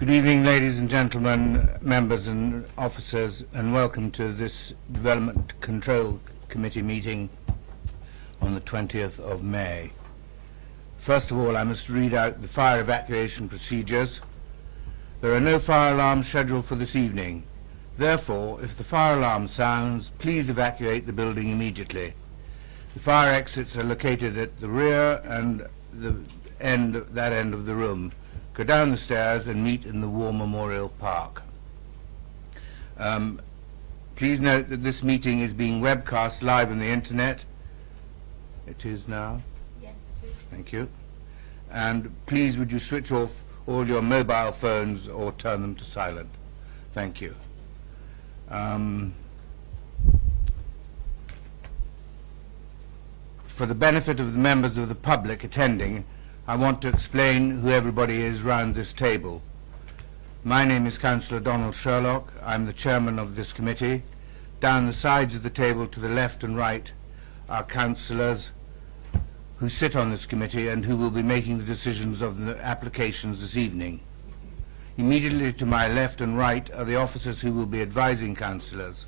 Good evening, ladies and gentlemen, members and officers, and welcome to this Development Control Committee meeting on the 20th of May. First of all, I must read out the fire evacuation procedures. There are no fire alarms scheduled for this evening. Therefore, if the fire alarm sounds, please evacuate the building immediately. The fire exits are located at the rear and that end of the room. Go down the stairs and meet in the War Memorial Park. Please note that this meeting is being webcast live on the internet. It is now? Yes, it is. Thank you. And please would you switch off all your mobile phones or turn them to silent. Thank you. For the benefit of the members of the public attending, I want to explain who everybody is round this table. My name is Councillor Donald Sherlock. I'm the chairman of this committee. Down the sides of the table to the left and right are councillors who sit on this committee and who will be making the decisions of the applications this evening. Immediately to my left and right are the officers who will be advising councillors.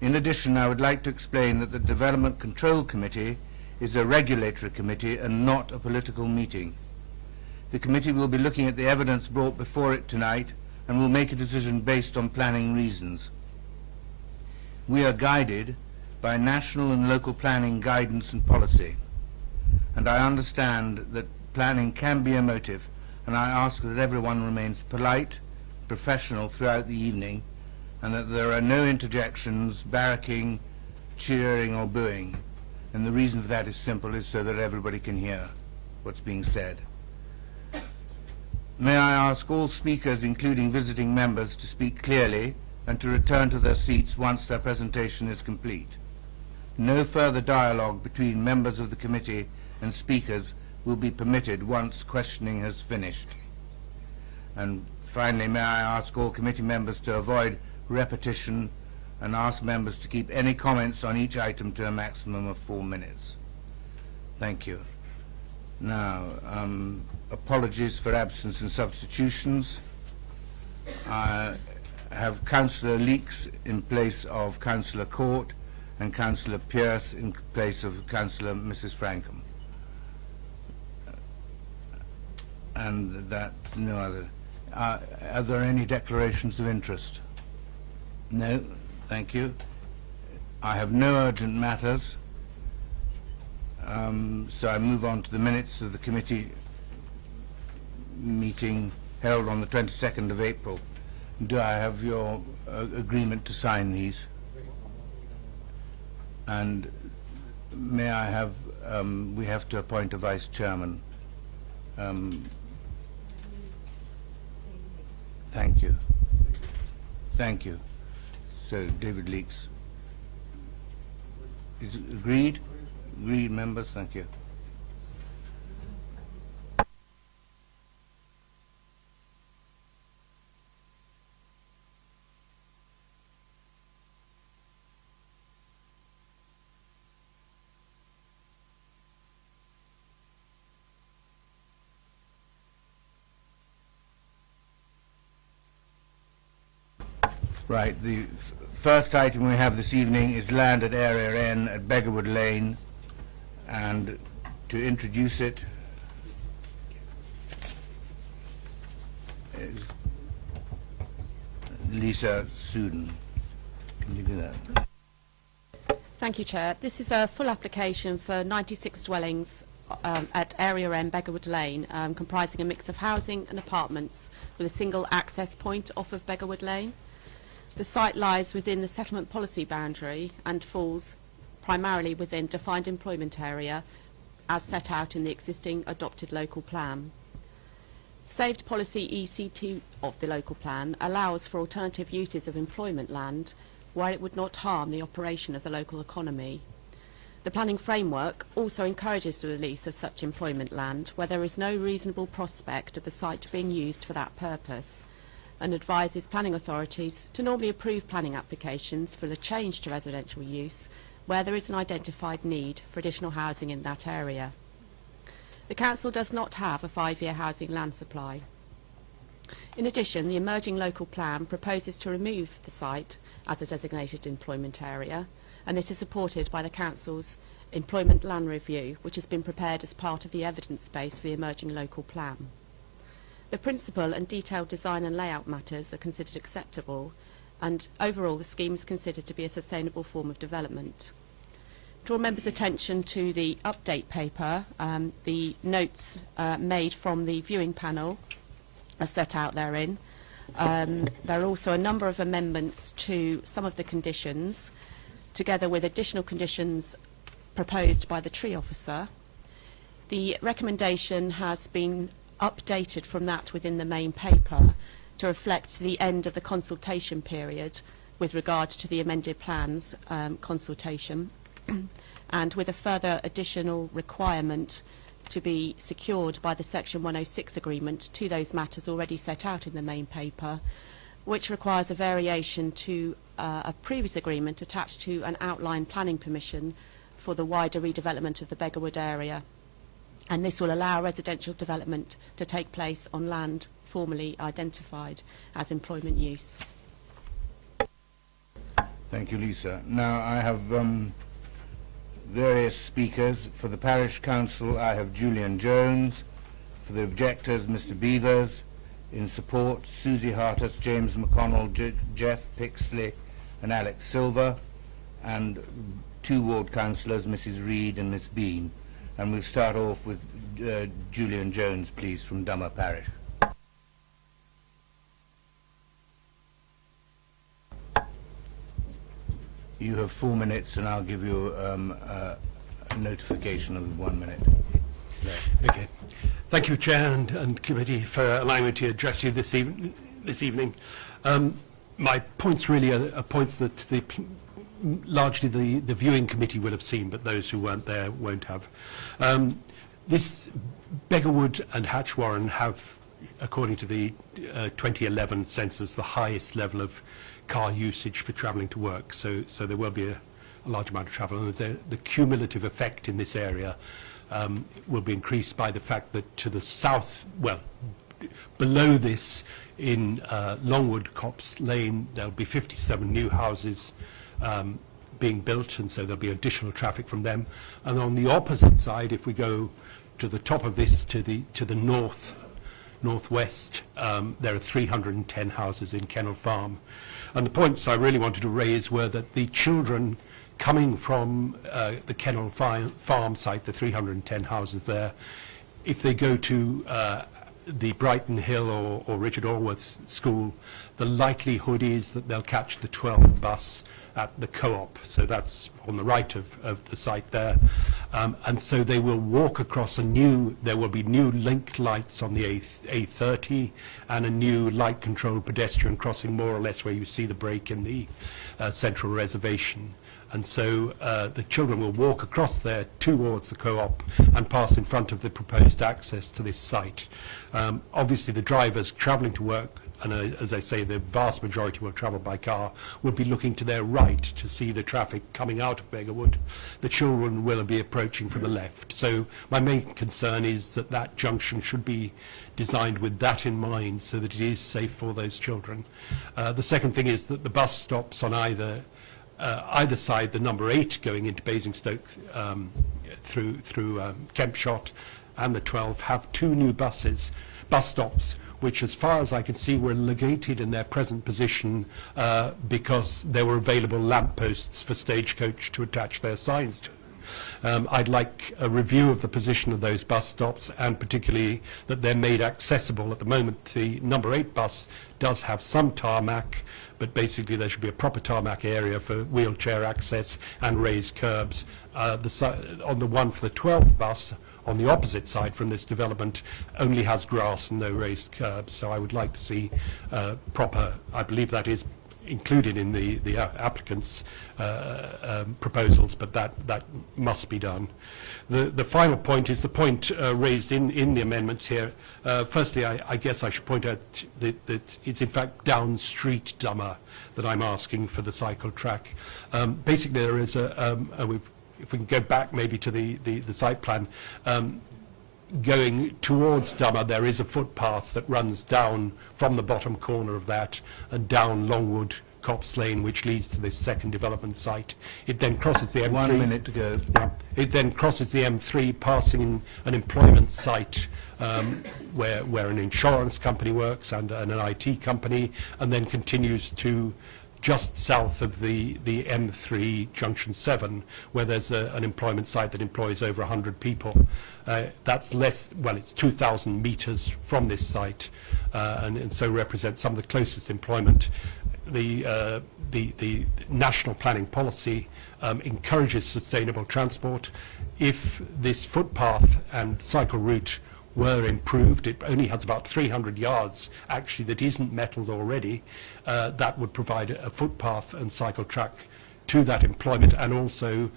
In addition, I would like to explain that the Development Control Committee is a regulatory committee and not a political meeting. The committee will be looking at the evidence brought before it tonight and will make a decision based on planning reasons. We are guided by national and local planning guidance and policy, and I understand that planning can be emotive, and I ask that everyone remains polite, professional throughout the evening, and that there are no interjections, barracking, cheering or booing. And the reason for that is simple, is so that everybody can hear what's being said. May I ask all speakers, including visiting members, to speak clearly and to return to their seats once their presentation is complete. No further dialogue between members of the committee and speakers will be permitted once questioning has finished. And finally, may I ask all committee members to avoid repetition and ask members to keep any comments on each item to a maximum of 4 minutes. Thank you. Now, apologies for absence and substitutions. I have Councillor Leeks in place of Councillor Court and Councillor Pearce in place of Councillor Mrs. Frankham. And that, no other. Are there any declarations of interest? No. Thank you. I have no urgent matters, so I move on to the minutes of the committee meeting held on the 22nd of April. Do I have your agreement to sign these? And may I have, we have to appoint a vice chairman. Thank you. Thank you. So, David Leeks. Is it agreed? Agreed, members? Thank you. Right, the first item we have this evening is land at Area N at Beggarwood Lane, and to introduce it is Lisa Suden. Can you do that? Thank you, Chair. This is a full application for 96 dwellings at Area M, Beggarwood Lane, comprising a mix of housing and apartments with a single access point off of Beggarwood Lane. The site lies within the settlement policy boundary and falls primarily within defined employment area as set out in the existing adopted local plan. Saved policy EC2 of the local plan allows for alternative uses of employment land where it would not harm the operation of the local economy. The planning framework also encourages the release of such employment land where there is no reasonable prospect of the site being used for that purpose, and advises planning authorities to normally approve planning applications for the change to residential use where there is an identified need for additional housing in that area. The Council does not have a 5-year housing land supply. In addition, the emerging local plan proposes to remove the site as a designated employment area, and this is supported by the Council's Employment Land Review, which has been prepared as part of the evidence base for the emerging local plan. The principal and detailed design and layout matters are considered acceptable, and overall the scheme is considered to be a sustainable form of development. Draw members' attention to the update paper. The notes made from the viewing panel are set out therein. There are also a number of amendments to some of the conditions, together with additional conditions proposed by the tree officer. The recommendation has been updated from that within the main paper to reflect the end of the consultation period with regards to the amended plans consultation, and with a further additional requirement to be secured by the Section 106 agreement to those matters already set out in the main paper, which requires a variation to a previous agreement attached to an outline planning permission for the wider redevelopment of the Beggarwood area. And this will allow residential development to take place on land formally identified as employment use. Thank you, Lisa. Now I have various speakers. For the Parish Council, I have Julian Jones. For the objectors, Mr. Beavers. In support, Susie Hartus, James McConnell, Jeff Pixley and Alex Silver. And 2 ward councillors, Mrs. Reid and Miss Bean. And we'll start off with Julian Jones, please, from Dummer Parish. You have 4 minutes, and I'll give you a notification of 1 minute. Okay. Thank you, Chair and Committee, for allowing me to address you this evening. My points really are points that largely the viewing committee will have seen, but those who weren't there won't have. This Beggarwood and Hatchwarren have, according to the 2011 census, the highest level of car usage for travelling to work. So there will be a large amount of travel, and the cumulative effect in this area will be increased by the fact that to the south, well, below this in Longwood Copse Lane, there'll be 57 new houses being built, and so there'll be additional traffic from them. And on the opposite side, if we go to the top of this, to the northwest, there are 310 houses in Kennel Farm. And the points I really wanted to raise were that the children coming from the Kennel Farm site, the 310 houses there, if they go to the Brighton Hill or Richard Allworth School, the likelihood is that they'll catch the 12 bus at the Co-op, so that's on the right of the site there, and so they will walk across there will be new linked lights on the A30 and a new light controlled pedestrian crossing more or less where you see the break in the central reservation. And so the children will walk across there towards the Co-op and pass in front of the proposed access to this site. Obviously the drivers travelling to work, and as I say, the vast majority will travel by car, will be looking to their right to see the traffic coming out of Beggarwood. The children will be approaching from the left. So my main concern is that that junction should be designed with that in mind so that it is safe for those children. The second thing is that the bus stops on either side, the number 8 going into Basingstoke through Kempshott and the 12 have 2 new bus stops, which as far as I can see were located in their present position because there were available lampposts for Stagecoach to attach their signs to. I'd like a review of the position of those bus stops, and particularly that they're made accessible. At the moment, the number 8 bus does have some tarmac, but basically there should be a proper tarmac area for wheelchair access and raised curbs. On the one for the 12 bus, on the opposite side from this development, only has grass and no raised curbs. So I would like to see proper, I believe that is included in the applicant's proposals, but that must be done. The final point is the point raised in the amendments here. Firstly, I guess I should point out that it's in fact down street Dummer that I'm asking for the cycle track. Basically there is if we can go back maybe to the site plan, going towards Dummer, there is a footpath that runs down from the bottom corner of that and down Longwood Copse Lane, which leads to this second development site. It then crosses the M3. 1 minute to go. Yeah. It then crosses the M3, passing an employment site where an insurance company works and an IT company, and then continues to just south of the M3 Junction 7, where there's an employment site that employs over 100 people. That's it's 2,000 metres from this site, and so represents some of the closest employment. The national planning policy encourages sustainable transport. If this footpath and cycle route were improved, it only has about 300 yards actually that isn't metalled already. That would provide a footpath and cycle track to that employment, and also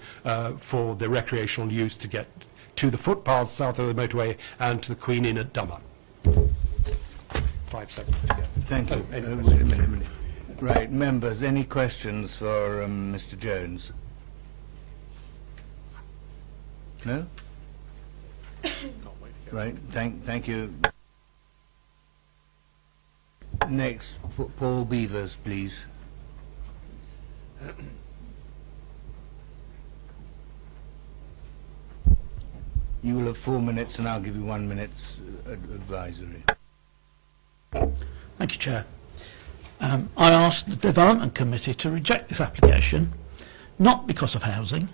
for the recreational use to get to the footpath south of the motorway and to the Queen Inn at Dummer. 5 seconds to go. Thank you. any Wait a minute. Right, members, any questions for Mr. Jones? No? Right, thank you. Next, Paul Beavers, please. You will have 4 minutes, and I'll give you 1 minute's advisory. Thank you, Chair. I asked the Development Committee to reject this application, not because of housing,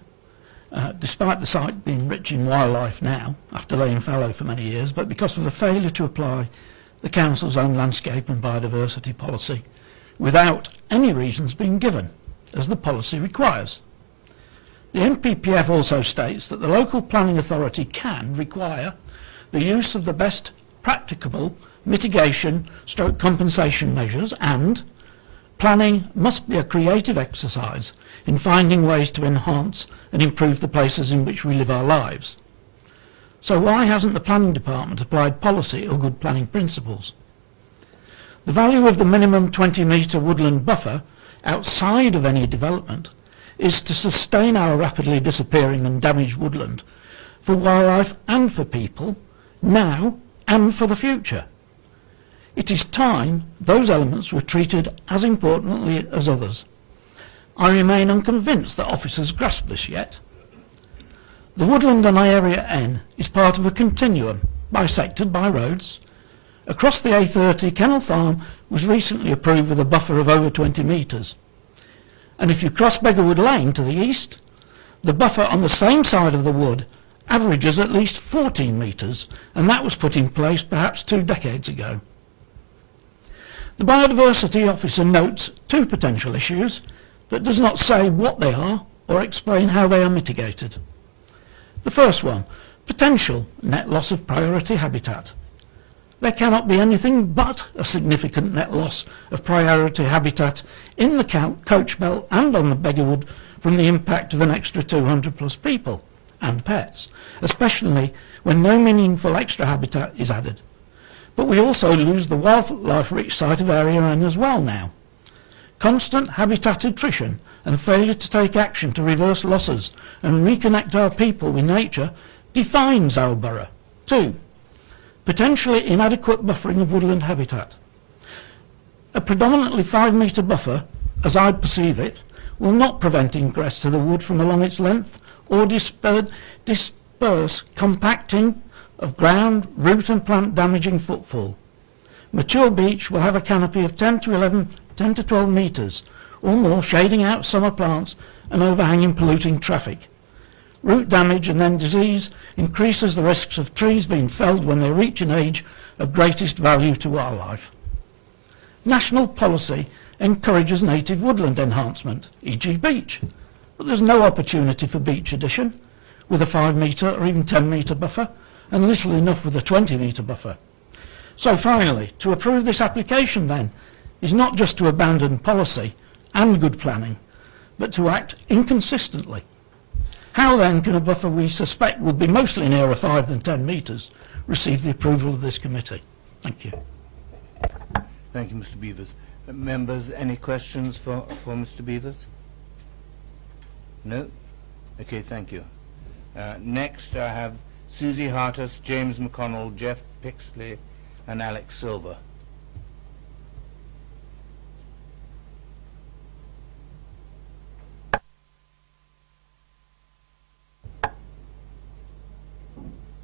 despite the site being rich in wildlife now, after laying fallow for many years, but because of the failure to apply the Council's own landscape and biodiversity policy without any reasons being given, as the policy requires. The NPPF also states that the local planning authority can require the use of the best practicable mitigation/compensation measures, and planning must be a creative exercise in finding ways to enhance and improve the places in which we live our lives. So why hasn't the planning department applied policy or good planning principles? The value of the minimum 20-metre woodland buffer outside of any development is to sustain our rapidly disappearing and damaged woodland for wildlife and for people, now and for the future. It is time those elements were treated as importantly as others. I remain unconvinced that officers grasp this yet. The woodland on Area N is part of a continuum, bisected by roads. Across the A30, Kennel Farm was recently approved with a buffer of over 20 metres. And if you cross Beggarwood Lane to the east, the buffer on the same side of the wood averages at least 14 metres, and that was put in place perhaps 2 decades ago. The Biodiversity Officer notes 2 potential issues, but does not say what they are or explain how they are mitigated. The first one, potential net loss of priority habitat. There cannot be anything but a significant net loss of priority habitat in the coach belt and on the Beggarwood from the impact of an extra 200 plus people and pets, especially when no meaningful extra habitat is added. But we also lose the wildlife-rich site of Area N as well now. Constant habitat attrition and failure to take action to reverse losses and reconnect our people with nature defines our borough. 2. Potentially inadequate buffering of woodland habitat. A predominantly 5-metre buffer, as I perceive it, will not prevent ingress to the wood from along its length or disperse compacting of ground, root and plant damaging footfall. Mature beech will have a canopy of 10 to 12 metres or more, shading out summer plants and overhanging polluting traffic. Root damage and then disease increases the risks of trees being felled when they reach an age of greatest value to wildlife. National policy encourages native woodland enhancement, e.g. beech, but there's no opportunity for beech addition with a 5-metre or even 10-metre buffer, and little enough with a 20-metre buffer. So finally, to approve this application then is not just to abandon policy and good planning, but to act inconsistently. How then can a buffer we suspect would be mostly nearer 5 than 10 metres receive the approval of this committee? Thank you. Thank you, Mr. Beavers. Members, any questions for Mr. Beavers? No? Okay, thank you. Next, I have Susie Hartus, James McConnell, Jeff Pixley and Alex Silver.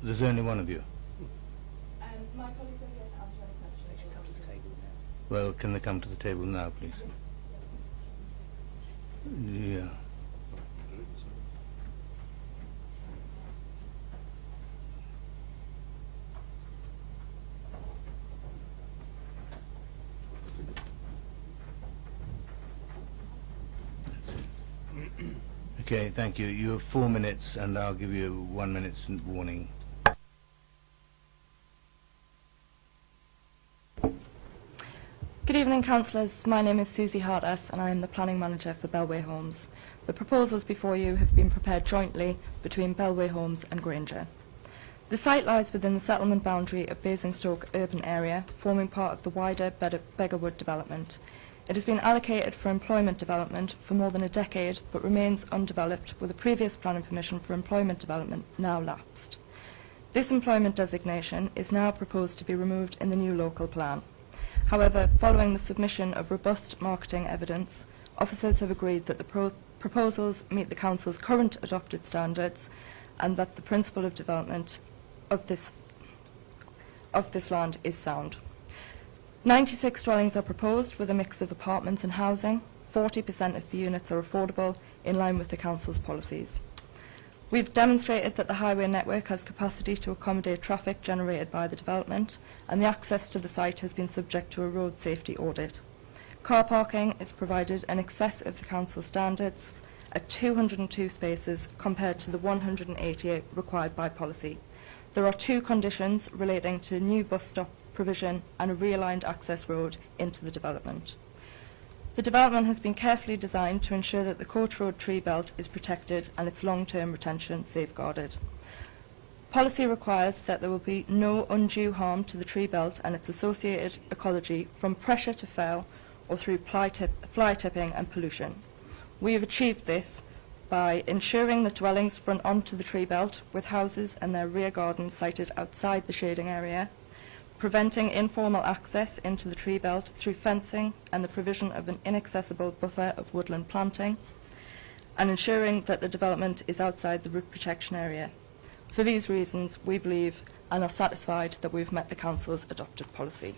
There's only one of you. My colleagues are here to answer any questions. Well, can they come to the table now, please? Yeah. Okay, thank you. You have 4 minutes, and I'll give you 1 minute's warning. Good evening, councillors. My name is Susie Hartus and I am the Planning Manager for Bellway Homes. The proposals before you have been prepared jointly between Bellway Homes and Granger. The site lies within the settlement boundary of Basingstoke urban area, forming part of the wider Beggarwood development. It has been allocated for employment development for more than a decade, but remains undeveloped, with a previous planning permission for employment development now lapsed. This employment designation is now proposed to be removed in the new local plan. However, following the submission of robust marketing evidence, officers have agreed that the proposals meet the Council's current adopted standards and that the principle of development of this land is sound. 96 dwellings are proposed with a mix of apartments and housing. 40% of the units are affordable, in line with the Council's policies. We've demonstrated that the highway network has capacity to accommodate traffic generated by the development, and the access to the site has been subject to a road safety audit. Car parking is provided in excess of the Council standards at 202 spaces compared to the 188 required by policy. There are 2 conditions relating to new bus stop provision and a realigned access road into the development. The development has been carefully designed to ensure that the Coach Road tree belt is protected and its long-term retention safeguarded. Policy requires that there will be no undue harm to the tree belt and its associated ecology from pressure to fell or through fly tipping and pollution. We have achieved this by ensuring that dwellings front onto the tree belt, with houses and their rear gardens sited outside the shading area, preventing informal access into the tree belt through fencing and the provision of an inaccessible buffer of woodland planting, and ensuring that the development is outside the root protection area. For these reasons, we believe and are satisfied that we have met the Council's adopted policy.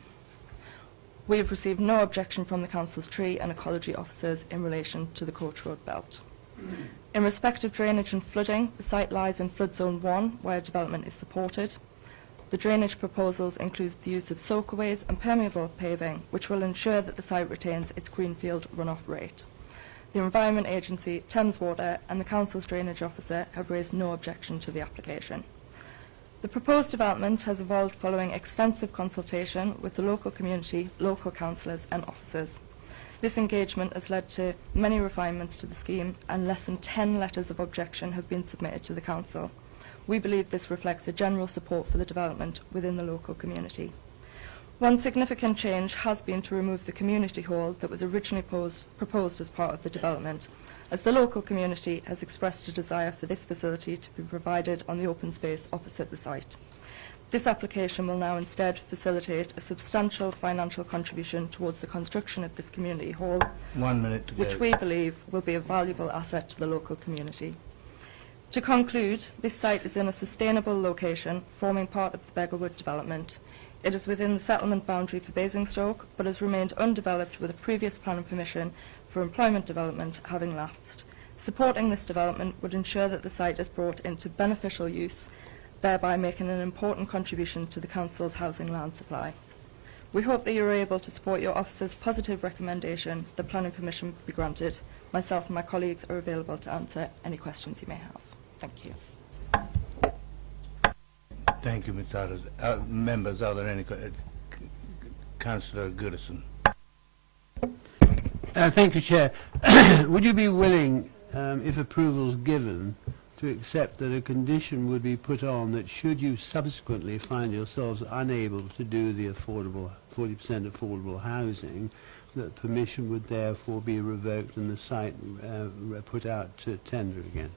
We have received no objection from the Council's tree and ecology officers in relation to the Coach Road belt. In respect of drainage and flooding, the site lies in flood zone 1, where development is supported. The drainage proposals include the use of soakaways and permeable paving, which will ensure that the site retains its greenfield runoff rate. The Environment Agency, Thames Water and the Council's drainage officer have raised no objection to the application. The proposed development has evolved following extensive consultation with the local community, local councillors and officers. This engagement has led to many refinements to the scheme, and less than 10 letters of objection have been submitted to the Council. We believe this reflects a general support for the development within the local community. One significant change has been to remove the community hall that was originally proposed as part of the development, as the local community has expressed a desire for this facility to be provided on the open space opposite the site. This application will now instead facilitate a substantial financial contribution towards the construction of this community hall, 1 minute to go. which we believe will be a valuable asset to the local community. To conclude, this site is in a sustainable location, forming part of the Beggarwood development. It is within the settlement boundary for Basingstoke, but has remained undeveloped, with a previous planning permission for employment development having lapsed. Supporting this development would ensure that the site is brought into beneficial use, thereby making an important contribution to the Council's housing land supply. We hope that you are able to support your officer's positive recommendation that planning permission be granted. Myself and my colleagues are available to answer any questions you may have. Thank you. Thank you, Ms. Hartus. Members, are there any questions? Councillor Goodison. Thank you, Chair. Would you be willing, if approval is given, to accept that a condition would be put on that should you subsequently find yourselves unable to do the affordable 40% affordable housing, that permission would therefore be revoked and the site put out to tender again?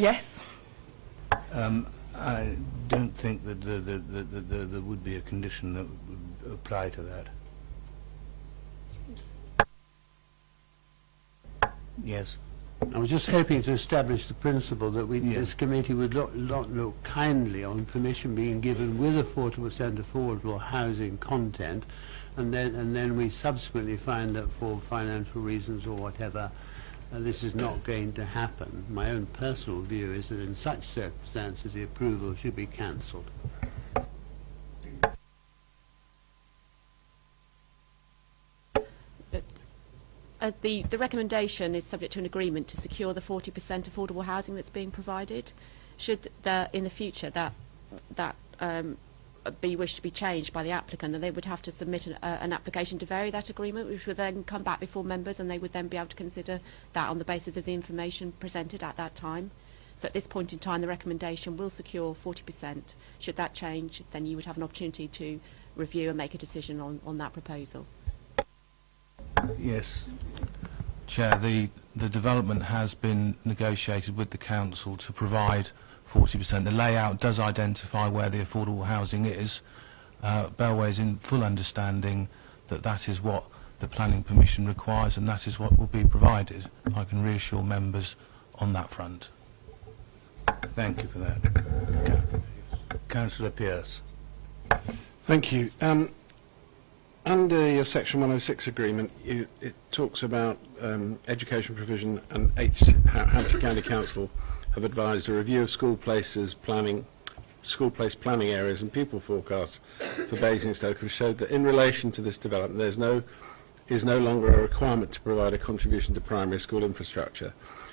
Yes. I don't think that there would be a condition that would apply to that. Yes. I was just hoping to establish the principle that Yeah. this committee would look kindly on permission being given with a 40% affordable housing content, and then we subsequently find that for financial reasons or whatever, this is not going to happen. My own personal view is that in such circumstances the approval should be cancelled. The recommendation is subject to an agreement to secure the 40% affordable housing that's being provided. Should in the future that be wished to be changed by the applicant, then they would have to submit an application to vary that agreement, which would then come back before members, and they would then be able to consider that on the basis of the information presented at that time. So at this point in time, the recommendation will secure 40%. Should that change, then you would have an opportunity to review and make a decision on that proposal. Yes. Chair, the development has been negotiated with the council to provide 40%. The layout does identify where the affordable housing is. Bellway is in full understanding that that is what the planning permission requires, and that is what will be provided. I can reassure members on that front. Thank you for that. Councillor Pearce. Thank you. Under your Section 106 agreement, it talks about education provision, and Hampshire County Council have advised a review of school place planning areas and pupil forecasts for Basingstoke have showed that in relation to this development there is no longer a requirement to provide a contribution to primary school infrastructure,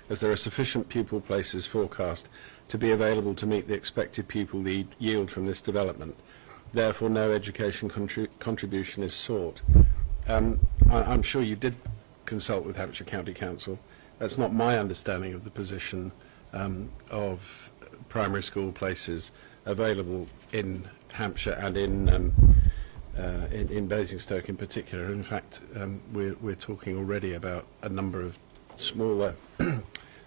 as there are sufficient pupil places forecast to be available to meet the expected pupil yield from this development. Therefore, no education contribution is sought. I'm sure you did consult with Hampshire County Council. That's not my understanding of the position of primary school places available in Hampshire and in Basingstoke in particular. In fact, we're talking already about a number of smaller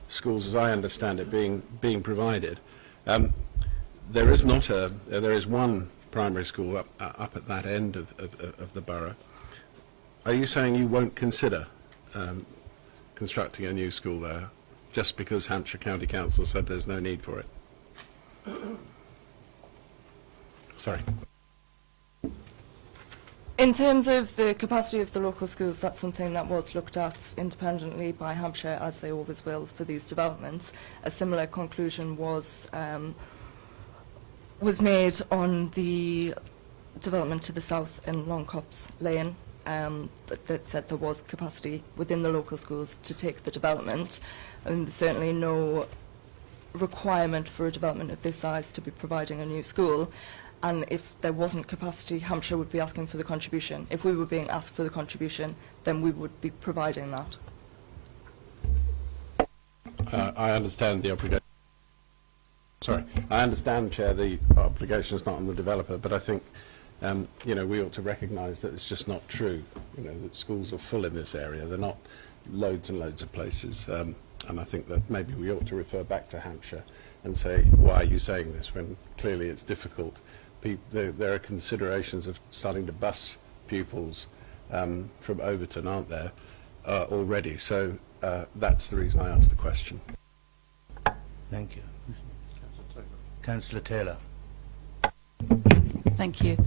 schools, as I understand it, being provided. There is one primary school up at that end of the borough. Are you saying you won't consider constructing a new school there just because Hampshire County Council said there's no need for it? Sorry. In terms of the capacity of the local schools, that's something that was looked at independently by Hampshire, as they always will for these developments. A similar conclusion was made on the development to the south in Longcops Lane, that said there was capacity within the local schools to take the development, and there's certainly no requirement for a development of this size to be providing a new school. And if there wasn't capacity, Hampshire would be asking for the contribution. If we were being asked for the contribution, then we would be providing that. I understand the obligation. Sorry, I understand, Chair, the obligation is not on the developer, but I think we ought to recognise that it's just not true. That schools are full in this area. They're not loads and loads of places, and I think that maybe we ought to refer back to Hampshire and say, why are you saying this when clearly it's difficult? There are considerations of starting to bus pupils from Overton, aren't there, already? So that's the reason I asked the question. Thank you. Councillor Taylor. Thank you.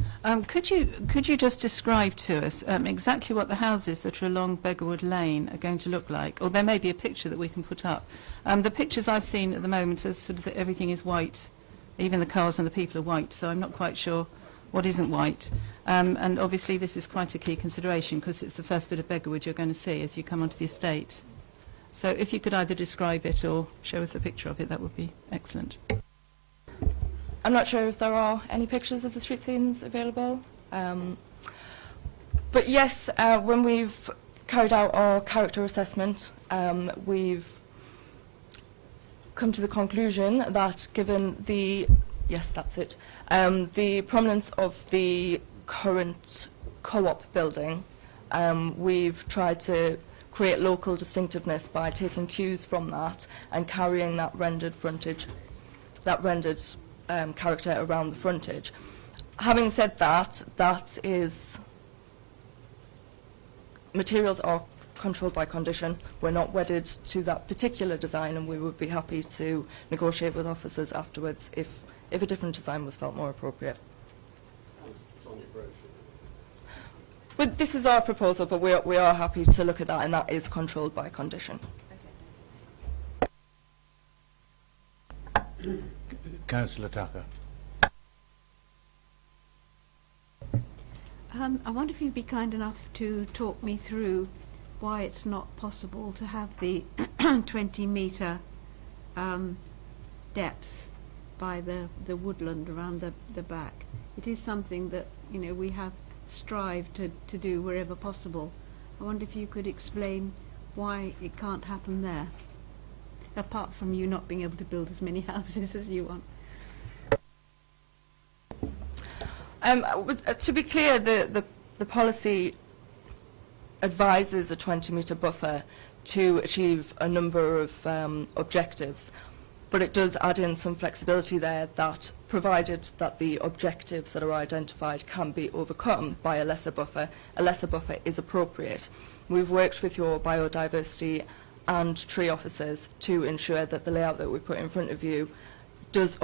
Could you just describe to us exactly what the houses that are along Beggarwood Lane are going to look like? Or there may be a picture that we can put up. The pictures I've seen at the moment are sort of that everything is white. Even the cars and the people are white, so I'm not quite sure what isn't white. And obviously this is quite a key consideration because it's the first bit of Beggarwood you're going to see as you come onto the estate. So if you could either describe it or show us a picture of it, that would be excellent. I'm not sure if there are any pictures of the street scenes available. But yes, when we've carried out our character assessment, we've come to the conclusion that given the, yes, that's it, the prominence of the current co-op building, we've tried to create local distinctiveness by taking cues from that and carrying that rendered frontage, that rendered character around the frontage. Having said that, materials are controlled by condition. We're not wedded to that particular design, and we would be happy to negotiate with officers afterwards if a different design was felt more appropriate. But this is our proposal, but we are happy to look at that, and that is controlled by condition. Councillor Tucker. I wonder if you'd be kind enough to talk me through why it's not possible to have the 20-metre depth by the woodland around the back. It is something that, you know, we have strived to do wherever possible. I wonder if you could explain why it can't happen there, apart from you not being able to build as many houses as you want. To be clear, the policy advises a 20-metre buffer to achieve a number of objectives, but it does add in some flexibility there that, provided that the objectives that are identified can be overcome by a lesser buffer is appropriate. We've worked with your biodiversity and tree officers to ensure that the layout that we put in front of you does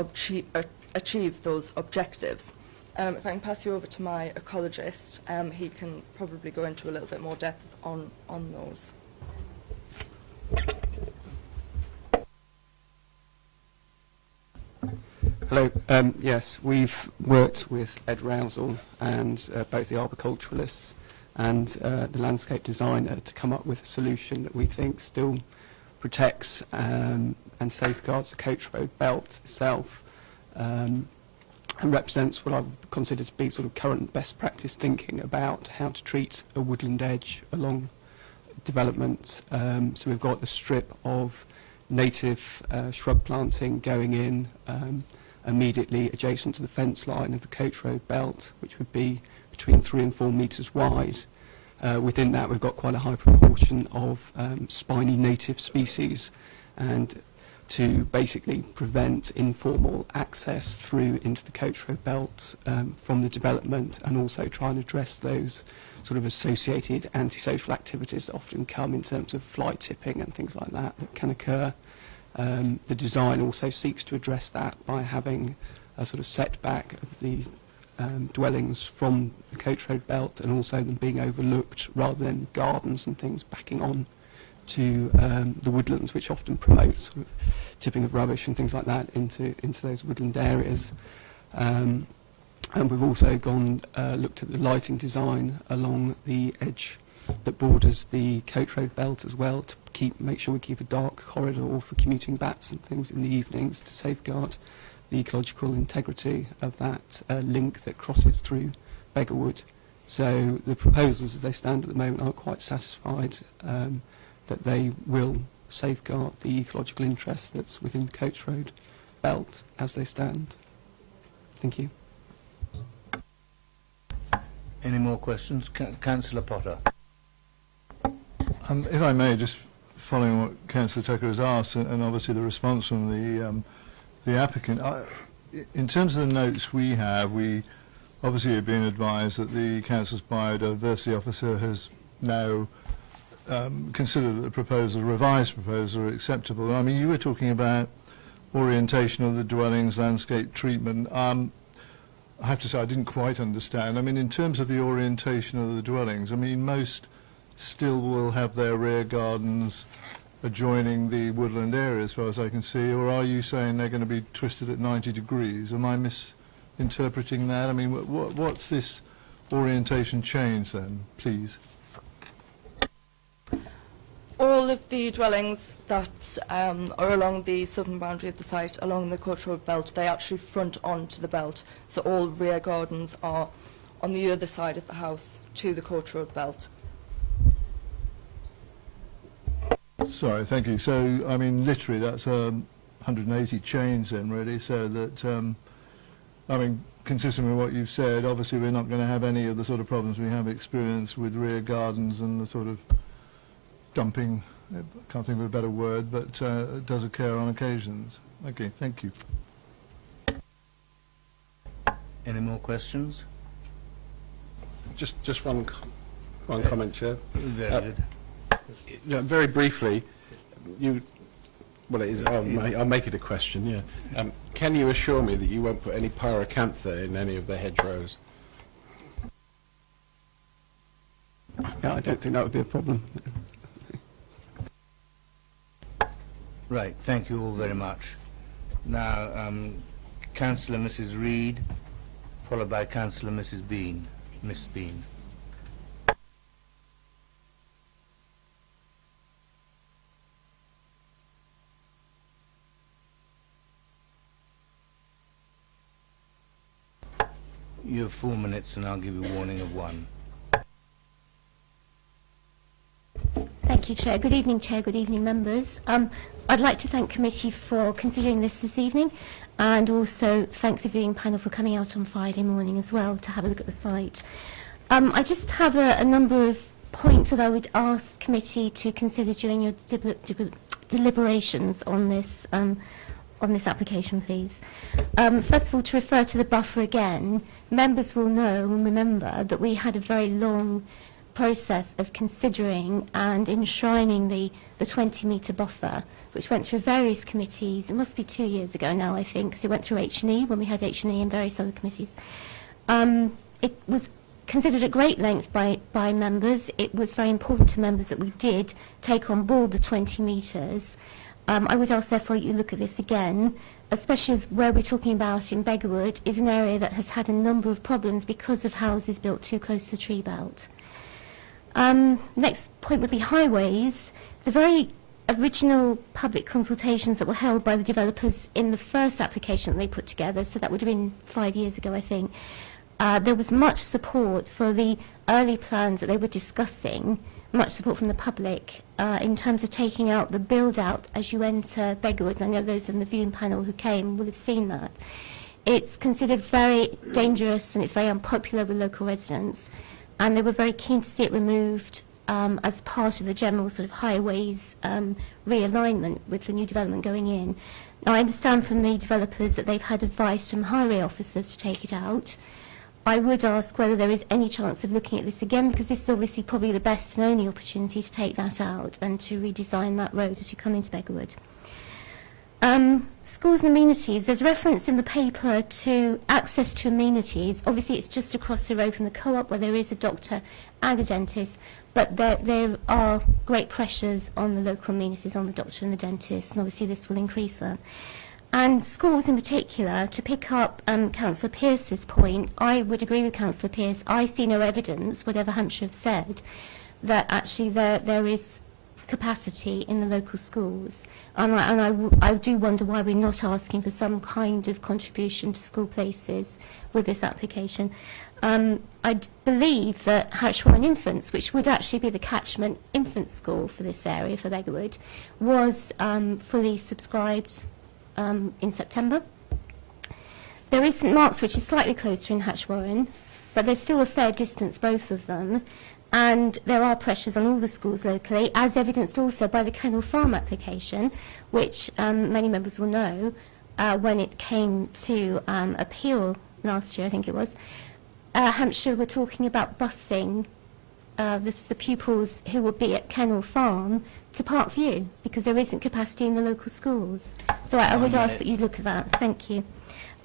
achieve those objectives. If I can pass you over to my ecologist, he can probably go into a little bit more depth on those. Hello. Yes, we've worked with Ed Rousel and both the arboriculturalists and the landscape designer to come up with a solution that we think still protects and safeguards the coach road belt itself, and represents what I would consider to be sort of current best practice thinking about how to treat a woodland edge along development. So we've got a strip of native shrub planting going in immediately adjacent to the fence line of the coach road belt, which would be between 3 and 4 metres wide. Within that, we've got quite a high proportion of spiny native species, and to basically prevent informal access through into the coach road belt from the development, and also try and address those sort of associated antisocial activities that often come in terms of fly tipping and things like that that can occur. The design also seeks to address that by having a sort of setback of the dwellings from the coach road belt, and also them being overlooked rather than gardens and things backing on to the woodlands, which often promotes sort of tipping of rubbish and things like that into those woodland areas. And we've also looked at the lighting design along the edge that borders the coach road belt as well, to make sure we keep a dark corridor for commuting bats and things in the evenings, to safeguard the ecological integrity of that link that crosses through Beggarwood. So the proposals as they stand at the moment are quite satisfied that they will safeguard the ecological interest that's within the coach road belt as they stand. Thank you. Any more questions? Councillor Potter. If I may, just following what Councillor Tucker has asked, and obviously the response from the applicant, in terms of the notes we have, we obviously have been advised that the Council's biodiversity officer has now considered that the proposal, revised proposal, are acceptable. I mean, you were talking about orientation of the dwellings, landscape treatment. I have to say I didn't quite understand. I mean, in terms of the orientation of the dwellings, I mean, most still will have their rear gardens adjoining the woodland area as far as I can see, or are you saying they're going to be twisted at 90 degrees? Am I misinterpreting that? I mean, what's this orientation change then, please? All of the dwellings that are along the southern boundary of the site, along the coach road belt, they actually front onto the belt. So all rear gardens are on the other side of the house to the coach road belt. Sorry, thank you. So, I mean, literally, that's a 180 change then, really, so that, I mean, consistent with what you've said, obviously we're not going to have any of the sort of problems we have experienced with rear gardens and the sort of dumping, I can't think of a better word, but it does occur on occasions. Okay, thank you. Any more questions? Just one comment, Chair. Very good. Very briefly, well, it is, I'll make it a question, yeah. Can you assure me that you won't put any pyracantha in any of the hedgerows? Yeah, I don't think that would be a problem. Right, thank you all very much. Now, Councillor Mrs. Reid, followed by Councillor Mrs. Bean. Miss Bean. You have 4 minutes and I'll give you a warning of 1. Thank you, Chair. Good evening, Chair. Good evening, members. I'd like to thank committee for considering this evening, and also thank the viewing panel for coming out on Friday morning as well to have a look at the site. I just have a number of points that I would ask committee to consider during your deliberations on this application, please. First of all, to refer to the buffer again, members will know and remember that we had a very long process of considering and enshrining the 20-metre buffer, which went through various committees. It must be 2 years ago now, I think, because it went through H&E when we had H&E and various other committees. It was considered at great length by members. It was very important to members that we did take on board the 20 metres. I would ask, therefore, you look at this again, especially as where we're talking about in Beggarwood is an area that has had a number of problems because of houses built too close to the tree belt. Next point would be highways. The very original public consultations that were held by the developers in the first application that they put together, so that would have been 5 years ago, I think, there was much support for the early plans that they were discussing, much support from the public in terms of taking out the build-out as you enter Beggarwood. And I know those in the viewing panel who came will have seen that. It's considered very dangerous and it's very unpopular with local residents, and they were very keen to see it removed as part of the general sort of highways realignment with the new development going in. Now, I understand from the developers that they've had advice from highway officers to take it out. I would ask whether there is any chance of looking at this again, because this is obviously probably the best and only opportunity to take that out and to redesign that road as you come into Beggarwood. Schools and amenities, there's reference in the paper to access to amenities. Obviously it's just across the road from the co-op where there is a doctor and a dentist, but there are great pressures on the local amenities, on the doctor and the dentist, and obviously this will increase that. And schools in particular, to pick up Councillor Pearce's point, I would agree with Councillor Pearce. I see no evidence, whatever Hampshire have said, that actually there is capacity in the local schools. And I do wonder why we're not asking for some kind of contribution to school places with this application. I believe that Hatchwarren Infants, which would actually be the catchment infant school for this area, for Beggarwood, was fully subscribed in September. There is St Mark's, which is slightly closer in Hatchwarren, but there's still a fair distance, both of them. And there are pressures on all the schools locally, as evidenced also by the Kennel Farm application, which many members will know when it came to appeal last year, I think it was. Hampshire were talking about busing the pupils who will be at Kennel Farm to Parkview, because there isn't capacity in the local schools. So I would ask that you look at that. Thank you.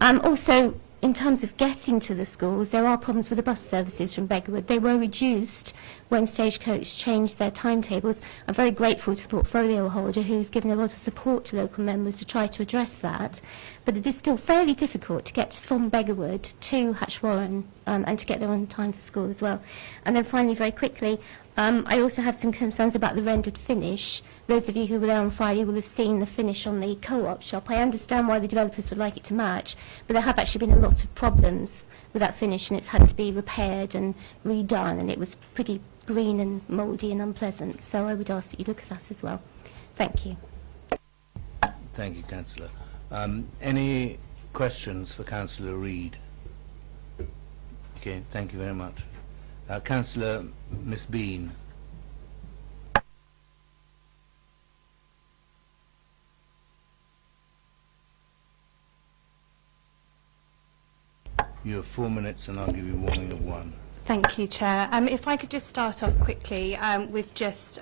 Also, in terms of getting to the schools, there are problems with the bus services from Beggarwood. They were reduced when Stagecoach changed their timetables. I'm very grateful to the portfolio holder who's given a lot of support to local members to try to address that. But it is still fairly difficult to get from Beggarwood to Hatchwarren and to get there on time for school as well. And then finally, very quickly, I also have some concerns about the rendered finish. Those of you who were there on Friday will have seen the finish on the co-op shop. I understand why the developers would like it to match, but there have actually been a lot of problems with that finish, and it's had to be repaired and redone, and it was pretty green and mouldy and unpleasant. So I would ask that you look at that as well. Thank you. Thank you, Councillor. Any questions for Councillor Reid? Okay, thank you very much. Councillor Miss Bean. You have 4 minutes and I'll give you a warning of 1. Thank you, Chair. If I could just start off quickly with just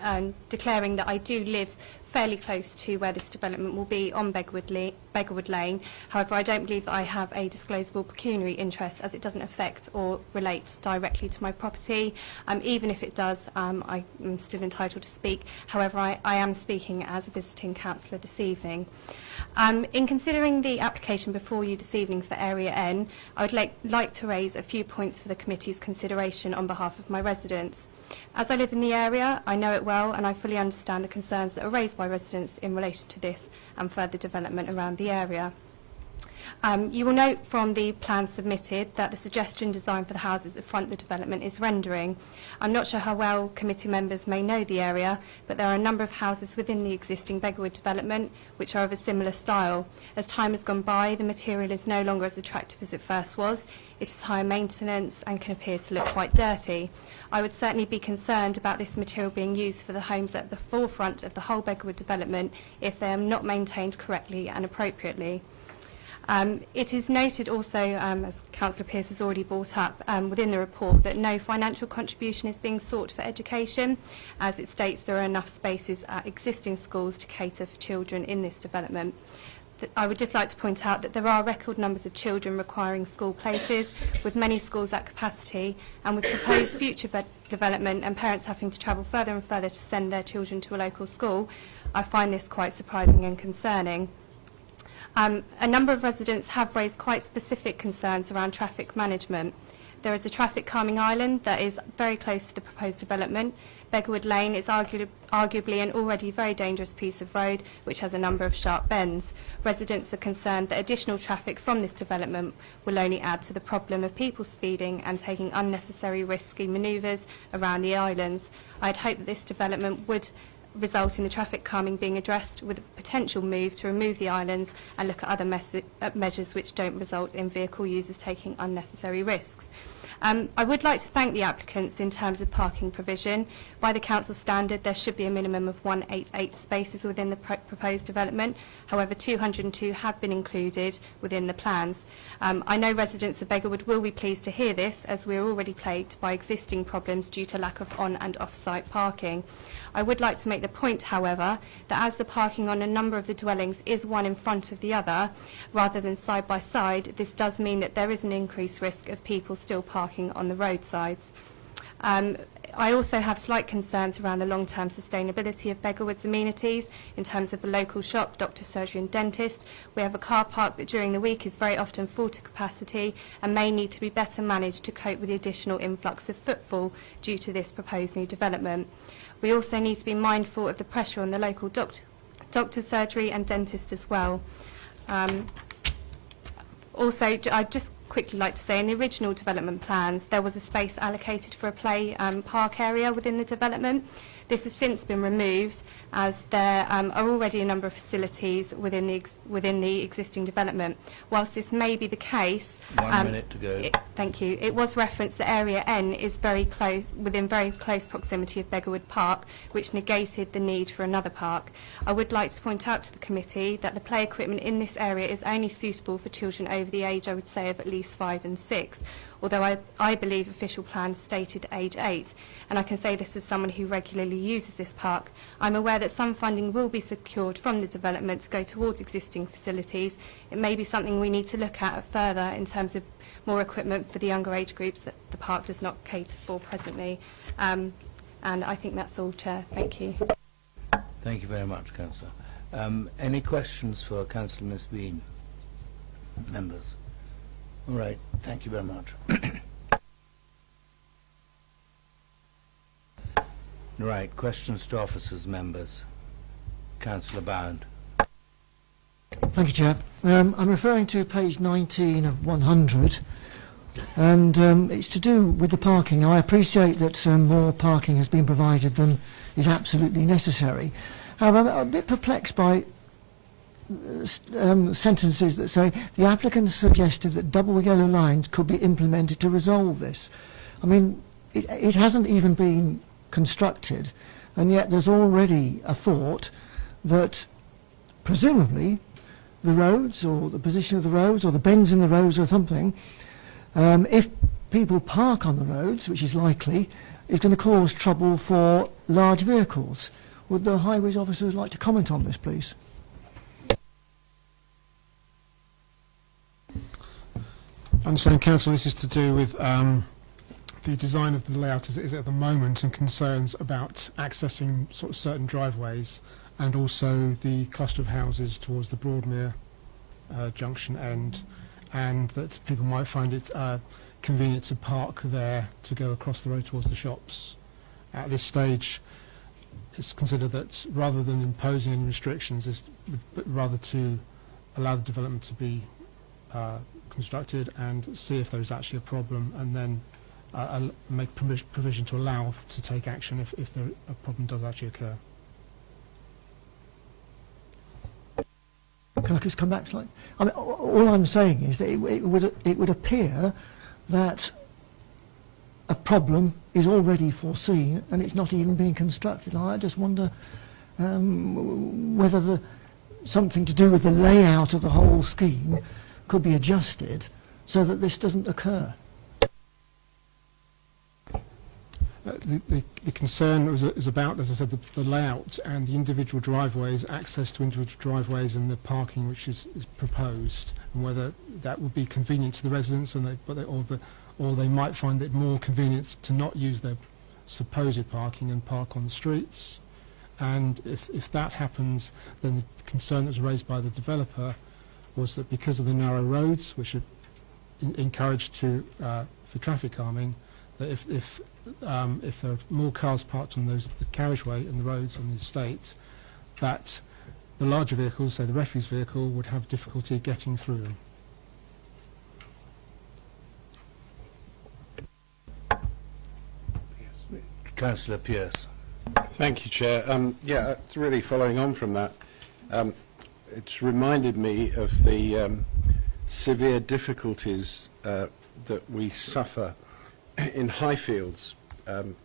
declaring that I do live fairly close to where this development will be on Beggarwood Lane. However, I don't believe that I have a disclosable pecuniary interest, as it doesn't affect or relate directly to my property. Even if it does, I am still entitled to speak. However, I am speaking as a visiting councillor this evening. In considering the application before you this evening for Area N, I would like to raise a few points for the committee's consideration on behalf of my residents. As I live in the area, I know it well, and I fully understand the concerns that are raised by residents in relation to this and further development around the area. You will note from the plans submitted that the suggestion design for the houses that front the development is rendering. I'm not sure how well committee members may know the area, but there are a number of houses within the existing Beggarwood development which are of a similar style. As time has gone by, the material is no longer as attractive as it first was. It is higher maintenance and can appear to look quite dirty. I would certainly be concerned about this material being used for the homes at the forefront of the whole Beggarwood development if they are not maintained correctly and appropriately. It is noted also, as Councillor Pearce has already brought up within the report, that no financial contribution is being sought for education, as it states there are enough spaces at existing schools to cater for children in this development. I would just like to point out that there are record numbers of children requiring school places, with many schools at capacity, and with proposed future development and parents having to travel further and further to send their children to a local school, I find this quite surprising and concerning. A number of residents have raised quite specific concerns around traffic management. There is a traffic calming island that is very close to the proposed development. Beggarwood Lane is arguably an already very dangerous piece of road which has a number of sharp bends. Residents are concerned that additional traffic from this development will only add to the problem of people speeding and taking unnecessary risky manoeuvres around the islands. I'd hope that this development would result in the traffic calming being addressed with a potential move to remove the islands and look at other measures which don't result in vehicle users taking unnecessary risks. I would like to thank the applicants in terms of parking provision. By the council standard, there should be a minimum of 188 spaces within the proposed development. However, 202 have been included within the plans. I know residents of Beggarwood will be pleased to hear this, as we are already plagued by existing problems due to lack of on and off-site parking. I would like to make the point, however, that as the parking on a number of the dwellings is one in front of the other, rather than side by side, this does mean that there is an increased risk of people still parking on the roadsides. I also have slight concerns around the long-term sustainability of Beggarwood's amenities in terms of the local shop, doctor, surgery and dentist. We have a car park that during the week is very often full to capacity and may need to be better managed to cope with the additional influx of footfall due to this proposed new development. We also need to be mindful of the pressure on the local doctor, surgery and dentist as well. Also, I'd just quickly like to say, in the original development plans, there was a space allocated for a play park area within the development. This has since been removed, as there are already a number of facilities within the existing development. Whilst this may be the case, 1 minute to go. Thank you. It was referenced that Area N is very close, within very close proximity of Beggarwood Park, which negated the need for another park. I would like to point out to the committee that the play equipment in this area is only suitable for children over the age, I would say, of at least 5 and 6. Although I believe official plans stated age 8, and I can say this as someone who regularly uses this park. I'm aware that some funding will be secured from the development to go towards existing facilities. It may be something we need to look at further in terms of more equipment for the younger age groups that the park does not cater for presently. And I think that's all, Chair. Thank you. Thank you very much, Councillor. Any questions for Councillor Ms Bean? Members? All right, thank you very much. Right, questions to officers, members. Councillor Bound. Thank you, Chair. I'm referring to page 19 of 100, and it's to do with the parking. I appreciate that more parking has been provided than is absolutely necessary. However, I'm a bit perplexed by sentences that say the applicant suggested that double yellow lines could be implemented to resolve this. I mean, it hasn't even been constructed, and yet there's already a thought that presumably the roads, or the position of the roads, or the bends in the roads or something, If people park on the roads, which is likely, it's going to cause trouble for large vehicles. Would the highways officers like to comment on this, please? I understand, Councillor, this is to do with the design of the layout as it is at the moment and concerns about accessing sort of certain driveways and also the cluster of houses towards the Broadmere junction end, and that people might find it convenient to park there to go across the road towards the shops. At this stage, it's considered that rather than imposing any restrictions, but rather to allow the development to be constructed and see if there is actually a problem, and then make provision to allow to take action if a problem does actually occur. Can I just come back slightly? I mean, all I'm saying is that it would appear that a problem is already foreseen and it's not even being constructed. I just wonder whether something to do with the layout of the whole scheme could be adjusted so that this doesn't occur. The concern is about, as I said, the layout and the individual driveways, access to individual driveways and the parking which is proposed, and whether that would be convenient to the residents, and or they might find it more convenient to not use their supposed parking and park on the streets. And if that happens, then the concern that was raised by the developer was that because of the narrow roads, which are encouraged for traffic calming, that if there are more cars parked on the carriageway and the roads on the estate, that the larger vehicles, say the refuse vehicle, would have difficulty getting through them. Councillor Pearce. Thank you, Chair. Yeah, it's really following on from that. It's reminded me of the severe difficulties that we suffer in Highfields,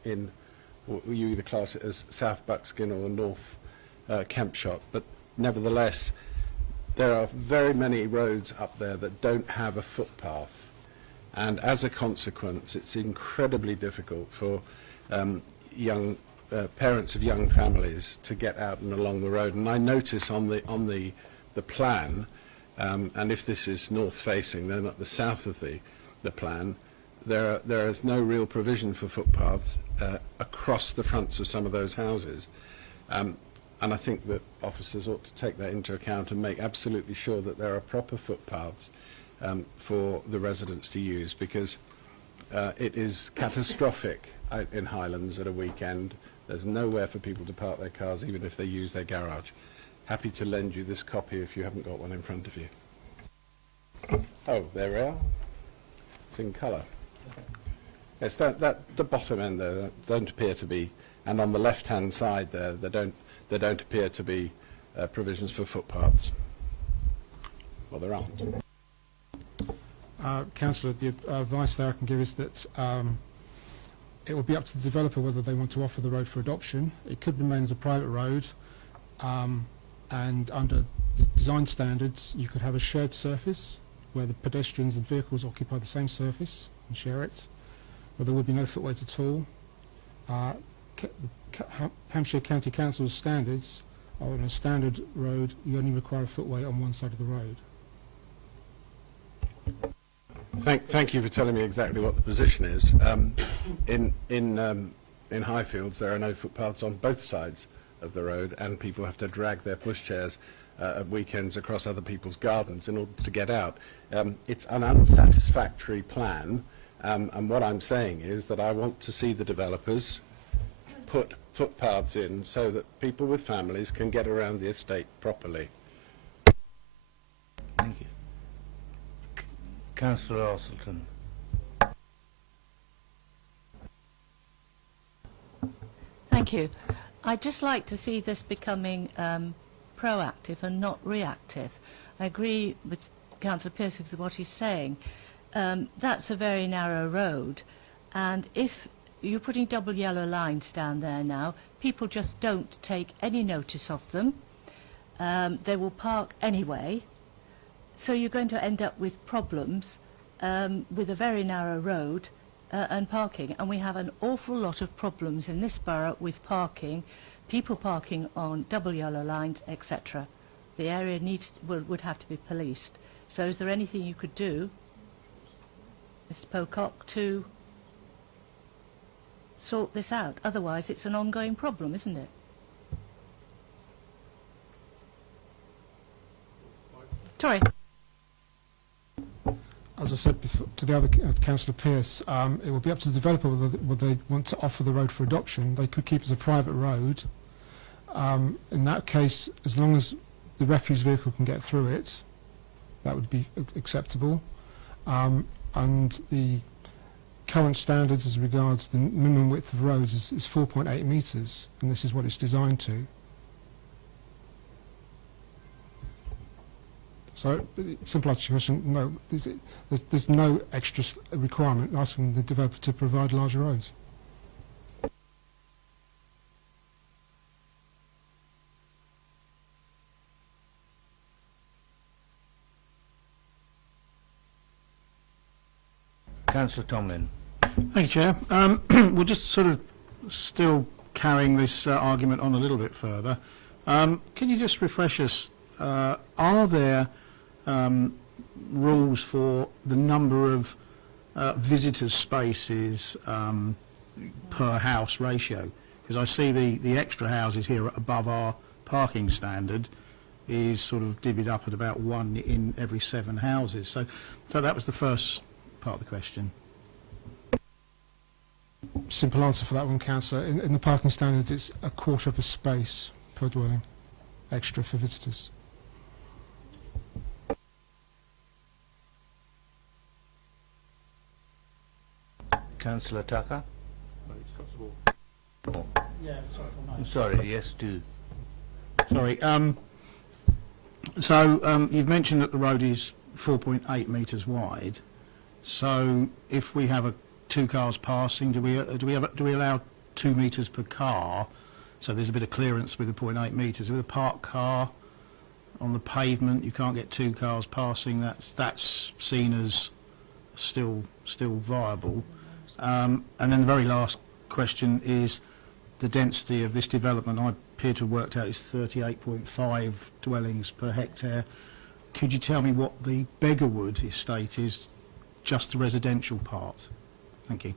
in what you either class it as South Buckskin or North Kempshott, but nevertheless there are very many roads up there that don't have a footpath, and as a consequence it's incredibly difficult for young parents of young families to get out and along the road. And I notice on the plan, and if this is north facing, then at the south of the plan, there is no real provision for footpaths across the fronts of some of those houses. And I think that officers ought to take that into account and make absolutely sure that there are proper footpaths for the residents to use, because it is catastrophic out in Highlands at a weekend. There's nowhere for people to park their cars, even if they use their garage. Happy to lend you this copy if you haven't got one in front of you. Oh, there we are. It's in colour. Yes, the bottom end there don't appear to be, and on the left-hand side there, there don't appear to be provisions for footpaths. Well, there aren't. Councillor, the advice there I can give is that it will be up to the developer whether they want to offer the road for adoption. It could remain as a private road, and under the design standards you could have a shared surface where the pedestrians and vehicles occupy the same surface and share it, where there would be no footways at all. Hampshire County Council's standards are on a standard road, you only require a footway on one side of the road. Thank you for telling me exactly what the position is. In Highfields there are no footpaths on both sides of the road, and people have to drag their pushchairs at weekends across other people's gardens in order to get out. It's an unsatisfactory plan, and what I'm saying is that I want to see the developers put footpaths in so that people with families can get around the estate properly. Thank you. Councillor Osselton. Thank you. I'd just like to see this becoming proactive and not reactive. I agree with Councillor Pearce with what he's saying. That's a very narrow road, and if you're putting double yellow lines down there now, people just don't take any notice of them. They will park anyway, so you're going to end up with problems with a very narrow road and parking. And we have an awful lot of problems in this borough with parking, people parking on double yellow lines, etc. The area would have to be policed. So is there anything you could do, Mr. Pocock, to sort this out? Otherwise it's an ongoing problem, isn't it? Sorry. As I said before, to the other Councillor Pearce, it will be up to the developer whether they want to offer the road for adoption. They could keep it as a private road. In that case, as long as the refuse vehicle can get through it, that would be acceptable. And the current standards as regards the minimum width of roads is 4.8 metres, and this is what it's designed to. So, simple answer to your question, no, there's no extra requirement asking the developer to provide larger roads. Councillor Tomlin. Thank you, Chair. We're just sort of still carrying this argument on a little bit further. Can you just refresh us? Are there rules for the number of visitor spaces per house ratio? Because I see the extra houses here above our parking standard is sort of divvied up at about 1 in every 7 houses. So that was the first part of the question. Simple answer for that one, Councillor. In the parking standards, it's 1/4 of a space per dwelling, extra for visitors. Councillor Tucker. Oh. Yeah, sorry, I'm sorry, yes, do. Sorry. So you've mentioned that the road is 4.8 metres wide. So if we have 2 cars passing, do we allow 2 metres per car? So there's a bit of clearance with the 0.8 metres. With a parked car on the pavement, you can't get 2 cars passing. That's seen as still viable. And then the very last question is the density of this development. I appear to have worked out is 38.5 dwellings per hectare. Could you tell me what the Beggarwood estate is, just the residential part? Thank you.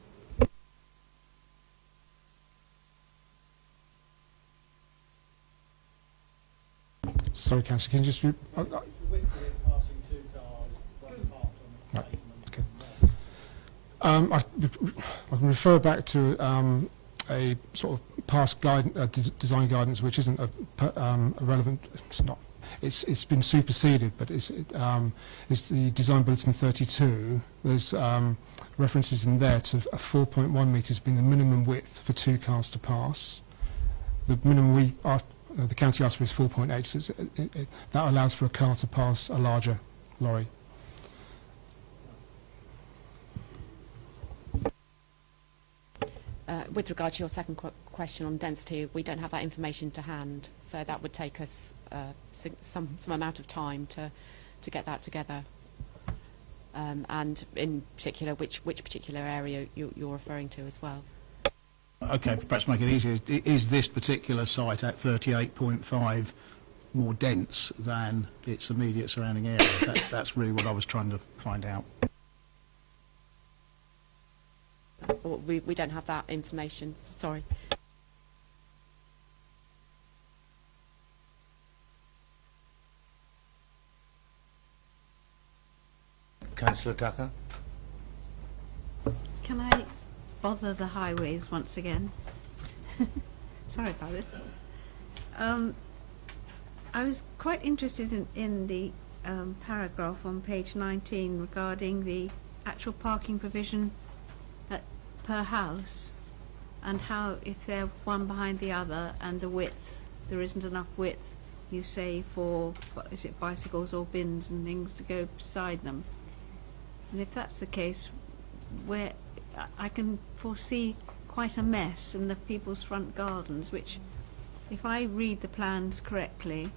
Sorry, Councillor, can you just... I can refer back to a sort of past design guidance, which isn't a relevant. It's not. It's been superseded, but it's the Design Bulletin 32. There's references in there to a 4.1 metres being the minimum width for 2 cars to pass. The minimum the county asked for is 4.8, so that allows for a car to pass a larger lorry. With regard to your second question on density, we don't have that information to hand, so that would take us some amount of time to get that together. And in particular, which particular area you're referring to as well. Okay, perhaps make it easier. Is this particular site at 38.5 more dense than its immediate surrounding area? That's really what I was trying to find out. We don't have that information, sorry. Councillor Tucker. Can I bother the highways once again? Sorry about this. I was quite interested in the paragraph on page 19 regarding the actual parking provision per house, and how if they're one behind the other and the width, there isn't enough width, you say, for, is it bicycles or bins and things to go beside them. And if that's the case, where I can foresee quite a mess in the people's front gardens, which, if I read the plans correctly,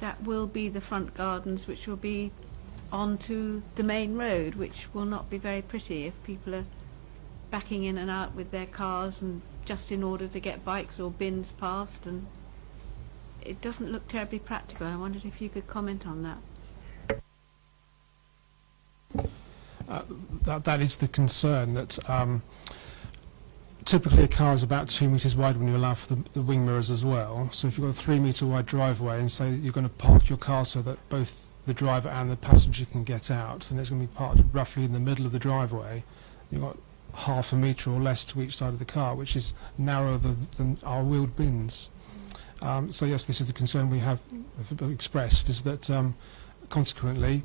that will be the front gardens which will be onto the main road, which will not be very pretty if people are backing in and out with their cars and just in order to get bikes or bins past, and it doesn't look terribly practical. I wondered if you could comment on that. That is the concern, that typically a car is about 2 metres wide when you allow for the wing mirrors as well. So if you've got a 3 metre wide driveway and say that you're going to park your car so that both the driver and the passenger can get out, then it's going to be parked roughly in the middle of the driveway. You've got half a metre or less to each side of the car, which is narrower than our wheeled bins. So yes, this is the concern we have expressed, is that consequently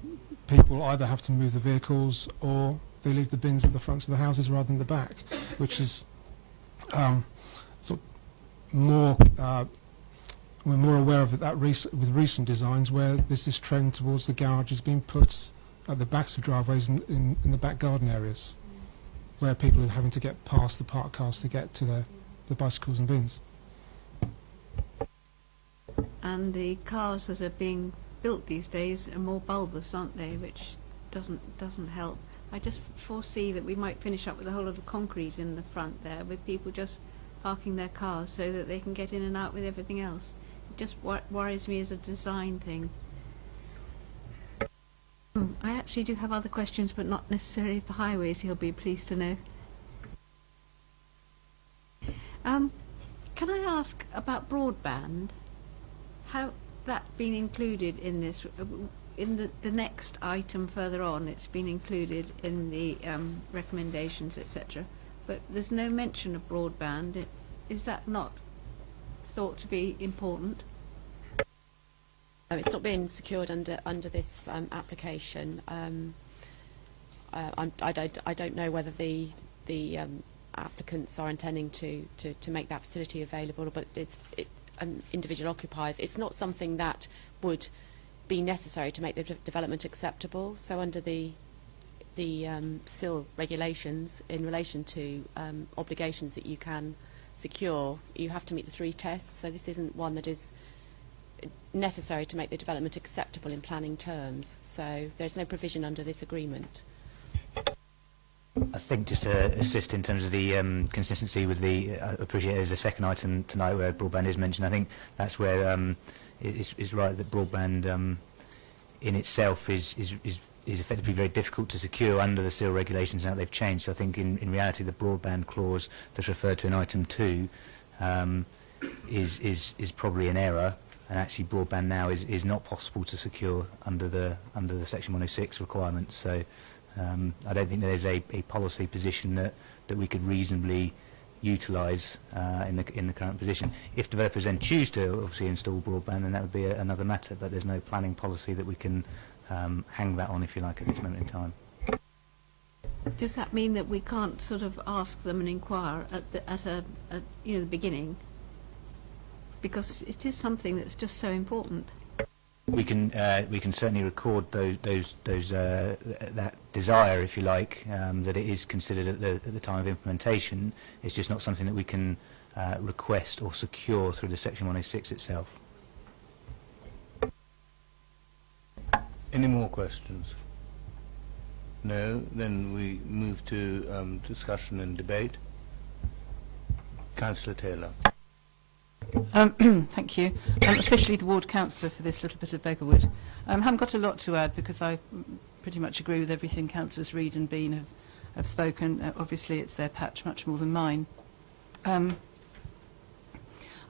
people either have to move the vehicles or they leave the bins at the fronts of the houses rather than the back, which is sort of more, we're more aware of it with recent designs where there's this trend towards the garages being put at the backs of driveways in the back garden areas, where people are having to get past the parked cars to get to the bicycles and bins. And the cars that are being built these days are more bulbous, aren't they, which doesn't help. I just foresee that we might finish up with a whole lot of concrete in the front there, with people just parking their cars so that they can get in and out with everything else. It just worries me as a design thing. I actually do have other questions, but not necessarily for highways, you'll be pleased to know. Can I ask about broadband? How that's been included in this? In the next item further on, it's been included in the recommendations, etc. But there's no mention of broadband. Is that not thought to be important? It's not been secured under this application. I don't know whether the applicants are intending to make that facility available, but it's individual occupiers. It's not something that would be necessary to make the development acceptable. So under the SIL regulations in relation to obligations that you can secure, you have to meet the 3 tests. So this isn't one that is necessary to make the development acceptable in planning terms. So there's no provision under this agreement. I think just to assist in terms of the consistency with the, I appreciate there's a second item tonight where broadband is mentioned. I think that's where it's right that broadband in itself is effectively very difficult to secure under the SIL regulations now they've changed. So I think in reality the broadband clause that's referred to in item 2 is probably an error, and actually broadband now is not possible to secure under the section 106 requirements. So I don't think there's a policy position that we could reasonably utilise in the current position. If developers then choose to obviously install broadband, then that would be another matter, but there's no planning policy that we can hang that on, if you like, at this moment in time. Does that mean that we can't sort of ask them and inquire at the beginning? Because it is something that's just so important. We can certainly record that desire, if you like, that it is considered at the time of implementation. It's just not something that we can request or secure through the section 106 itself. Any more questions? No? Then we move to discussion and debate. Councillor Taylor. Thank you. I'm officially the ward councillor for this little bit of Beggarwood. Haven't got a lot to add because I pretty much agree with everything councillors Reid and Bean have spoken. Obviously it's their patch much more than mine. I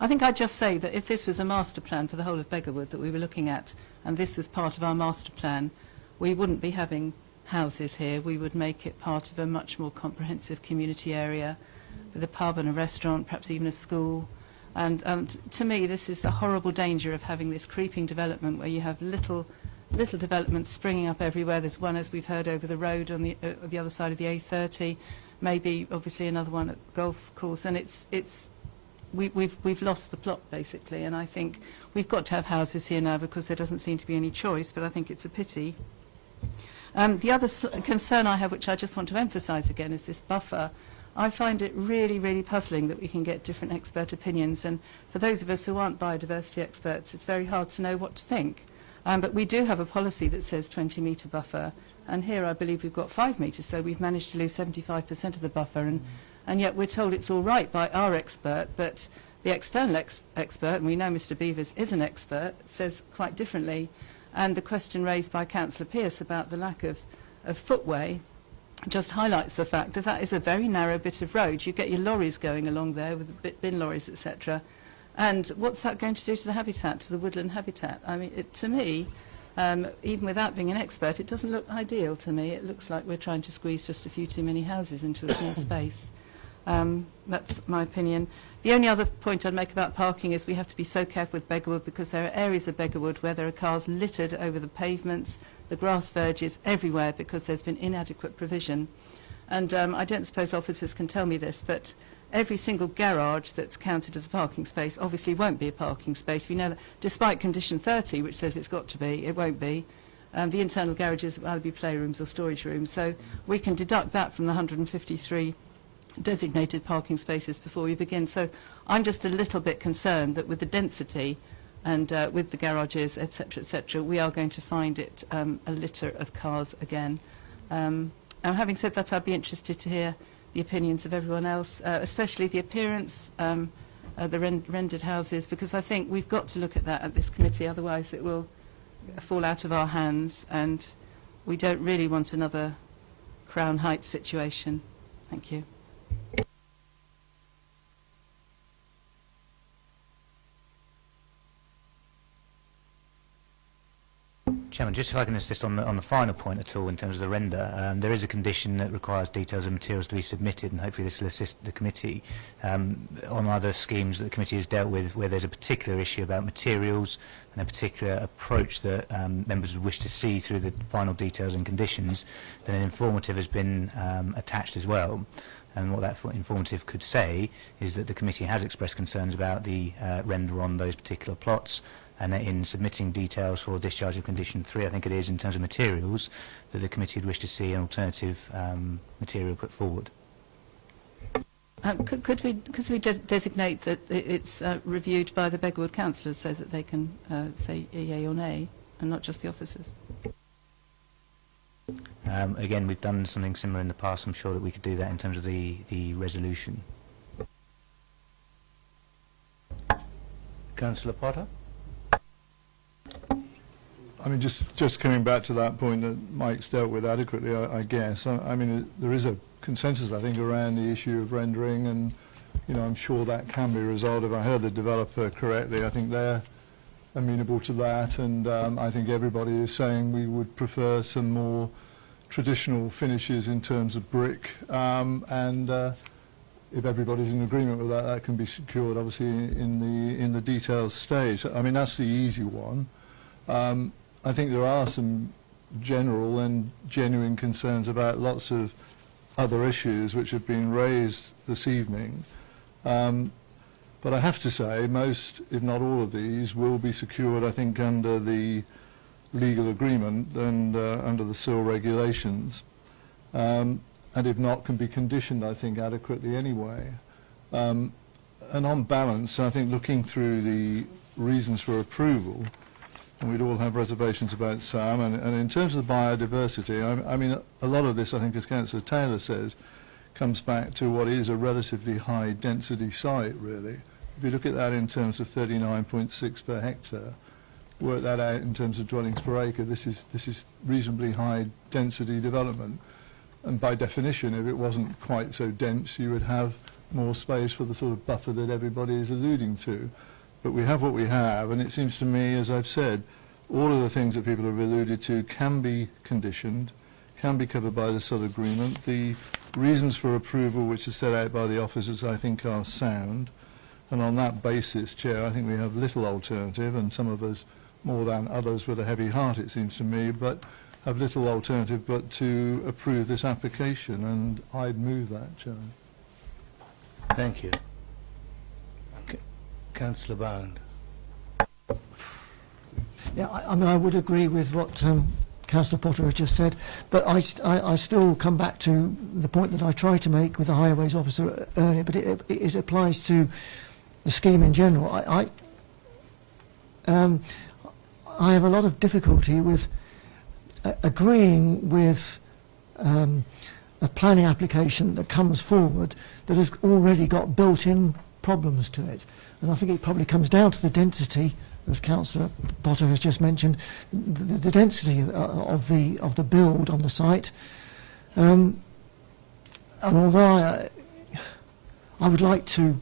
think I'd just say that if this was a master plan for the whole of Beggarwood that we were looking at, and this was part of our master plan, we wouldn't be having houses here. We would make it part of a much more comprehensive community area with a pub and a restaurant, perhaps even a school. And to me, this is the horrible danger of having this creeping development where you have little developments springing up everywhere. There's one, as we've heard, over the road on the other side of the A30, maybe obviously another one at the golf course, and we've lost the plot basically. And I think we've got to have houses here now because there doesn't seem to be any choice. But I think it's a pity. The other concern I have, which I just want to emphasise again, is this buffer. I find it really, really puzzling that we can get different expert opinions, and for those of us who aren't biodiversity experts, it's very hard to know what to think. But we do have a policy that says 20-metre buffer, and here I believe we've got 5 metres, so we've managed to lose 75% of the buffer, and yet we're told it's all right by our expert, but the external expert, and we know Mr Beavers is an expert, says quite differently. And the question raised by Councillor Pearce about the lack of footway just highlights the fact that that is a very narrow bit of road. You get your lorries going along there with the bin lorries, etc. And what's that going to do to the habitat, to the woodland habitat? I mean, to me, even without being an expert, it doesn't look ideal to me. It looks like we're trying to squeeze just a few too many houses into a small space. That's my opinion. The only other point I'd make about parking is we have to be so careful with Beggarwood, because there are areas of Beggarwood where there are cars littered over the pavements, the grass verges, everywhere, because there's been inadequate provision. And I don't suppose officers can tell me this, but every single garage that's counted as a parking space obviously won't be a parking space. We know that despite condition 30, which says it's got to be, it won't be. The internal garages will either be playrooms or storage rooms, so we can deduct that from the 153 designated parking spaces before we begin. So I'm just a little bit concerned that with the density and with the garages, etc., we are going to find it a litter of cars again. And having said that, I'd be interested to hear the opinions of everyone else, especially the appearance, the rendered houses, because I think we've got to look at that at this committee, otherwise it will fall out of our hands, and we don't really want another Crown Heights situation. Thank you. Chairman, just if I can assist on the final point at all in terms of the render, there is a condition that requires details of materials to be submitted, and hopefully this will assist the committee on other schemes that the committee has dealt with where there's a particular issue about materials and a particular approach that members would wish to see through the final details and conditions. Then an informative has been attached as well. And what that informative could say is that the committee has expressed concerns about the render on those particular plots, and in submitting details for discharge of condition 3, I think it is, in terms of materials, that the committee would wish to see an alternative material put forward. Could we designate that it's reviewed by the Beggarwood councillors so that they can say yea or nay, and not just the officers? Again, we've done something similar in the past. I'm sure that we could do that in terms of the resolution. Councillor Potter? I mean, just coming back to that point that Mike's dealt with adequately, I guess. I mean, there is a consensus, I think, around the issue of rendering, and, you know, I'm sure that can be resolved. If I heard the developer correctly, I think they're amenable to that, and I think everybody is saying we would prefer some more traditional finishes in terms of brick, and if everybody's in agreement with that, that can be secured, obviously, in the details stage. I mean, that's the easy one. I think there are some general and genuine concerns about lots of other issues which have been raised this evening. But I have to say, most, if not all of these, will be secured, I think, under the legal agreement and under the SIL regulations. And if not, can be conditioned, I think, adequately anyway. And on balance, I think looking through the reasons for approval, and we'd all have reservations about some, and in terms of biodiversity, I mean, a lot of this, I think, as Councillor Taylor says, comes back to what is a relatively high density site, really. If you look at that in terms of 39.6 per hectare, work that out in terms of dwellings per acre, this is reasonably high density development. And by definition, if it wasn't quite so dense, you would have more space for the sort of buffer that everybody is alluding to. But we have what we have, and it seems to me, as I've said, all of the things that people have alluded to can be conditioned, can be covered by the SIL agreement. The reasons for approval, which is set out by the officers, I think are sound. And on that basis, Chair, I think we have little alternative, and some of us more than others with a heavy heart, it seems to me, but have little alternative but to approve this application, and I'd move that, Chair. Thank you. Councillor Bound. Yeah, I mean, I would agree with what Councillor Potter has just said, but I still come back to the point that I tried to make with the highways officer earlier, but it applies to the scheme in general. I have a lot of difficulty with agreeing with a planning application that comes forward that has already got built-in problems to it. And I think it probably comes down to the density, as Councillor Potter has just mentioned, the density of the build on the site. And although I would like to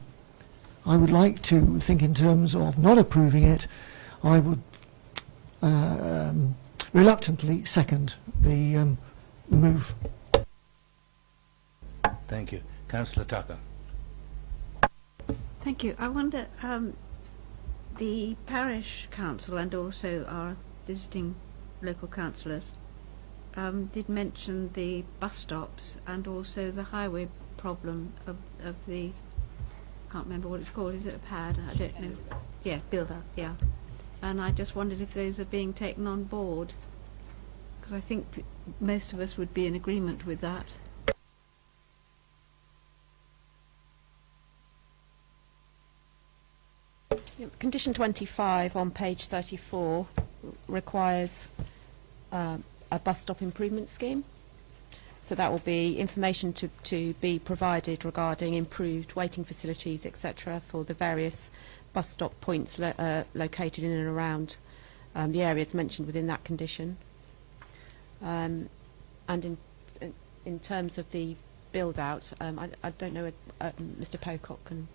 think in terms of not approving it, I would reluctantly second the move. Thank you. Councillor Tucker. Thank you. I wonder, the parish council and also our visiting local councillors did mention the bus stops and also the highway problem of the, can't remember what it's called, is it a pad? I don't know. Yeah, build-up, yeah. And I just wondered if those are being taken on board, because I think most of us would be in agreement with that. Condition 25 on page 34 requires a bus stop improvement scheme. So that will be information to be provided regarding improved waiting facilities, etc., for the various bus stop points located in and around the areas mentioned within that condition. And in terms of the build-out, I don't know if Mr. Pocock can...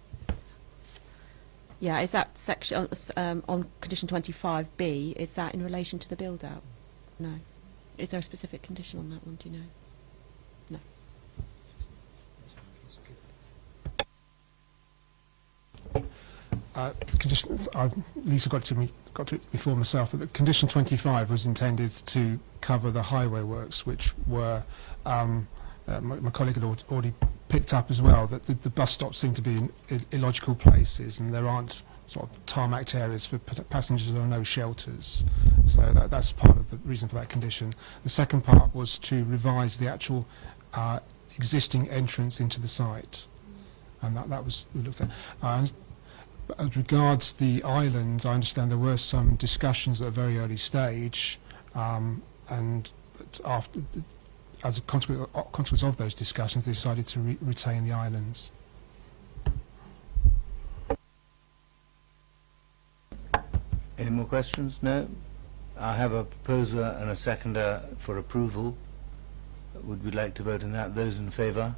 Yeah, is that section on condition 25B, is that in relation to the build-out? No. Is there a specific condition on that one, do you know? No. Conditions, Lisa got to it before myself, but the condition 25 was intended to cover the highway works, which were, my colleague had already picked up as well, that the bus stops seem to be in illogical places, and there aren't sort of tarmacked areas for passengers, there are no shelters. So that's part of the reason for that condition. The second part was to revise the actual existing entrance into the site, and that was we looked at. As regards the island, I understand there were some discussions at a very early stage, and after, as a consequence of those discussions, they decided to retain the islands. Any more questions? No? I have a proposer and a seconder for approval. Would we like to vote on that? Those in favour?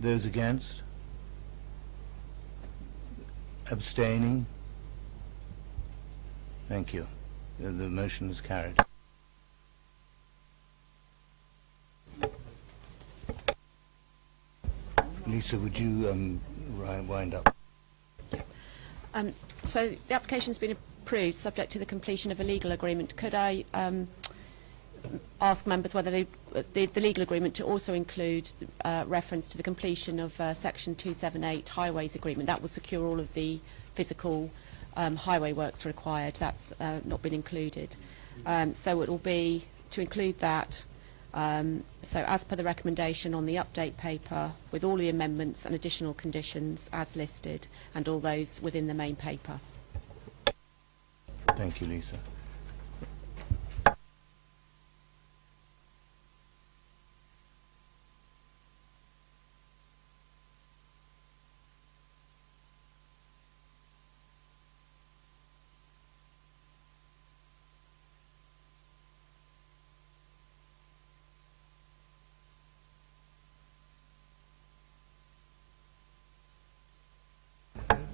Those against? Abstaining? Thank you. The motion is carried. Lisa, would you wind up? So the application has been approved subject to the completion of a legal agreement. Could I ask members whether the legal agreement to also include reference to the completion of section 278 highways agreement? That will secure all of the physical highway works required. That's not been included. So it will be to include that. So as per the recommendation on the update paper, with all the amendments and additional conditions as listed, and all those within the main paper. Thank you, Lisa.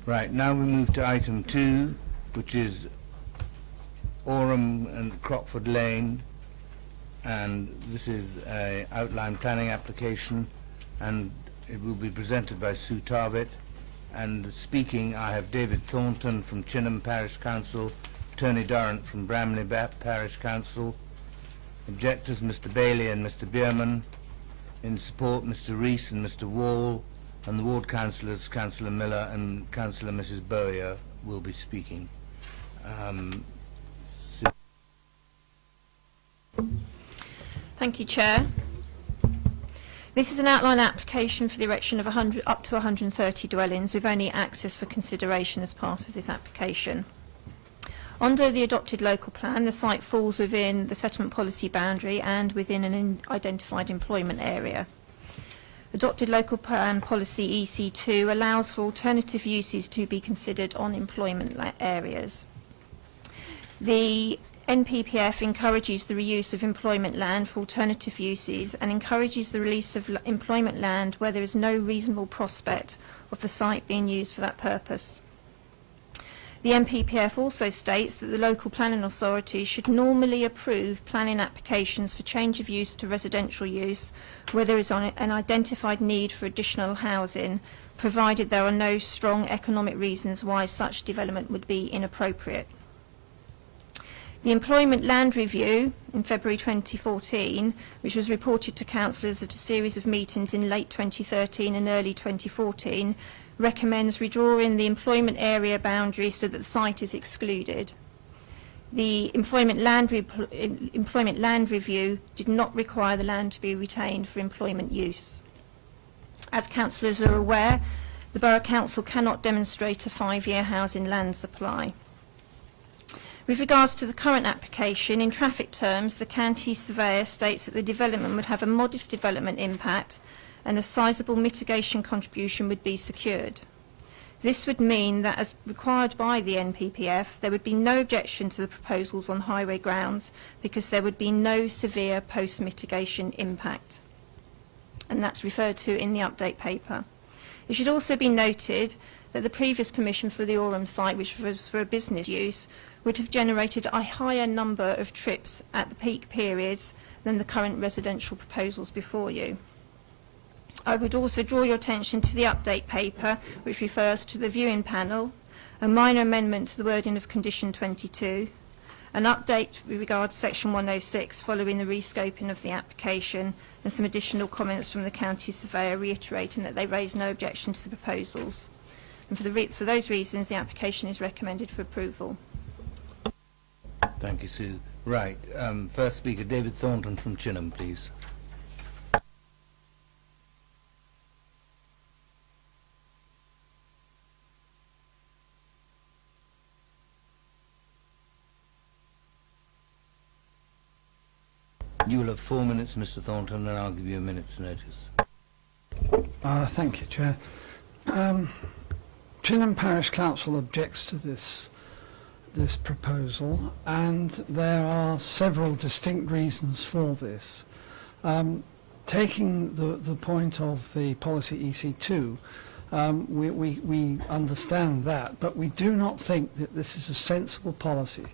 Right, now we move to item 2, which is Orham and Crockford Lane, and this is an outline planning application, and it will be presented by Sue Tarvett. And speaking, I have David Thornton from Chinham Parish Council, Tony Durrant from Bramley Parish Council, objectors Mr. Bailey and Mr. Bierman, in support Mr. Rees and Mr. Wall, and the ward councillors, Councillor Miller and Councillor Mrs. Bowyer, will be speaking. Thank you, Chair. This is an outline application for the erection of up to 130 dwellings with only access for consideration as part of this application. Under the adopted local plan, the site falls within the settlement policy boundary and within an identified employment area. Adopted local plan policy EC2 allows for alternative uses to be considered on employment areas. The NPPF encourages the reuse of employment land for alternative uses and encourages the release of employment land where there is no reasonable prospect of the site being used for that purpose. The NPPF also states that the local planning authorities should normally approve planning applications for change of use to residential use where there is an identified need for additional housing, provided there are no strong economic reasons why such development would be inappropriate. The Employment Land Review in February 2014, which was reported to councillors at a series of meetings in late 2013 and early 2014, recommends redrawing the employment area boundary so that the site is excluded. The Employment Land Review did not require the land to be retained for employment use. As councillors are aware, the Borough Council cannot demonstrate a 5-year housing land supply. With regards to the current application, in traffic terms, the county surveyor states that the development would have a modest development impact and a sizable mitigation contribution would be secured. This would mean that, as required by the NPPF, there would be no objection to the proposals on highway grounds because there would be no severe post-mitigation impact. And that's referred to in the update paper. It should also be noted that the previous permission for the Orham site, which was for a business use, would have generated a higher number of trips at the peak periods than the current residential proposals before you. I would also draw your attention to the update paper, which refers to the viewing panel, a minor amendment to the wording of condition 22, an update with regard to section 106 following the rescoping of the application, and some additional comments from the county surveyor reiterating that they raise no objection to the proposals. And for those reasons, the application is recommended for approval. Thank you, Sue. Right. First speaker, David Thornton from Chinham, please. You will have 4 minutes, Mr. Thornton, and I'll give you a minute's notice. Thank you, Chair. Chinham Parish Council objects to this proposal, and there are several distinct reasons for this. Taking the point of the policy EC2, we understand that, but we do not think that this is a sensible policy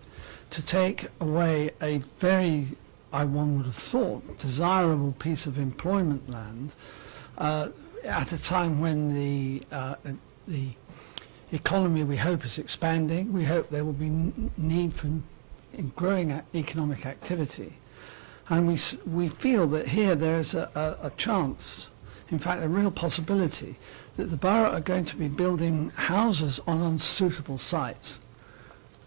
to take away a very, one would have thought, desirable piece of employment land at a time when the economy, we hope, is expanding. We hope there will be need for growing economic activity. And we feel that here there is a chance, in fact a real possibility, that the borough are going to be building houses on unsuitable sites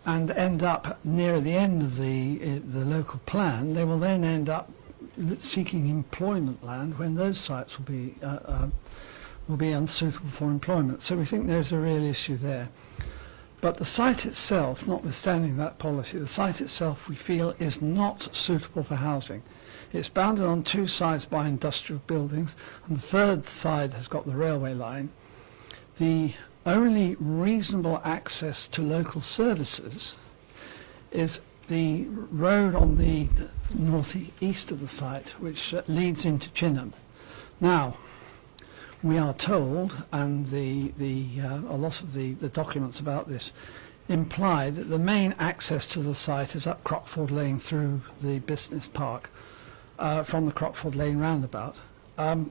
and end up near the end of the local plan. They will then end up seeking employment land when those sites will be unsuitable for employment. So we think there's a real issue there. But the site itself, notwithstanding that policy, the site itself we feel is not suitable for housing. It's bounded on 2 sides by industrial buildings, and the 3rd side has got the railway line. The only reasonable access to local services is the road on the northeast of the site, which leads into Chinham. Now, we are told, and a lot of the documents about this imply that the main access to the site is up Crockford Lane through the business park from the Crockford Lane roundabout.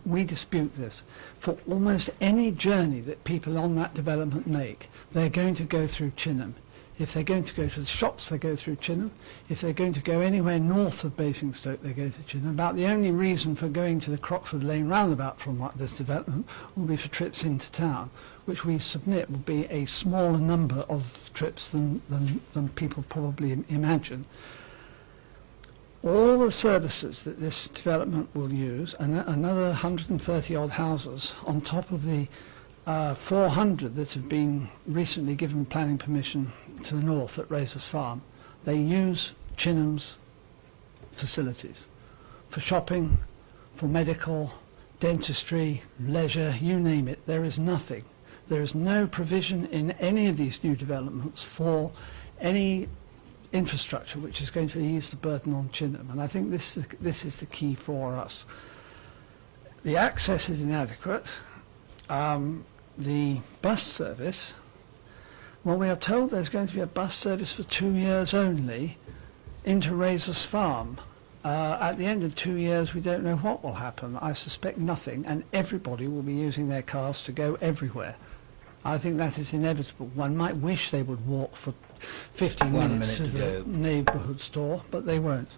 We dispute this. For almost any journey that people on that development make, they're going to go through Chinham. If they're going to go to the shops, they go through Chinham. If they're going to go anywhere north of Basingstoke, they go to Chinham. About the only reason for going to the Crockford Lane roundabout from this development will be for trips into town, which we submit will be a smaller number of trips than people probably imagine. all the services that this development will use, and another 130 odd houses on top of the 400 that have been recently given planning permission to the north at Razors Farm, they use Chinham's facilities for shopping, for medical, dentistry, leisure, you name it. There is nothing. There is no provision in any of these new developments for any infrastructure which is going to ease the burden on Chinham, and I think this is the key for us. The access is inadequate. The bus service, well, we are told there's going to be a bus service for 2 years only into Razors Farm. At the end of 2 years, we don't know what will happen. I suspect nothing, and everybody will be using their cars to go everywhere. I think that is inevitable. One might wish they would walk for 15 minutes to the neighbourhood store, but they won't.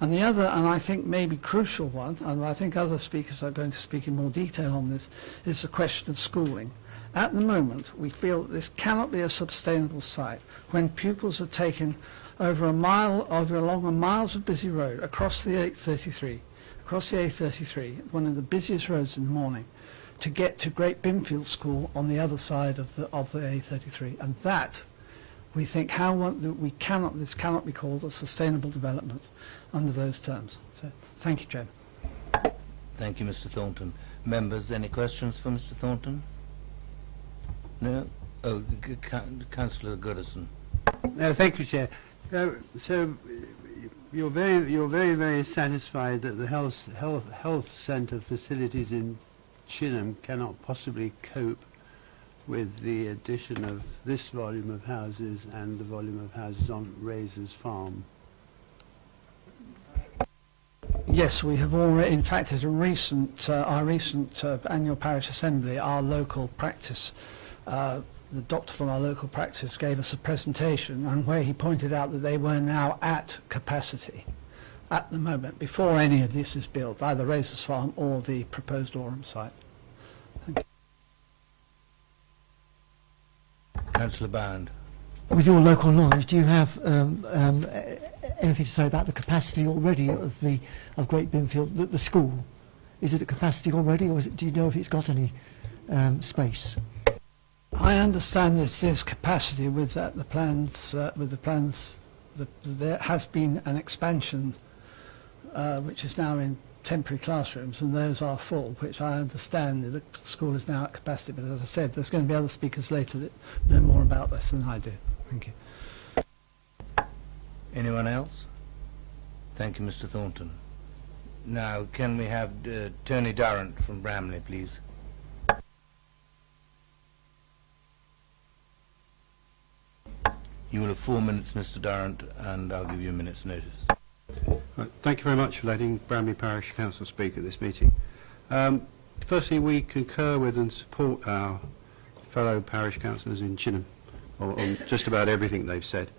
And the other, and I think maybe crucial one, and I think other speakers are going to speak in more detail on this, is the question of schooling. At the moment, we feel that this cannot be a sustainable site when pupils are taken over along a miles of busy road across the A33, one of the busiest roads in the morning, to get to Great Binfield School on the other side of the A33, and that we think this cannot be called a sustainable development under those terms. So, thank you, Chairman. Thank you, Mr. Thornton. Members, any questions for Mr. Thornton? No? Oh, Councillor Goodison. No, thank you, Chair. So you're very satisfied that the health centre facilities in Chinham cannot possibly cope with the addition of this volume of houses and the volume of houses on Razors Farm. Yes, we have already, in fact, at our recent annual parish assembly, our local practice, the doctor from our local practice gave us a presentation and where he pointed out that they were now at capacity at the moment, before any of this is built, either Razors Farm or the proposed Orham site. Thank you. Councillor Bound. With your local knowledge, do you have anything to say about the capacity already of Great Binfield, the school? Is it at capacity already, or do you know if it's got any space? I understand that it is capacity with there has been an expansion which is now in temporary classrooms, and those are full, which I understand the school is now at capacity. But as I said, there's going to be other speakers later that know more about this than I do. Thank you. Anyone else? Thank you, Mr. Thornton. Now, can we have Tony Durrant from Bramley, please? You will have 4 minutes, Mr. Durrant, and I'll give you a minute's notice. Right, thank you very much for letting Bramley Parish Council speak at this meeting. Firstly, we concur with and support our fellow parish councillors in Chinham on just about everything they've said.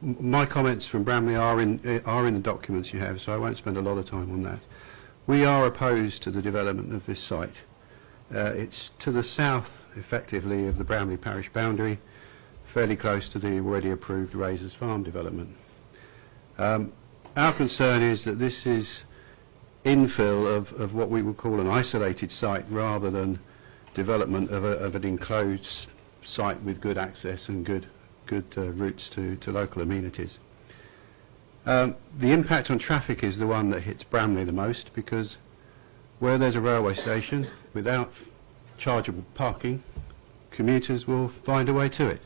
My comments from Bramley are in the documents you have, so I won't spend a lot of time on that. We are opposed to the development of this site. It's to the south, effectively, of the Bramley parish boundary, fairly close to the already approved Razors Farm development. Our concern is that this is infill of what we would call an isolated site rather than development of an enclosed site with good access and good routes to local amenities. The impact on traffic is the one that hits Bramley the most, because where there's a railway station without chargeable parking, commuters will find a way to it.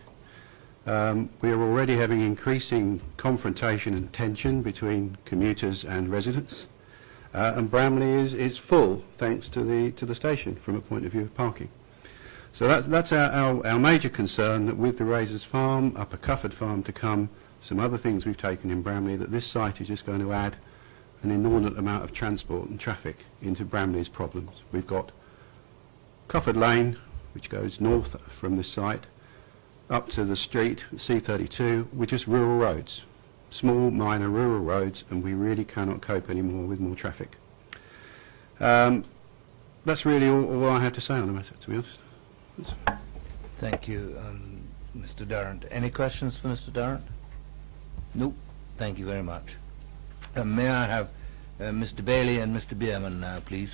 We are already having increasing confrontation and tension between commuters and residents, and Bramley is full thanks to the station from a point of view of parking. So that's our major concern, that with the Razors Farm, Upper Cufford Farm to come, some other things we've taken in Bramley, that this site is just going to add an inordinate amount of transport and traffic into Bramley's problems. We've got Cufford Lane, which goes north from this site, up to the street, C32, which is rural roads, small, minor rural roads, and we really cannot cope anymore with more traffic. That's really all I have to say on the matter, to be honest. Thank you, Mr. Durrant. Any questions for Mr. Durrant? Nope. Thank you very much. May I have Mr. Bailey and Mr. Bierman now, please?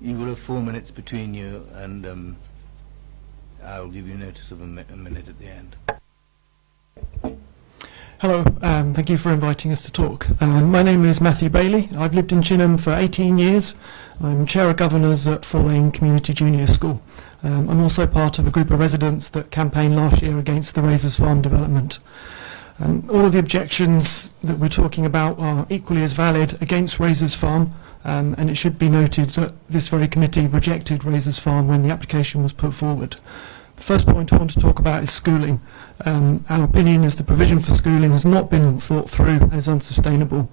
You will have 4 minutes between you, and I'll give you notice of a minute at the end. Hello, thank you for inviting us to talk. My name is Matthew Bailey. I've lived in Chinham for 18 years. I'm Chair of Governors at Four Lane Community Junior School. I'm also part of a group of residents that campaigned last year against the Razors Farm development. All of the objections that we're talking about are equally as valid against Razors Farm, and it should be noted that this very committee rejected Razors Farm when the application was put forward. The first point I want to talk about is schooling. Our opinion is the provision for schooling has not been thought through and is unsustainable.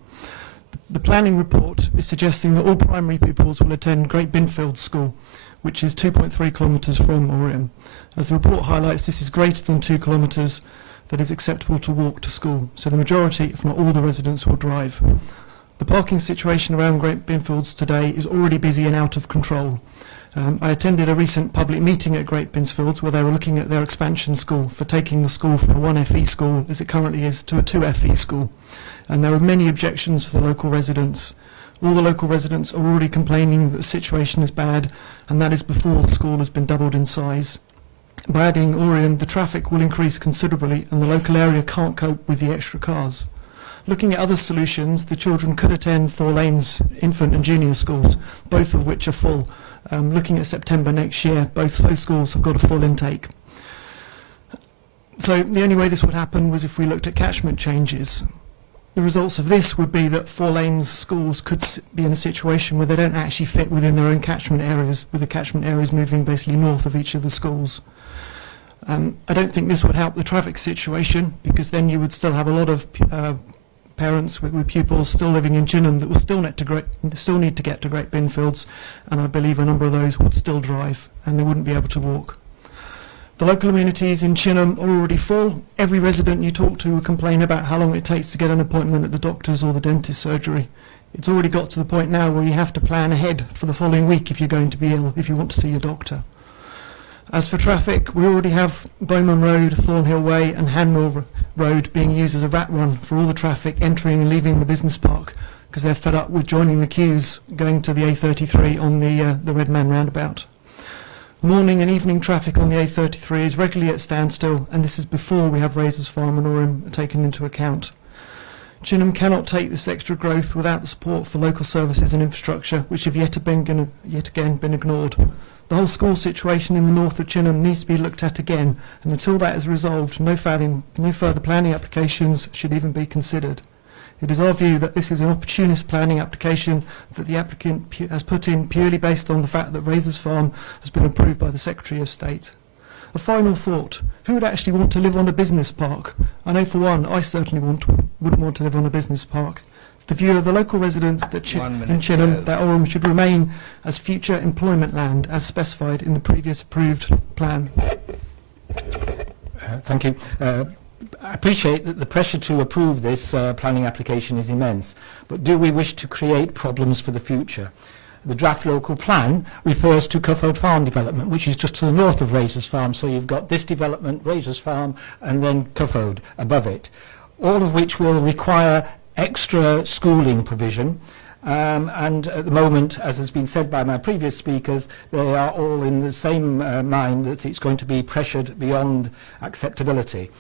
The planning report is suggesting that all primary pupils will attend Great Binfield School, which is 2.3 kilometres from Oriam. As the report highlights, this is greater than 2 kilometres that is acceptable to walk to school, so the majority, if not all the residents, will drive. The parking situation around Great Binfields today is already busy and out of control. I attended a recent public meeting at Great Binfields where they were looking at their expansion school for taking the school from a 1 FE school, as it currently is, to a 2 FE school. And there were many objections for the local residents. All the local residents are already complaining that the situation is bad, and that is before the school has been doubled in size. By adding Oriam, the traffic will increase considerably and the local area can't cope with the extra cars. Looking at other solutions, the children could attend Four Lanes infant and junior schools, both of which are full. Looking at September next year, both those schools have got a full intake. So the only way this would happen was if we looked at catchment changes. The results of this would be that Four Lanes schools could be in a situation where they don't actually fit within their own catchment areas, with the catchment areas moving basically north of each of the schools. I don't think this would help the traffic situation, because then you would still have a lot of parents with pupils still living in Chinham that will still need to get to Great Binfields, and I believe a number of those would still drive and they wouldn't be able to walk. The local amenities in Chinham are already full. Every resident you talk to will complain about how long it takes to get an appointment at the doctor's or the dentist's surgery. It's already got to the point now where you have to plan ahead for the following week if you're going to be ill, if you want to see your doctor. As for traffic, we already have Bowman Road, Thornhill Way and Handmill Road being used as a rat run for all the traffic entering and leaving the business park, because they're fed up with joining the queues going to the A33 on the Red Man roundabout. Morning and evening traffic on the A33 is regularly at standstill, and this is before we have Razors Farm and Oriam taken into account. Chinham cannot take this extra growth without the support for local services and infrastructure, which have yet again been ignored. The whole school situation in the north of Chinham needs to be looked at again, and until that is resolved, no further planning applications should even be considered. It is our view that this is an opportunist planning application that the applicant has put in purely based on the fact that Razors Farm has been approved by the Secretary of State. A final thought: who would actually want to live on a business park? I know for one, I certainly wouldn't want to live on a business park. It's the view of the local residents that in Chinham that Oriam should remain as future employment land as specified in the previous approved plan. Thank you. I appreciate that the pressure to approve this planning application is immense, but do we wish to create problems for the future? The draft local plan refers to Cuffold Farm development, which is just to the north of Razors Farm, so you've got this development, Razors Farm, and then Cuffold above it, all of which will require extra schooling provision. And at the moment, as has been said by my previous speakers, they are all in the same mind that it's going to be pressured beyond acceptability.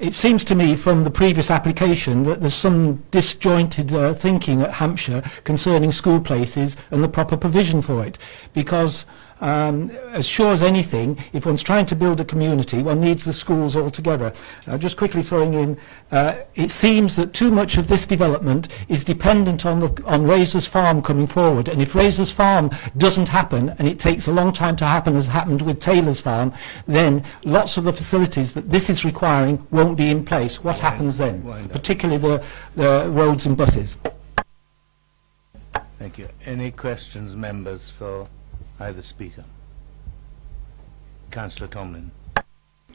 It seems to me from the previous application that there's some disjointed thinking at Hampshire concerning school places and the proper provision for it, because as sure as anything, if one's trying to build a community, one needs the schools all together. Just quickly throwing in, it seems that too much of this development is dependent on Razors Farm coming forward, and if Razors Farm doesn't happen, and it takes a long time to happen, as happened with Taylor's Farm, then lots of the facilities that this is requiring won't be in place. What happens then? Particularly the roads and buses. Thank you. Any questions, members, for either speaker? Councillor Tomlin.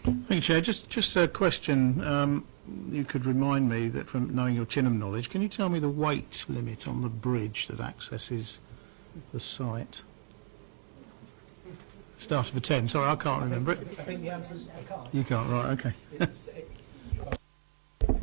Thank you, Chair. Just a question. You could remind me that from knowing your Chinham knowledge, can you tell me the weight limit on the bridge that accesses the site? Started for 10. Sorry, I can't remember it. I think the answer is I can't. You can't, right, okay.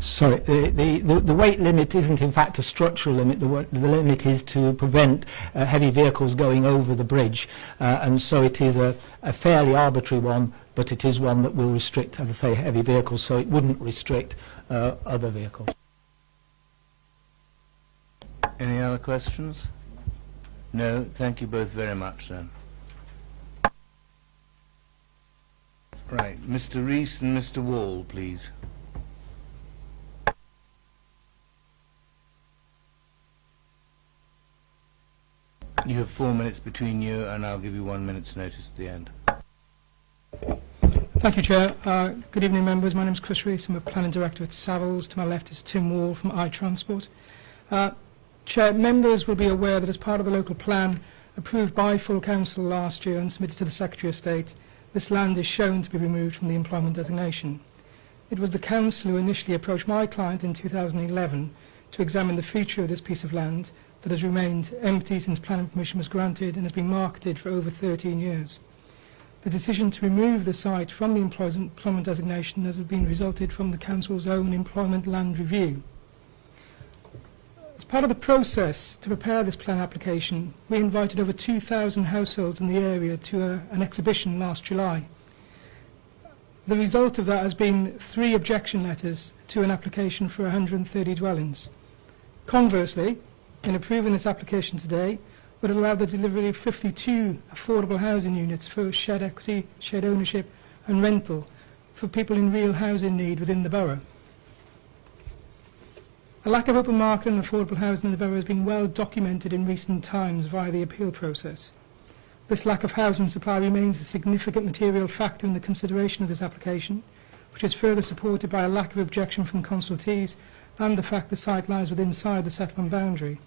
Sorry, the weight limit isn't in fact a structural limit. The limit is to prevent heavy vehicles going over the bridge, and so it is a fairly arbitrary one, but it is one that will restrict, as I say, heavy vehicles, so it wouldn't restrict other vehicles. Any other questions? No, thank you both very much then. Right, Mr. Rees and Mr. Wall, please. You have 4 minutes between you, and I'll give you 1 minute's notice at the end. Thank you, Chair. Good evening, members. My name is Chris Rees. I'm a Planning Director at Savills. To my left is Tim Wall from iTransport. Chair, members will be aware that as part of the local plan approved by full council last year and submitted to the Secretary of State, this land is shown to be removed from the employment designation. It was the council who initially approached my client in 2011 to examine the future of this piece of land that has remained empty since planning permission was granted and has been marketed for over 13 years. The decision to remove the site from the employment designation has been resulted from the council's own employment land review. As part of the process to prepare this plan application, we invited over 2,000 households in the area to an exhibition last July. The result of that has been 3 objection letters to an application for 130 dwellings. Conversely, in approving this application today, would allow the delivery of 52 affordable housing units for shared equity, shared ownership and rental for people in real housing need within the borough. A lack of open market and affordable housing in the borough has been well documented in recent times via the appeal process. This lack of housing supply remains a significant material factor in the consideration of this application, which is further supported by a lack of objection from consultees and the fact the site lies inside the settlement boundary.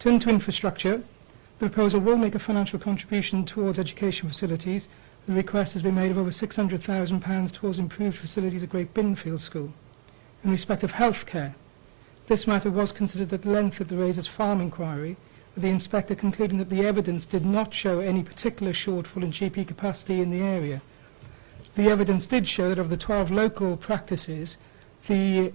Turning to infrastructure, the proposal will make a financial contribution towards education facilities. The request has been made of over £600,000 towards improved facilities at Great Binfield School. In respect of healthcare, this matter was considered at length at the Razors Farm inquiry, with the inspector concluding that the evidence did not show any particular shortfall in GP capacity in the area. The evidence did show that of the 12 local practices, the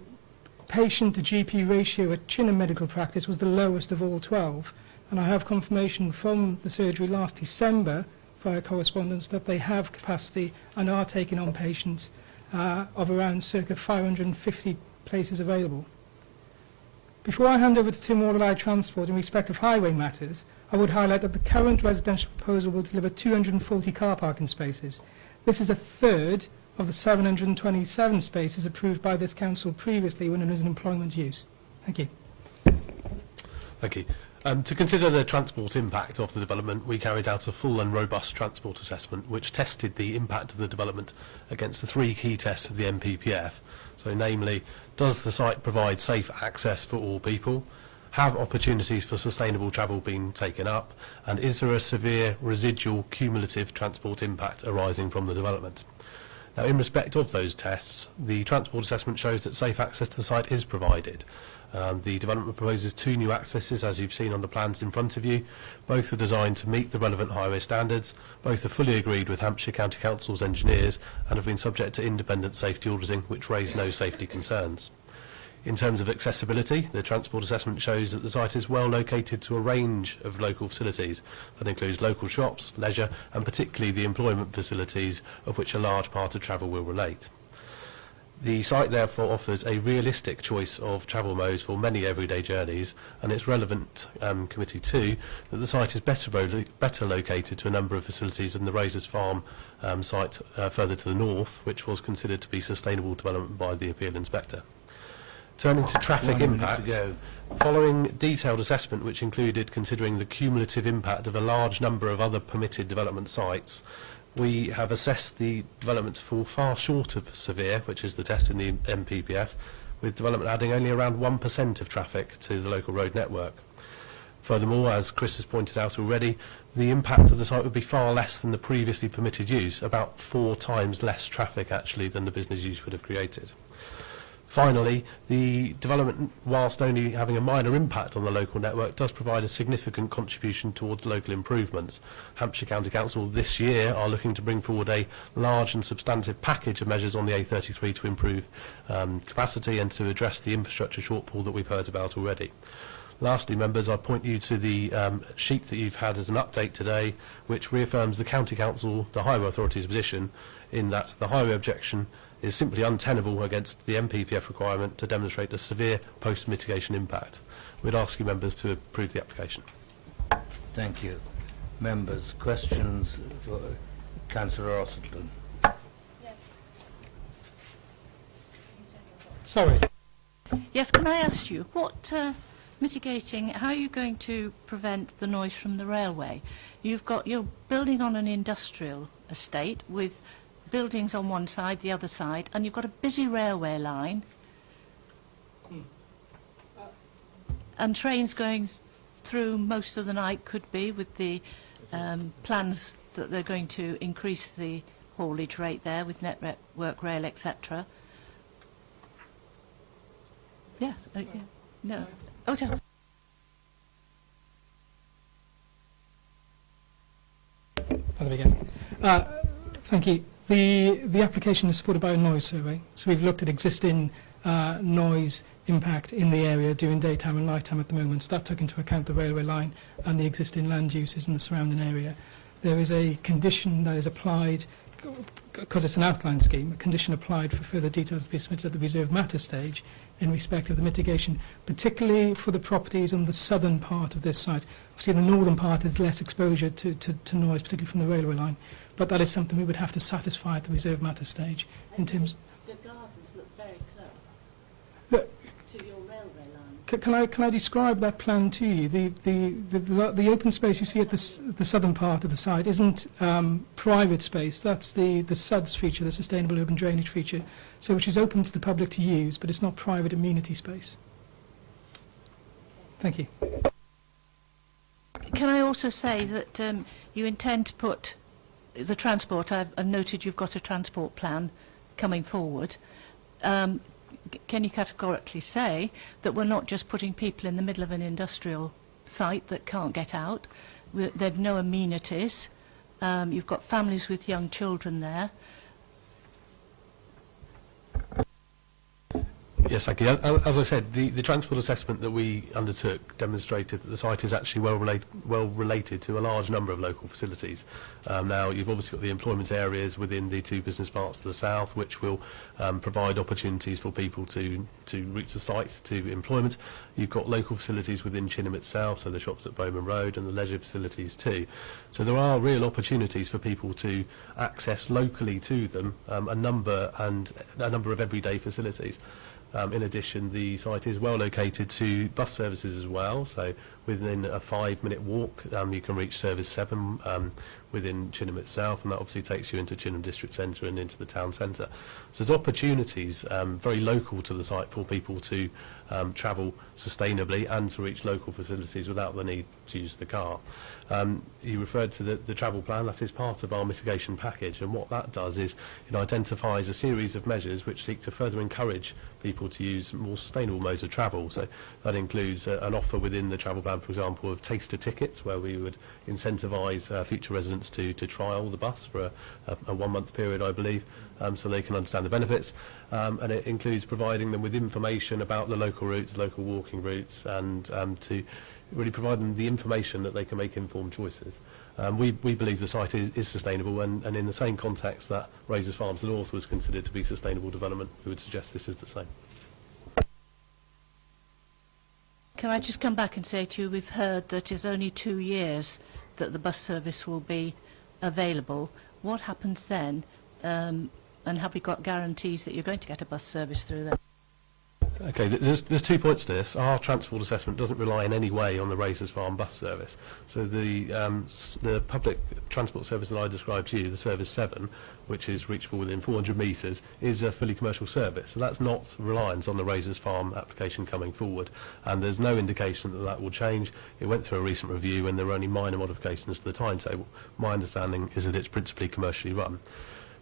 patient-to-GP ratio at Chinham Medical Practice was the lowest of all 12, and I have confirmation from the surgery last December via correspondence that they have capacity and are taking on patients of around circa 550 places available. Before I hand over to Tim Wall of iTransport in respect of highway matters, I would highlight that the current residential proposal will deliver 240 car parking spaces. This is a third of the 727 spaces approved by this council previously when it was in employment use. Thank you. Thank you. To consider the transport impact of the development, we carried out a full and robust transport assessment which tested the impact of the development against the 3 key tests of the MPPF. So namely, does the site provide safe access for all people? Have opportunities for sustainable travel been taken up? And is there a severe residual cumulative transport impact arising from the development? Now, in respect of those tests, the transport assessment shows that safe access to the site is provided. The development proposes 2 new accesses, as you've seen on the plans in front of you. Both are designed to meet the relevant highway standards. Both are fully agreed with Hampshire County Council's engineers and have been subject to independent safety auditing, which raise no safety concerns. In terms of accessibility, the transport assessment shows that the site is well located to a range of local facilities. That includes local shops, leisure, and particularly the employment facilities, of which a large part of travel will relate. The site therefore offers a realistic choice of travel modes for many everyday journeys, and it's relevant, committee too, that the site is better located to a number of facilities than the Razors Farm site further to the north, which was considered to be sustainable development by the appeal inspector. Turning to traffic impact, following detailed assessment which included considering the cumulative impact of a large number of other permitted development sites, we have assessed the development to fall far short of severe, which is the test in the MPPF, with development adding only around 1% of traffic to the local road network. Furthermore, as Chris has pointed out already, the impact of the site would be far less than the previously permitted use, about 4 times less traffic actually than the business use would have created. Finally, the development, whilst only having a minor impact on the local network, does provide a significant contribution towards local improvements. Hampshire County Council this year are looking to bring forward a large and substantive package of measures on the A33 to improve capacity and to address the infrastructure shortfall that we've heard about already. Lastly, members, I point you to the sheet that you've had as an update today, which reaffirms the County Council, the Highway Authority's position, in that the highway objection is simply untenable against the MPPF requirement to demonstrate a severe post-mitigation impact. We'd ask you members to approve the application. Thank you. Members, questions for Councillor Ossendon? Sorry. Yes, can I ask you, what how are you going to prevent the noise from the railway? You're building on an industrial estate with buildings on one side, the other side, and you've got a busy railway line and trains going through most of the night, could be, with the plans that they're going to increase the haulage rate there with Network Rail, etc. Yes. Yeah. No. Oh, no. At the beginning. Thank you. The application is supported by a noise survey. So we've looked at existing noise impact in the area during daytime and nighttime at the moment. So that took into account the railway line and the existing land uses in the surrounding area. There is a condition that is applied, because it's an outline scheme, a condition applied for further details to be submitted at the reserved matter stage in respect of the mitigation, particularly for the properties on the southern part of this site. Obviously, the northern part is less exposure to noise, particularly from the railway line. But that is something we would have to satisfy at the reserved matter stage in terms. The gardens look very close to your railway line. Can I describe that plan to you? The open space you see at the southern part of the site isn't private space. That's the SUDS feature, the Sustainable Urban Drainage feature, so which is open to the public to use, but it's not private amenity space. Thank you. Can I also say that you intend to put the transport, I've noted you've got a transport plan coming forward. Can you categorically say that we're not just putting people in the middle of an industrial site that can't get out? They've no amenities. You've got families with young children there. Yes, thank you. As I said, the transport assessment that we undertook demonstrated that the site is actually well related to a large number of local facilities. Now, you've obviously got the employment areas within the 2 business parks to the south, which will provide opportunities for people to reach the site to employment. You've got local facilities within Chinham itself, so the shops at Bowman Road, and the leisure facilities too. So there are real opportunities for people to access locally to them a number of everyday facilities. In addition, the site is well located to bus services as well, so within a 5-minute walk you can reach Service 7 within Chinham itself, and that obviously takes you into Chinham District Centre and into the town centre. So there's opportunities very local to the site for people to travel sustainably and to reach local facilities without the need to use the car. You referred to the travel plan. That is part of our mitigation package, and what that does is it identifies a series of measures which seek to further encourage people to use more sustainable modes of travel. So that includes an offer within the travel plan, for example, of taster tickets, where we would incentivise future residents to trial the bus for a 1-month period, I believe, so they can understand the benefits. And it includes providing them with information about the local routes, local walking routes, and to really provide them the information that they can make informed choices. We believe the site is sustainable, and in the same context that Razors Farms North was considered to be sustainable development, we would suggest this is the same. Can I just come back and say to you, we've heard that it's only 2 years that the bus service will be available. What happens then, and have we got guarantees that you're going to get a bus service through there? Okay, there's 2 points to this. Our transport assessment doesn't rely in any way on the Razors Farm bus service. So the public transport service that I described to you, the Service 7, which is reachable within 400 metres, is a fully commercial service. So that's not reliant on the Razors Farm application coming forward. And there's no indication that that will change. It went through a recent review and there were only minor modifications to the timetable. My understanding is that it's principally commercially run.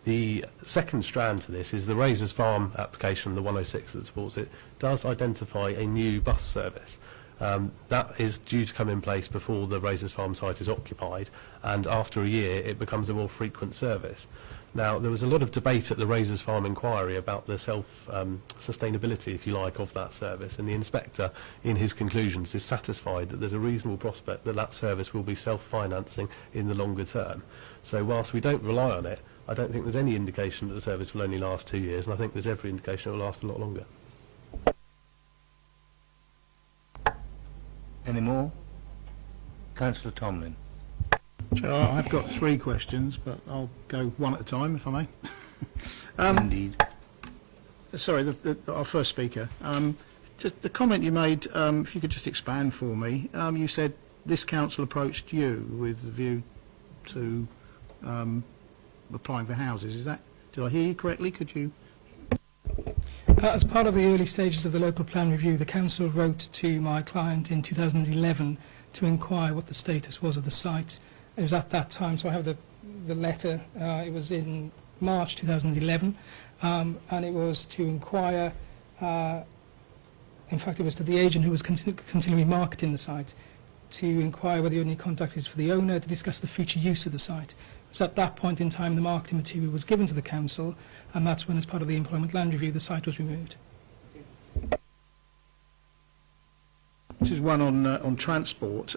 The second strand to this is the Razors Farm application, the 106 that supports it, does identify a new bus service. That is due to come in place before the Razors Farm site is occupied, and after a year it becomes a more frequent service. Now, there was a lot of debate at the Razors Farm inquiry about the sustainability, if you like, of that service, and the inspector, in his conclusions, is satisfied that there's a reasonable prospect that that service will be self-financing in the longer term. So whilst we don't rely on it, I don't think there's any indication that the service will only last 2 years, and I think there's every indication it will last a lot longer. Any more? Councillor Tomlin. Chair, I've got 3 questions, but I'll go one at a time, if I may. Indeed. Sorry, our first speaker. Just the comment you made, if you could just expand for me. You said this council approached you with the view to applying for houses. Is that? Did I hear you correctly? Could you? As part of the early stages of the local plan review, the council wrote to my client in 2011 to inquire what the status was of the site. It was at that time, so I have the letter. It was in March 2011, and it was to inquire. In fact, it was to the agent who was continually marketing the site to inquire whether you had any contact for the owner to discuss the future use of the site. So at that point in time, the marketing material was given to the council, and that's when, as part of the employment land review, the site was removed. This is one on transport.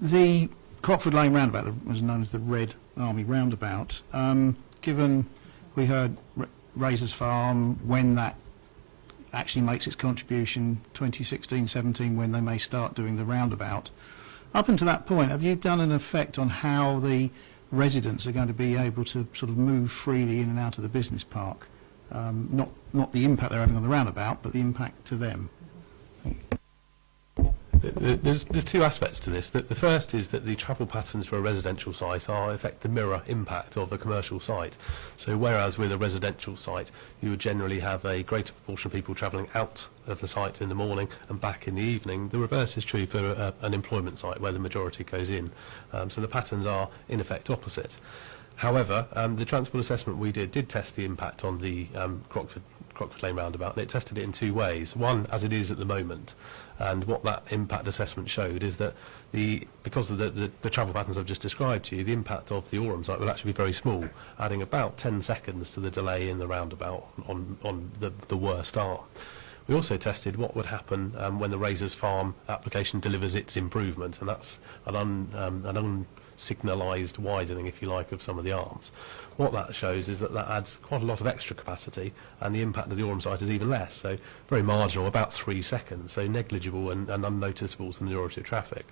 The Crockford Lane roundabout, was known as the Red Army roundabout. Given we heard Razors Farm, when that actually makes its contribution, 2016-17, when they may start doing the roundabout. Up until that point, have you done an effect on how the residents are going to be able to sort of move freely in and out of the business park? Not the impact they're having on the roundabout, but the impact to them. There's 2 aspects to this. The first is that the travel patterns for a residential site are in effect the mirror impact of a commercial site. So whereas with a residential site you would generally have a greater proportion of people travelling out of the site in the morning and back in the evening, the reverse is true for an employment site where the majority goes in. So the patterns are in effect opposite. However, the transport assessment we did test the impact on the Crockford Lane roundabout, and it tested it in 2 ways. One, as it is at the moment, and what that impact assessment showed is that because of the travel patterns I've just described to you, the impact of the Orem site will actually be very small, adding about 10 seconds to the delay in the roundabout on the worst hour. We also tested what would happen when the Razors Farm application delivers its improvement, and that's an unsignalised widening, if you like, of some of the arms. What that shows is that adds quite a lot of extra capacity, and the impact of the Orem site is even less, so very marginal, about 3 seconds, so negligible and unnoticeable to the majority of traffic.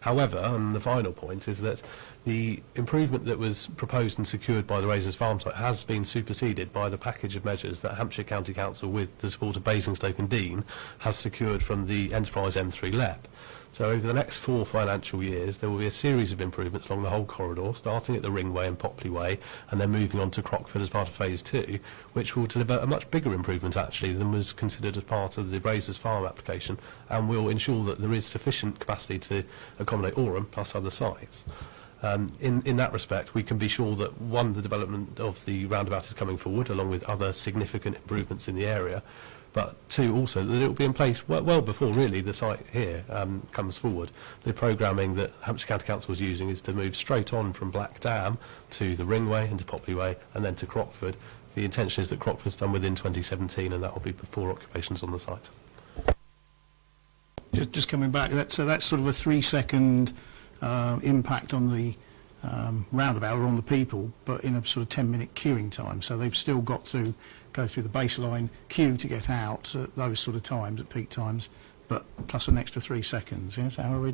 However, and the final point is that the improvement that was proposed and secured by the Razors Farm site has been superseded by the package of measures that Hampshire County Council, with the support of Basingstoke and Deane, has secured from the Enterprise M3 LEP. So over the next 4 financial years, there will be a series of improvements along the whole corridor, starting at the Ringway and Popley Way, and then moving on to Crockford as part of Phase 2, which will deliver a much bigger improvement, actually, than was considered as part of the Razors Farm application, and will ensure that there is sufficient capacity to accommodate Orem plus other sites. In that respect, we can be sure that, 1, the development of the roundabout is coming forward, along with other significant improvements in the area, but 2, also that it will be in place well before really the site here comes forward. The programming that Hampshire County Council is using is to move straight on from Black Dam to the Ringway and to Popley Way and then to Crockford. The intention is that Crockford's done within 2017, and that will be before occupations on the site. Just coming back, so that's sort of a 3-second impact on the roundabout or on the people, but in a sort of 10-minute queuing time. So they've still got to go through the baseline queue to get out at those sort of times, at peak times, but plus an extra 3 seconds. Yes, how are we?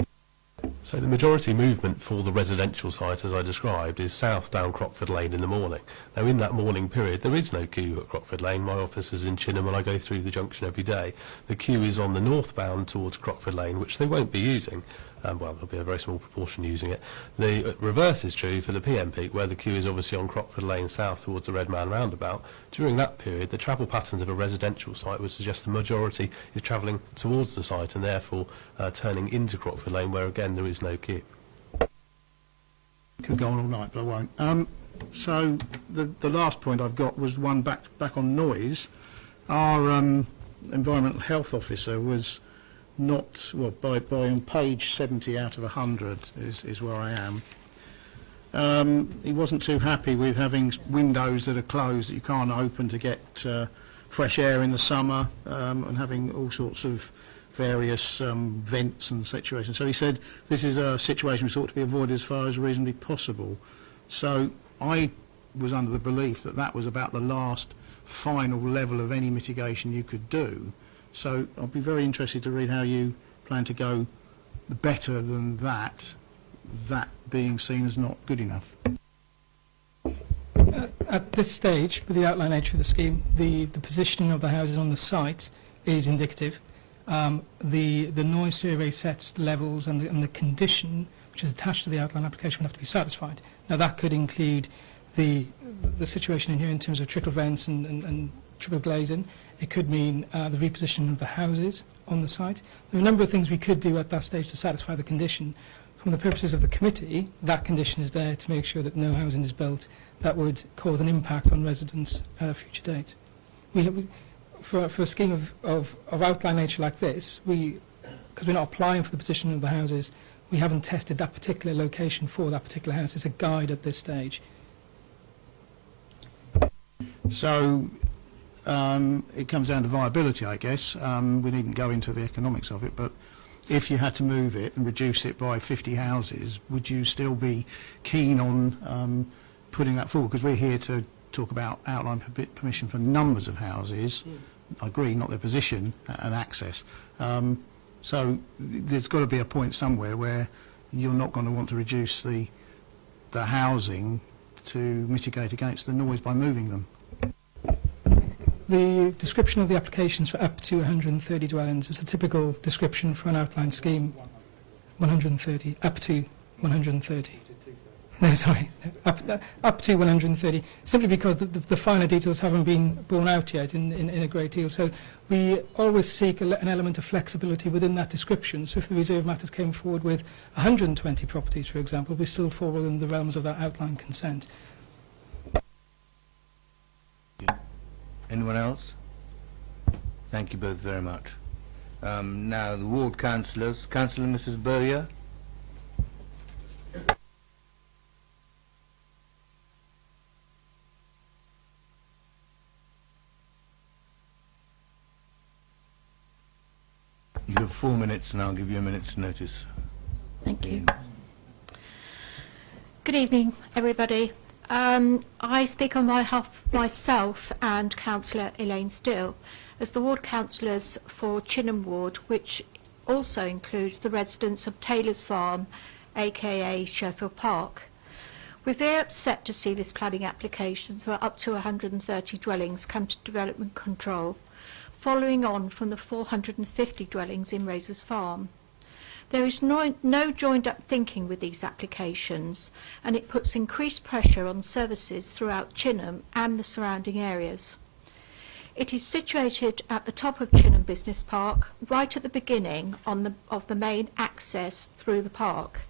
So the majority movement for the residential site, as I described, is south down Crockford Lane in the morning. Now, in that morning period, there is no queue at Crockford Lane. My office is in Chinham and I go through the junction every day. The queue is on the northbound towards Crockford Lane, which they won't be using. Well, there'll be a very small proportion using it. The reverse is true for the PM peak, where the queue is obviously on Crockford Lane south towards the Red Man roundabout. During that period, the travel patterns of a residential site would suggest the majority is travelling towards the site and therefore turning into Crockford Lane, where again there is no queue. Could go on all night, but I won't. So the last point I've got was one back on noise. Our environmental health officer was not, well, by on page 70 out of 100 is where I am. He wasn't too happy with having windows that are closed that you can't open to get fresh air in the summer, and having all sorts of various vents and situations. So he said this is a situation which ought to be avoided as far as reasonably possible. So I was under the belief that that was about the last final level of any mitigation you could do. So I'll be very interested to read how you plan to go better than that, that being seen as not good enough. At this stage, with the outline nature of the scheme, the positioning of the houses on the site is indicative. The noise survey sets the levels and the condition which is attached to the outline application will have to be satisfied. Now that could include the situation in here in terms of trickle vents and triple glazing. It could mean the repositioning of the houses on the site. There are a number of things we could do at that stage to satisfy the condition. From the purposes of the committee, that condition is there to make sure that no housing is built that would cause an impact on residents at a future date. For a scheme of outline nature like this, because we're not applying for the position of the houses, we haven't tested that particular location for that particular house. It's a guide at this stage. So it comes down to viability, I guess. We needn't go into the economics of it, but if you had to move it and reduce it by 50 houses, would you still be keen on putting that forward? Because we're here to talk about outline permission for numbers of houses. I agree, not their position and access. So there's got to be a point somewhere where you're not going to want to reduce the housing to mitigate against the noise by moving them. The description of the applications for up to 130 dwellings is a typical description for an outline scheme. 130, up to 130. No, sorry, up to 130, simply because the finer details haven't been borne out yet in a great deal. So we always seek an element of flexibility within that description. So if the Reserve Matters came forward with 120 properties, for example, we still fall within the realms of that outline consent. Anyone else? Thank you both very much. Now the ward councillors. Councillor Mrs. Bowyer. You have 4 minutes and I'll give you a minute's notice. Thank you. Good evening, everybody. I speak on behalf of myself and Councillor Elaine Still as the ward councillors for Chinham Ward, which also includes the residents of Taylor's Farm, aka Sheffield Park. We're very upset to see this planning application for up to 130 dwellings come to development control, following on from the 450 dwellings in Razors Farm. There is no joined-up thinking with these applications, and it puts increased pressure on services throughout Chinham and the surrounding areas. It is situated at the top of Chinham Business Park, right at the beginning of the main access through the park,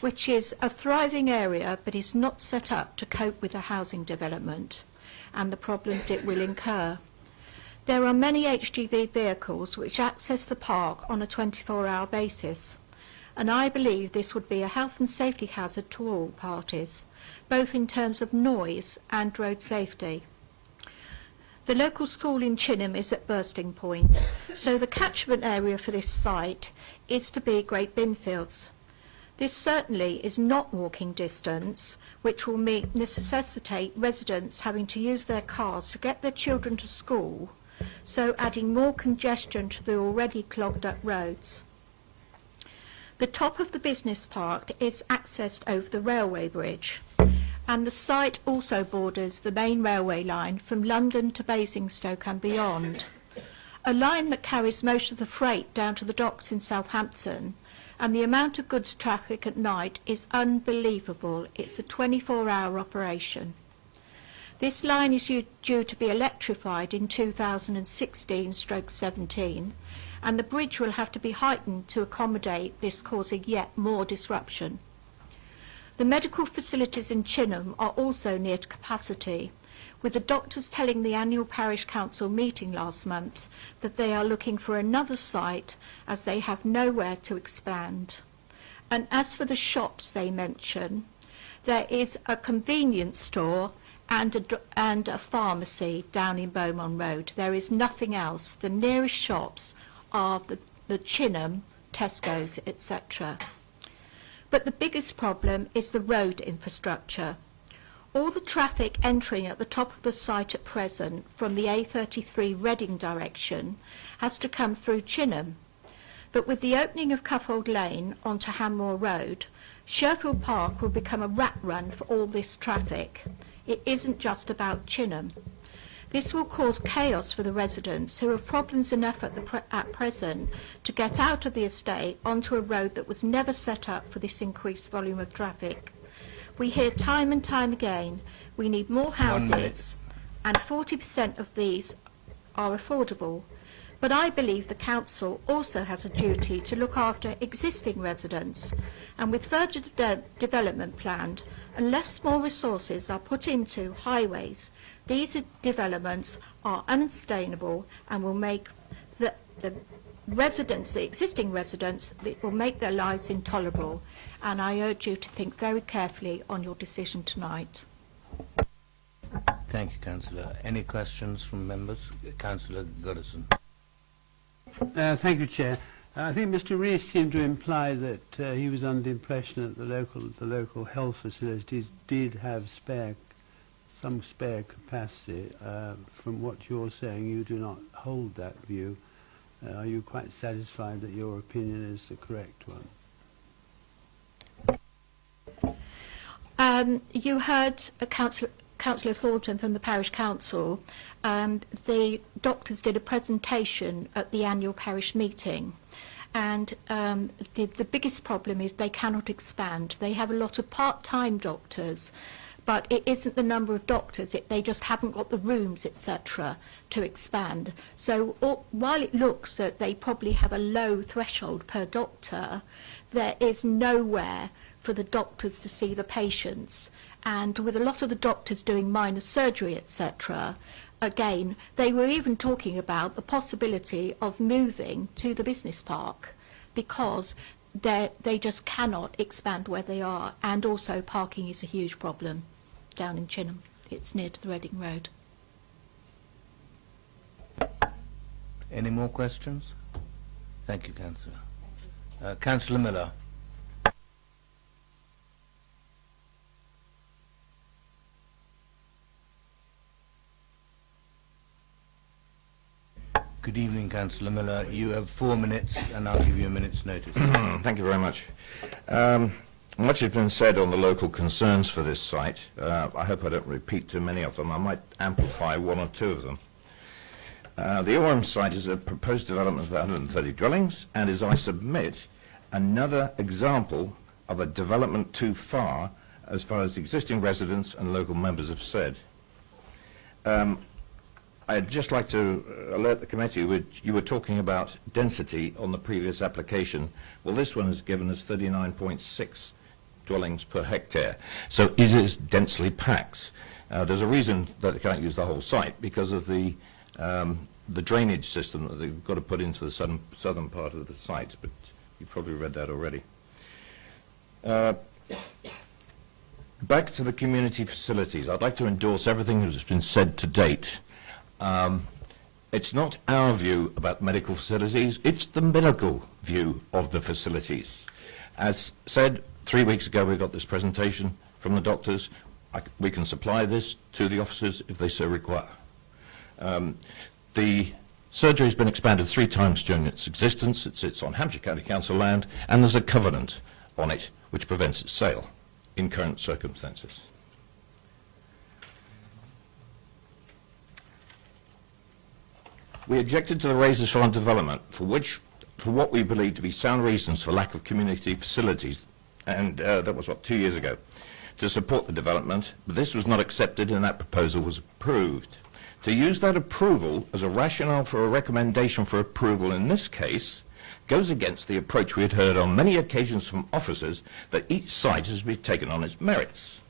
which is a thriving area but is not set up to cope with the housing development and the problems it will incur. There are many HGV vehicles which access the park on a 24-hour basis, and I believe this would be a health and safety hazard to all parties, both in terms of noise and road safety. The local school in Chinham is at bursting point, so the catchment area for this site is to be Great Binfields. This certainly is not walking distance, which will necessitate residents having to use their cars to get their children to school, so adding more congestion to the already clogged up roads. The top of the business park is accessed over the railway bridge, and the site also borders the main railway line from London to Basingstoke and beyond, a line that carries most of the freight down to the docks in Southampton, and the amount of goods traffic at night is unbelievable. It's a 24-hour operation. This line is due to be electrified in 2016/17, and the bridge will have to be heightened to accommodate this, causing yet more disruption. The medical facilities in Chinham are also near to capacity, with the doctors telling the annual parish council meeting last month that they are looking for another site as they have nowhere to expand. And as for the shops they mention, there is a convenience store and a pharmacy down in Beaumont Road. There is nothing else. The nearest shops are the Chinham, Tesco's, etc. But the biggest problem is the road infrastructure. All the traffic entering at the top of the site at present from the A33 Reading direction has to come through Chinham. But with the opening of Cuffold Lane onto Hanmore Road, Sherfield Park will become a rat run for all this traffic. It isn't just about Chinham. This will cause chaos for the residents who have problems enough at present to get out of the estate onto a road that was never set up for this increased volume of traffic. We hear time and time again we need more houses, and 40% of these are affordable. But I believe the council also has a duty to look after existing residents, and with further development planned, unless more resources are put into highways, these developments are unsustainable and will make the residents, the existing residents, it will make their lives intolerable. And I urge you to think very carefully on your decision tonight. Thank you, Councillor. Any questions from members? Councillor Goodison. Thank you, Chair. I think Mr. Rees seemed to imply that he was under the impression that the local health facilities did have some spare capacity. From what you're saying, you do not hold that view. Are you quite satisfied that your opinion is the correct one? You heard Councillor Thornton from the Parish Council. The doctors did a presentation at the annual parish meeting, and the biggest problem is they cannot expand. They have a lot of part-time doctors, but it isn't the number of doctors, they just haven't got the rooms, etc., to expand. So while it looks that they probably have a low threshold per doctor, there is nowhere for the doctors to see the patients. And with a lot of the doctors doing minor surgery, etc., again, they were even talking about the possibility of moving to the business park because they just cannot expand where they are. And also parking is a huge problem down in Chinham. It's near to the Reading Road. Any more questions? Thank you, Councillor. Councillor Miller. Good evening, Councillor Miller. You have 4 minutes, and I'll give you a minute's notice. Thank you very much. Much has been said on the local concerns for this site. I hope I don't repeat too many of them. I might amplify one or two of them. The ORM site is a proposed development of 130 dwellings and is, I submit, another example of a development too far as far as existing residents and local members have said. I'd just like to alert the committee, which you were talking about density on the previous application. Well, this one has given us 39.6 dwellings per hectare, so it is densely packed. There's a reason that they can't use the whole site because of the drainage system that they've got to put into the southern part of the site, but you've probably read that already. Back to the community facilities. I'd like to endorse everything that has been said to date. It's not our view about medical facilities, it's the medical view of the facilities. As said, 3 weeks ago we got this presentation from the doctors. We can supply this to the officers if they so require. The Surgery has been expanded 3 times during its existence. It sits on Hampshire County Council land, and there's a covenant on it which prevents its sale in current circumstances. We objected to the Razors Farm development for what we believe to be sound reasons for lack of community facilities, and that was, 2 years ago, to support the development, but this was not accepted and that proposal was approved. To use that approval as a rationale for a recommendation for approval in this case goes against the approach we had heard on many occasions from officers that each site has been taken on its merits.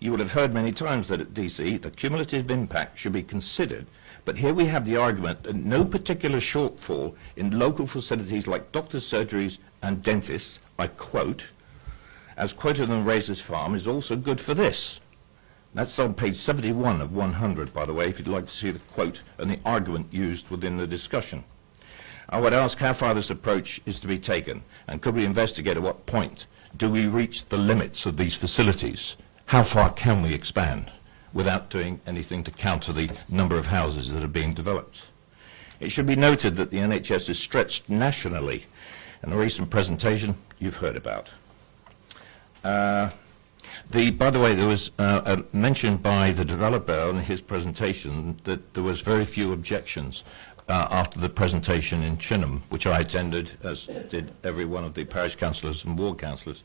You would have heard many times that at DC the cumulative impact should be considered, but here we have the argument that no particular shortfall in local facilities like doctors' surgeries and dentists, I quote, as quoted on Razors Farm, is also good for this. That's on page 71 of 100, by the way, if you'd like to see the quote and the argument used within the discussion. I would ask how far this approach is to be taken, and could we investigate at what point do we reach the limits of these facilities? How far can we expand without doing anything to counter the number of houses that are being developed? It should be noted that the NHS is stretched nationally, and the recent presentation you've heard about. By the way, there was mentioned by the developer in his presentation that there was very few objections after the presentation in Chinham, which I attended, as did every one of the parish councillors and ward councillors.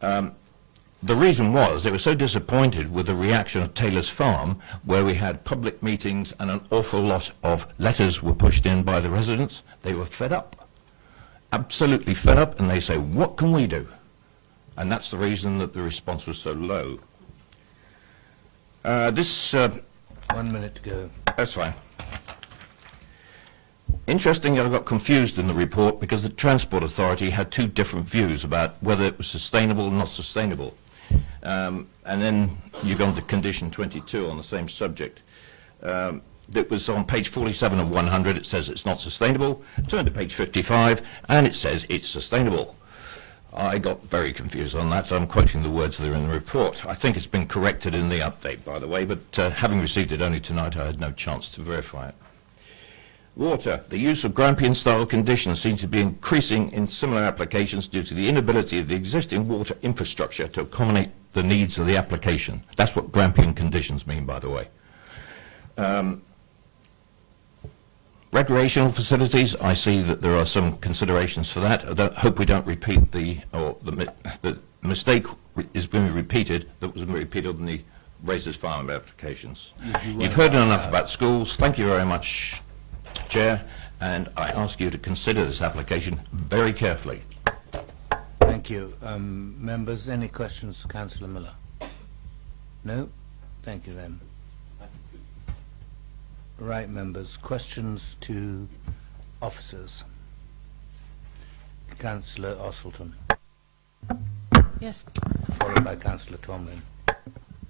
The reason was they were so disappointed with the reaction of Taylor's Farm, where we had public meetings and an awful lot of letters were pushed in by the residents. They were fed up, absolutely fed up, and they say, what can we do? And that's the reason that the response was so low. 1 minute to go. That's fine. Interestingly, I got confused in the report because the Transport Authority had 2 different views about whether it was sustainable or not sustainable. And then you go on to condition 22 on the same subject. That was on page 47 of 100. It says it's not sustainable. Turn to page 55 and it says it's sustainable. I got very confused on that, so I'm quoting the words that are in the report. I think it's been corrected in the update, by the way, but having received it only tonight, I had no chance to verify it. Water. The use of Grampian-style conditions seems to be increasing in similar applications due to the inability of the existing water infrastructure to accommodate the needs of the application. That's what Grampian conditions mean, by the way. Recreational facilities, I see that there are some considerations for that. I hope we don't repeat the mistake is being repeated that was repeated in the Razors Farm applications. You've heard enough about schools. Thank you very much, Chair, and I ask you to consider this application very carefully. Thank you. Members, any questions for Councillor Miller? No? Thank you then. Right, members. Questions to officers? Councillor Osselton. Yes. Followed by Councillor Tomlin.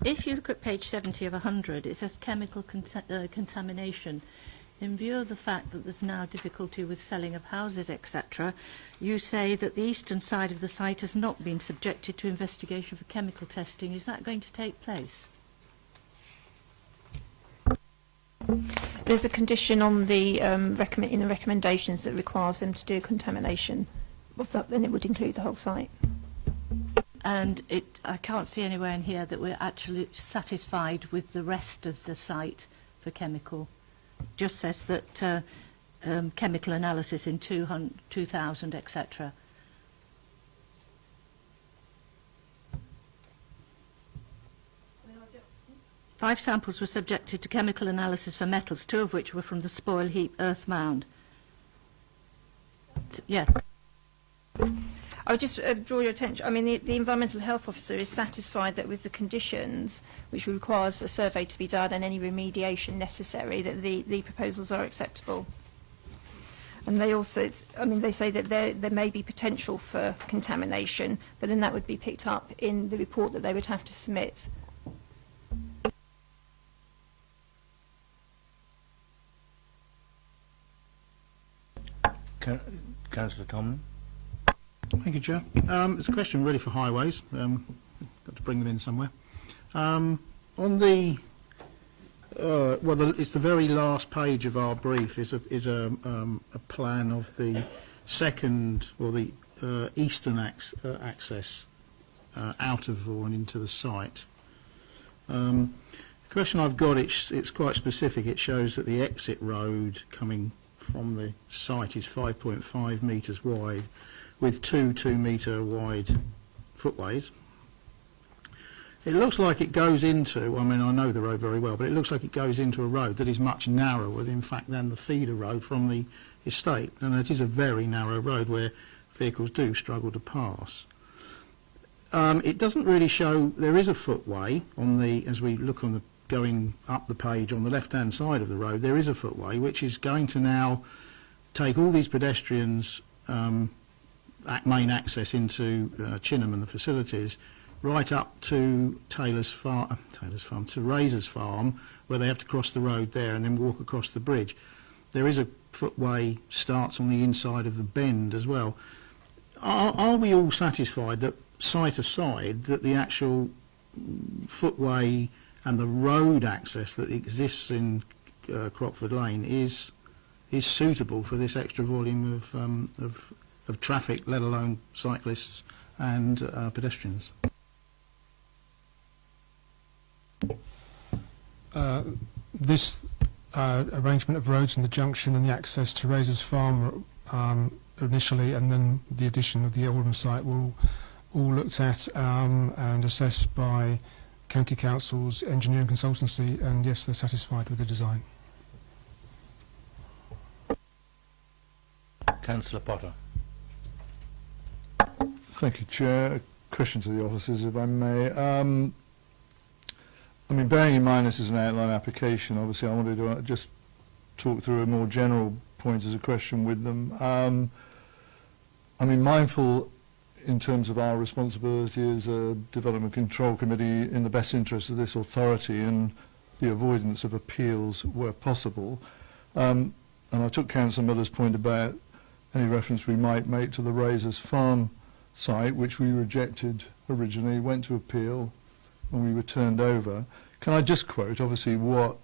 If you look at page 70 of 100, it says chemical contamination. In view of the fact that there's now difficulty with selling of houses, etc., you say that the eastern side of the site has not been subjected to investigation for chemical testing. Is that going to take place? There's a condition on the in the recommendations that requires them to do contamination of that, then it would include the whole site. And I can't see anywhere in here that we're actually satisfied with the rest of the site for chemical. Just says that chemical analysis in 2000, etc. Five samples were subjected to chemical analysis for metals, 2 of which were from the spoil heap earth mound. Yeah. I would just draw your attention, I mean, the environmental health officer is satisfied that with the conditions, which requires a survey to be done and any remediation necessary, that the proposals are acceptable. And they also, I mean, they say that there may be potential for contamination, but then that would be picked up in the report that they would have to submit. Councillor Tomlin. Thank you, Chair. It's a question really for highways. Got to bring them in somewhere. On the It's the very last page of our brief. Is a plan of the second or the eastern access out of Vaughan into the site. The question I've got, it's quite specific. It shows that the exit road coming from the site is 5.5 metres wide, with two 2-metre wide footways. It looks like it goes into, I mean, I know the road very well, but it looks like it goes into a road that is much narrower, in fact, than the feeder road from the estate. And it is a very narrow road where vehicles do struggle to pass. It doesn't really show, there is a footway on the, as we look on the, going up the page on the left-hand side of the road, there is a footway which is going to now take all these pedestrians main access into Chinham and the facilities right up to to Razor's Farm, where they have to cross the road there and then walk across the bridge. There is a footway starts on the inside of the bend as well. Are we all satisfied that site aside that the actual footway and the road access that exists in Crockford Lane is suitable for this extra volume of traffic, let alone cyclists and pedestrians? This arrangement of roads and the junction and the access to Razor's Farm initially, and then the addition of the Oldham site will all looked at and assessed by County Council's engineering consultancy, and yes, they're satisfied with the design. Councillor Potter. Thank you, Chair. A question to the officers, if I may. I mean, bearing in mind this is an outline application, obviously I wanted to just talk through a more general point as a question with them. I mean, mindful in terms of our responsibility as a Development Control Committee in the best interest of this authority and the avoidance of appeals where possible. And I took Councillor Miller's point about any reference we might make to the Razor's Farm site, which we rejected originally, went to appeal, and we were turned over. Can I just quote, obviously, what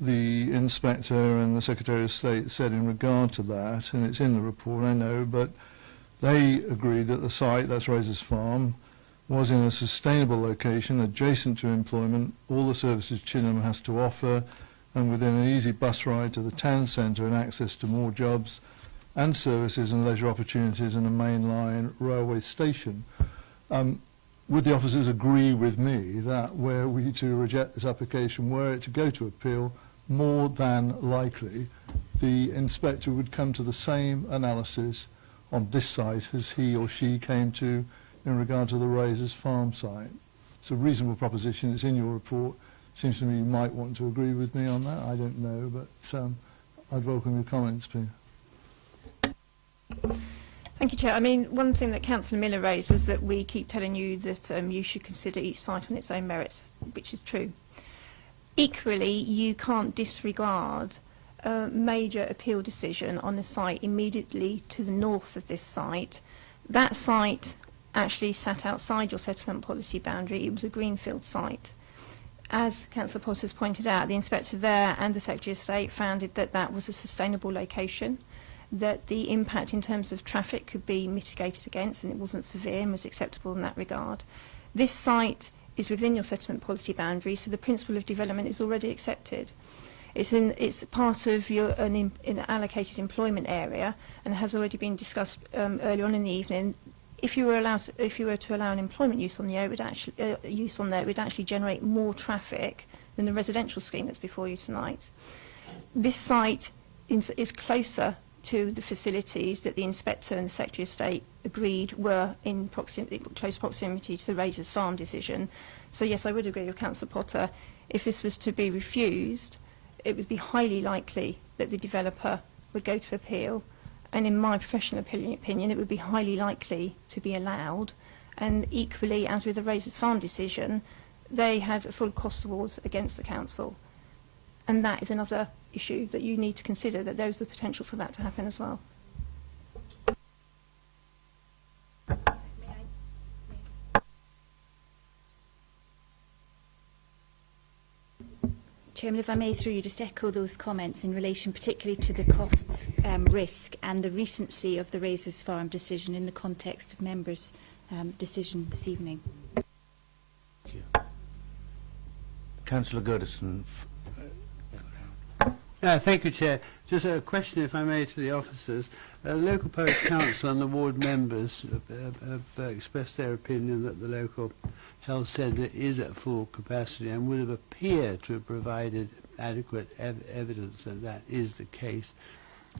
the Inspector and the Secretary of State said in regard to that, and it's in the report, I know, but they agreed that the site, that's Razor's Farm, was in a sustainable location, adjacent to employment, all the services Chinham has to offer, and within an easy bus ride to the town centre and access to more jobs and services and leisure opportunities and a mainline railway station. Would the officers agree with me that were we to reject this application, were it to go to appeal, more than likely the inspector would come to the same analysis on this site as he or she came to in regard to the Razor's Farm site? It's a reasonable proposition, it's in your report. Seems to me you might want to agree with me on that, I don't know, but I'd welcome your comments, please. Thank you, Chair. I mean, one thing that Councillor Miller raised was that we keep telling you that you should consider each site on its own merits, which is true. Equally, you can't disregard a major appeal decision on a site immediately to the north of this site. That site actually sat outside your settlement policy boundary. It was a greenfield site. As Councillor Potter has pointed out, the inspector there and the Secretary of State found that that was a sustainable location, that the impact in terms of traffic could be mitigated against, and it wasn't severe and was acceptable in that regard. This site is within your settlement policy boundary, so the principle of development is already accepted. It's part of an allocated employment area, and has already been discussed earlier on in the evening. If you were to allow an employment use on the area, it would actually generate more traffic than the residential scheme that's before you tonight. This site is closer to the facilities that the Inspector and the Secretary of State agreed were in close proximity to the Razor's Farm decision. So yes, I would agree with Councillor Potter. If this was to be refused, it would be highly likely that the developer would go to appeal, and in my professional opinion, it would be highly likely to be allowed. And equally, as with the Razor's Farm decision, they had a full cost award against the council. And that is another issue that you need to consider, that there is the potential for that to happen as well. Chairman, if I may, through you, just echo those comments in relation particularly to the costs, risk and the recency of the Razors Farm decision in the context of members' decision this evening. Thank you. Councillor Goodison. Thank you, Chair. Just a question, if I may, to the officers. Local Parish Council and the ward members have expressed their opinion that the local health centre is at full capacity and would have appeared to have provided adequate evidence that that is the case.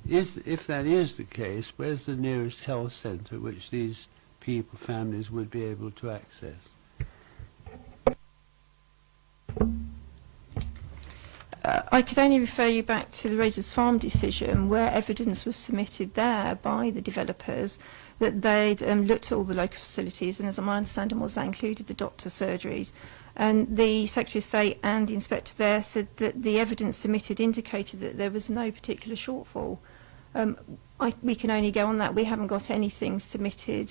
If that is the case, where's the nearest health centre which these people, families, would be able to access? I could only refer you back to the Razors Farm decision, where evidence was submitted there by the developers that they'd looked at all the local facilities, and as my understanding was, that included the doctor's surgeries. And the Secretary of State and the inspector there said that the evidence submitted indicated that there was no particular shortfall. We can only go on that. We haven't got anything submitted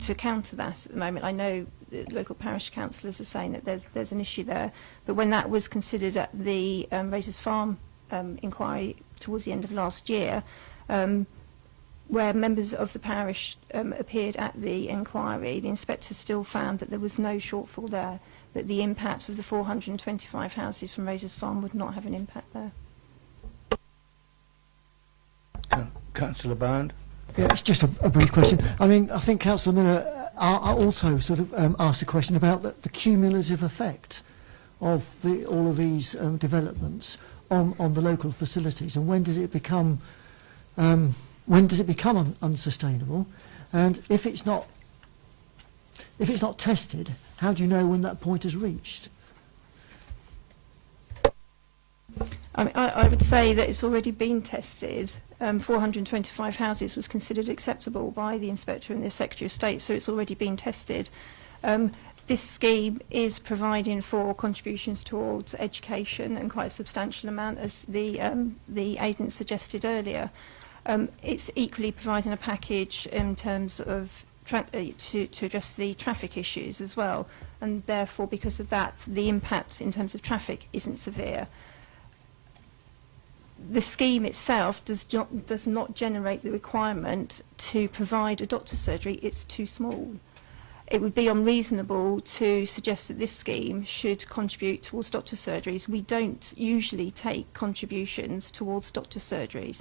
to counter that at the moment. I know that local parish councillors are saying that there's an issue there, but when that was considered at the Razors Farm inquiry towards the end of last year, where members of the parish appeared at the inquiry, the inspector still found that there was no shortfall there, that the impact of the 425 houses from Razors Farm would not have an impact there. Councillor Bound. Yeah, it's just a brief question. I mean, I think Councillor Miller also sort of asked a question about the cumulative effect of all of these developments on the local facilities, and when does it become unsustainable? And if it's not tested, how do you know when that point is reached? I would say that it's already been tested. 425 houses was considered acceptable by the Inspector and the Secretary of State, so it's already been tested. This scheme is providing for contributions towards education, and quite a substantial amount, as the agent suggested earlier. It's equally providing a package in terms of to address the traffic issues as well, and therefore, because of that, the impact in terms of traffic isn't severe. The scheme itself does not generate the requirement to provide a doctor's surgery. It's too small. It would be unreasonable to suggest that this scheme should contribute towards doctor's surgeries. We don't usually take contributions towards doctor's surgeries.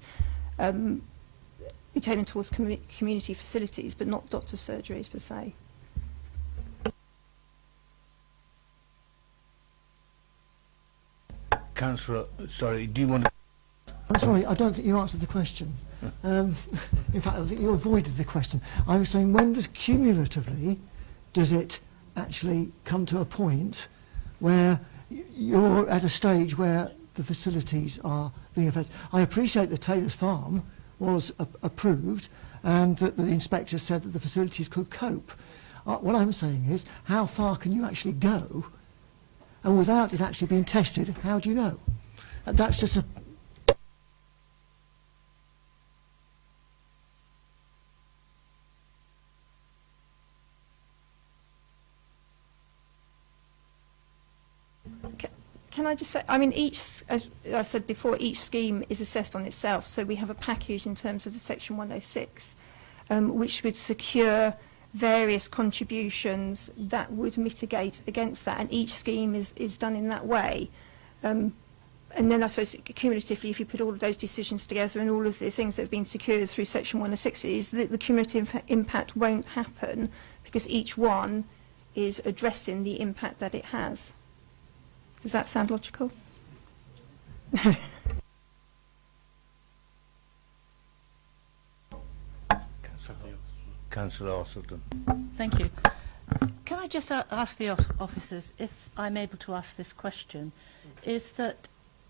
We take them towards community facilities, but not doctor's surgeries per se. Councillor, sorry, do you want to... I'm sorry, I don't think you answered the question. In fact, I think you avoided the question. I was saying, when does cumulatively does it actually come to a point where you're at a stage where the facilities are being affected? I appreciate that Taylor's Farm was approved and that the inspector said that the facilities could cope. What I'm saying is, how far can you actually go? And without it actually being tested, how do you know? That's just a... Can I just say, I mean, as I've said before, each scheme is assessed on itself. So we have a package in terms of the Section 106, which would secure various contributions that would mitigate against that. And each scheme is done in that way. And then I suppose cumulatively, if you put all of those decisions together and all of the things that have been secured through Section 106, is that the cumulative impact won't happen because each one is addressing the impact that it has. Does that sound logical? Councillor Ossleton. Thank you. Can I just ask the officers, if I'm able to ask this question, is that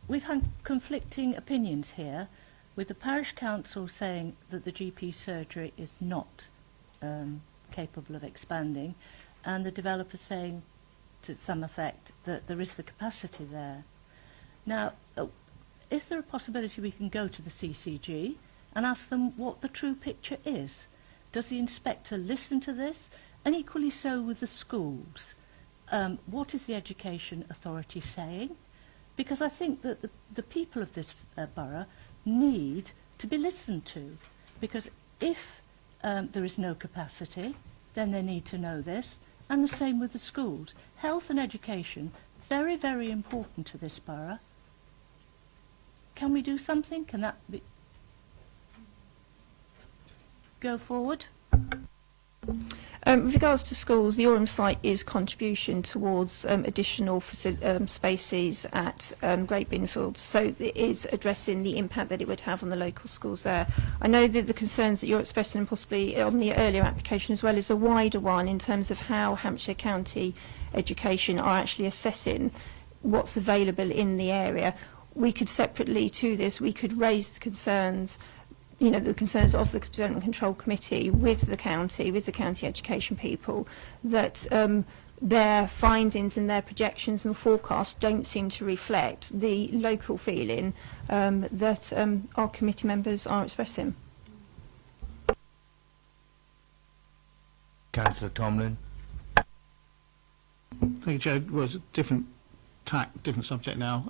we've had conflicting opinions here, with the parish council saying that the GP surgery is not capable of expanding, and the developer saying to some effect that there is the capacity there. Now, is there a possibility we can go to the CCG and ask them what the true picture is? Does the inspector listen to this? And equally so with the schools. What is the Education Authority saying? because I think that the people of this borough need to be listened to, because if there is no capacity, then they need to know this, and the same with the schools. Health and education, very, very important to this borough. Can we do something? Can that go forward? With regards to schools, the Orham site is contribution towards additional spaces at Great Binfield, so it is addressing the impact that it would have on the local schools there. I know that the concerns that you're expressing, possibly on the earlier application as well, is a wider one in terms of how Hampshire County Education are actually assessing what's available in the area. We could separately to this, we could raise the concerns, you know, the concerns of the Development Control Committee with the county education people, that their findings and their projections and forecasts don't seem to reflect the local feeling that our committee members are expressing. Councillor Tomlin. Thank you, Chair. Well, it's a different tack, different subject now.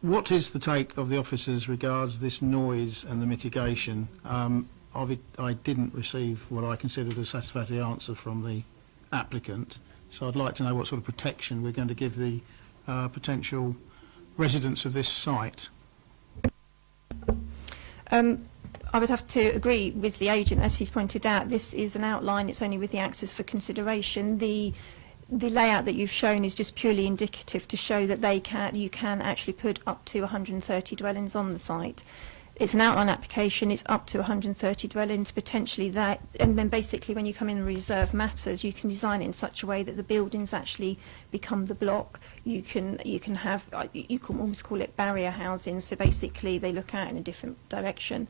What is the take of the officers regards this noise and the mitigation? I didn't receive what I considered a satisfactory answer from the applicant, so I'd like to know what sort of protection we're going to give the potential residents of this site. I would have to agree with the agent, as he's pointed out. This is an outline, it's only with the access for consideration. The layout that you've shown is just purely indicative to show that you can actually put up to 130 dwellings on the site. It's an outline application, it's up to 130 dwellings, potentially that, and then basically when you come in and reserve matters, you can design it in such a way that the buildings actually become the block. You can have, you can almost call it barrier housing, so basically they look out in a different direction.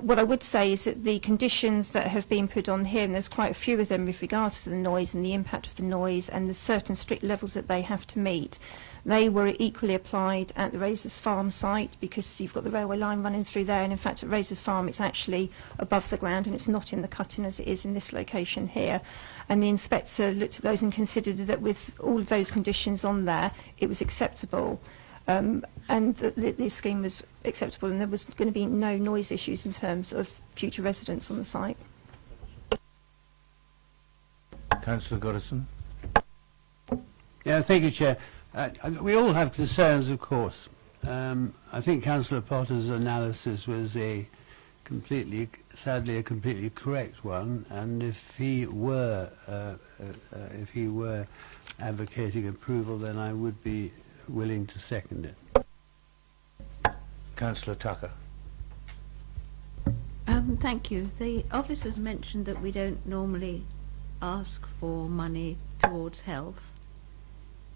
What I would say is that the conditions that have been put on here, and there's quite a few of them with regards to the noise and the impact of the noise and the certain strict levels that they have to meet, they were equally applied at the Razors Farm site, because you've got the railway line running through there, and in fact at Razors Farm it's actually above the ground and it's not in the cutting as it is in this location here. And the inspector looked at those and considered that with all of those conditions on there, it was acceptable. And the scheme was acceptable, and there was going to be no noise issues in terms of future residents on the site. Councillor Goddison. Yeah, thank you, Chair. We all have concerns, of course. I think Councillor Potter's analysis was sadly a completely correct one, and if he were advocating approval, then I would be willing to second it. Councillor Tucker. Thank you. The officers mentioned that we don't normally ask for money towards health.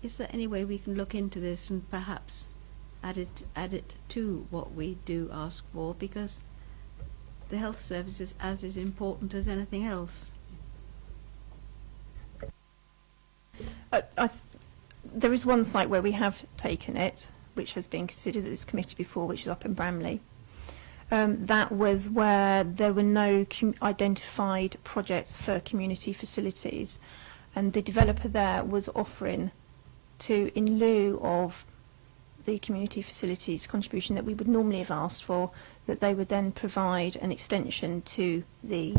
Is there any way we can look into this and perhaps add it to what we do ask for, because the health service is as important as anything else? There is one site where we have taken it, which has been considered at this committee before, which is up in Bramley. That was where there were no identified projects for community facilities, and the developer there was offering to, in lieu of the community facilities contribution that we would normally have asked for, that they would then provide an extension to the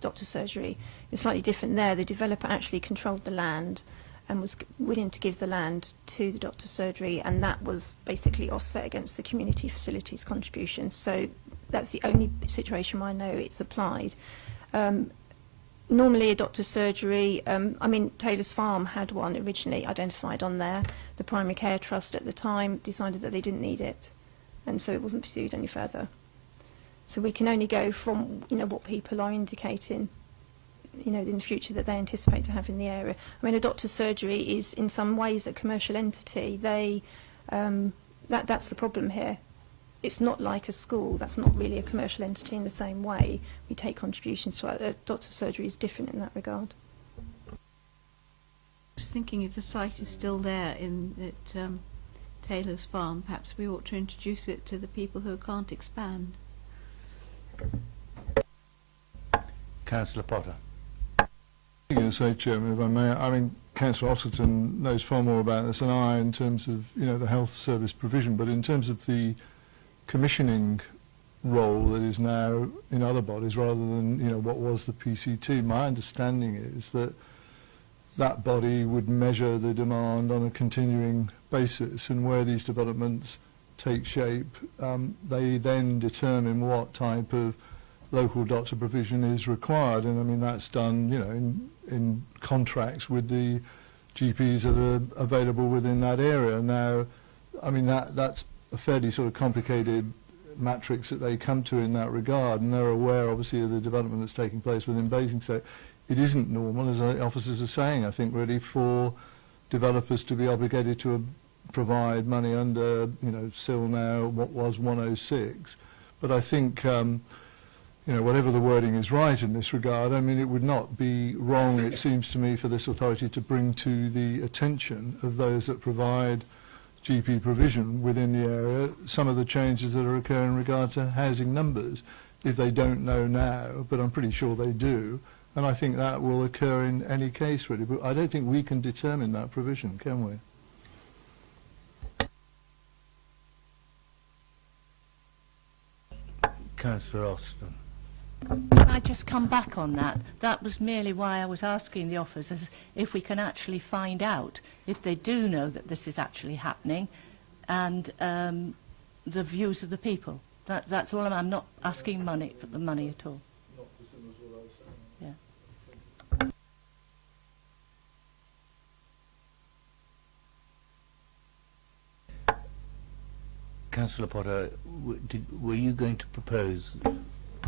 doctor's surgery. It's slightly different there. The developer actually controlled the land and was willing to give the land to the doctor's surgery, and that was basically offset against the community facilities contribution. So that's the only situation where I know it's applied. Normally a doctor's surgery, I mean, Taylor's Farm had one originally identified on there. The Primary Care Trust at the time decided that they didn't need it, and so it wasn't pursued any further. So we can only go from, you know, what people are indicating, you know, in the future that they anticipate to have in the area. I mean, a doctor's surgery is in some ways a commercial entity. They, that's the problem here. It's not like a school. That's not really a commercial entity in the same way. We take contributions to it. Doctor's surgery is different in that regard. I was thinking if the site is still there at Taylor's Farm, perhaps we ought to introduce it to the people who can't expand. Councillor Potter. I'm going to say, Chairman, if I may, I mean, Councillor Otterton knows far more about this than I in terms of, you know, the health service provision, but in terms of the commissioning role that is now in other bodies rather than, you know, what was the PCT, my understanding is that that body would measure the demand on a continuing basis, and where these developments take shape, they then determine what type of local doctor provision is required, and I mean that's done, you know, in contracts with the GPs that are available within that area. Now, I mean that's a fairly sort of complicated matrix that they come to in that regard, and they're aware obviously of the development that's taking place within Basingstoke. It isn't normal, as the officers are saying, I think, really, for developers to be obligated to provide money under, you know, SIL now, what was 106. But I think, you know, whatever the wording is right in this regard, I mean, it would not be wrong, it seems to me, for this authority to bring to the attention of those that provide GP provision within the area some of the changes that are occurring in regard to housing numbers, if they don't know now, but I'm pretty sure they do. And I think that will occur in any case, really. But I don't think we can determine that provision, can we? Councillor Austin. Can I just come back on that? That was merely why I was asking the officers if we can actually find out if they do know that this is actually happening, and the views of the people. That's all. I'm not asking money for the money at all. Yeah. Councillor Potter, were you going to propose?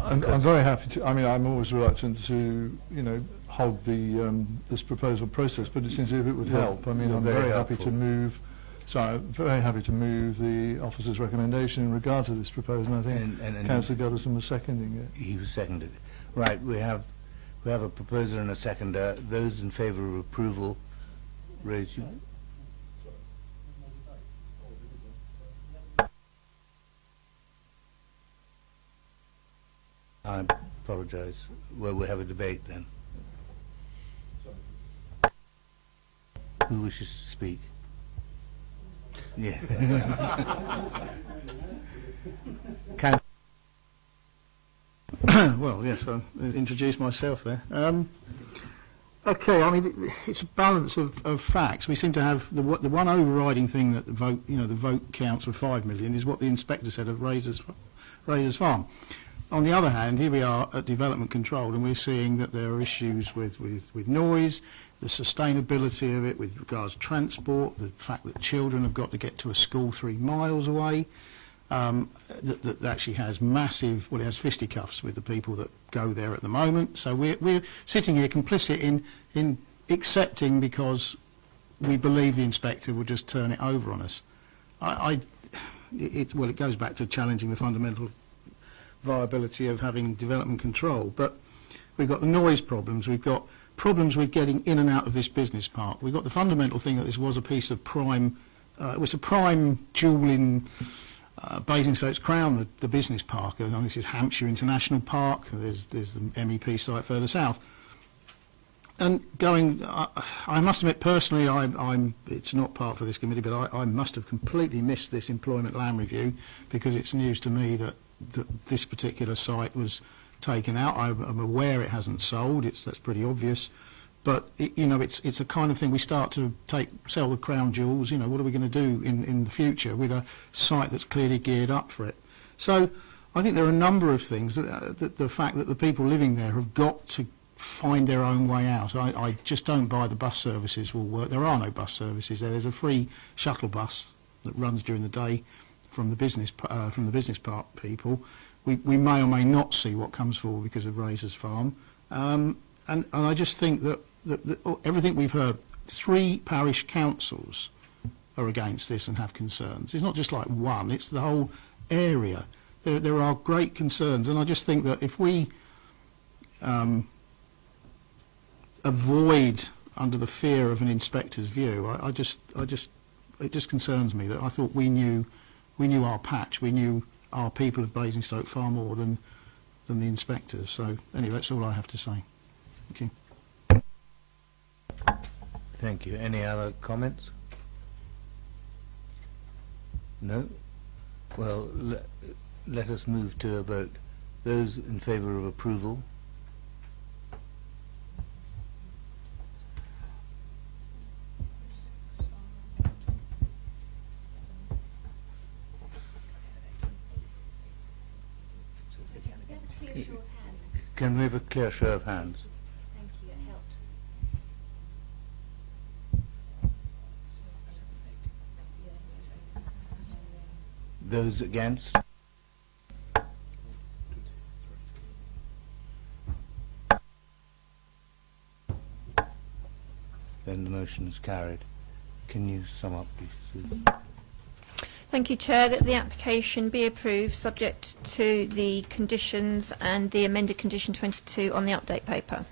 I'm very happy to. I mean, I'm always reluctant to, you know, hold the this proposal process, but it seems as if it would help. I mean, I'm very happy to move. Sorry, very happy to move the officer's recommendation in regard to this proposal. And I think Councillor Goddison was seconding it. He was seconded. Right. We have a proposer and a seconder. Those in favour of approval, raise your. I apologise. Well, we'll have a debate then. Who wishes to speak? Yeah. Well, yes, I'll introduce myself there. Okay, I mean, it's a balance of facts. We seem to have the one overriding thing that the vote counts for 5 million is what the inspector said of Razors Farm. On the other hand, here we are at development control, and we're seeing that there are issues with noise, the sustainability of it with regards to transport, the fact that children have got to get to a school 3 miles away, that actually has massive, well, it has fisticuffs with the people that go there at the moment. So we're sitting here complicit in accepting because we believe the inspector will just turn it over on us. It goes back to challenging the fundamental viability of having development control, but we've got the noise problems, we've got problems with getting in and out of this business park. We've got the fundamental thing that this was a piece of prime, it was a prime jewel in Basingstoke's crown, the business park. And this is Hampshire International Park, there's the MEP site further south. And I must admit personally, it's not part for this committee, but I must have completely missed this employment land review, because it's news to me that this particular site was taken out. I'm aware it hasn't sold. That's pretty obvious, but it's a kind of thing we start to sell the crown jewels. You know, what are we going to do in the future with a site that's clearly geared up for it? So I think there are a number of things that the fact that the people living there have got to find their own way out. I just don't buy the bus services will work. There are no bus services there. There's a free shuttle bus that runs during the day from the business park people. We may or may not see what comes forward because of Razors Farm, and I just think that everything we've heard, 3 parish councils are against this and have concerns. It's not just like one; it's the whole area. There are great concerns, and I just think that if we avoid under the fear of an inspector's view, it just concerns me that I thought we knew our patch, we knew our people of Basingstoke far more than the inspectors. So anyway, that's all I have to say. Thank you. Thank you. Any other comments? No? Well, let us move to a vote. Those in favour of approval? Can we have a clear show of hands? Thank you, it helped. Those against? Then the motion is carried. Can you sum up, please, Susan? Thank you, Chair, that the application be approved subject to the conditions and the amended condition 22 on the update paper.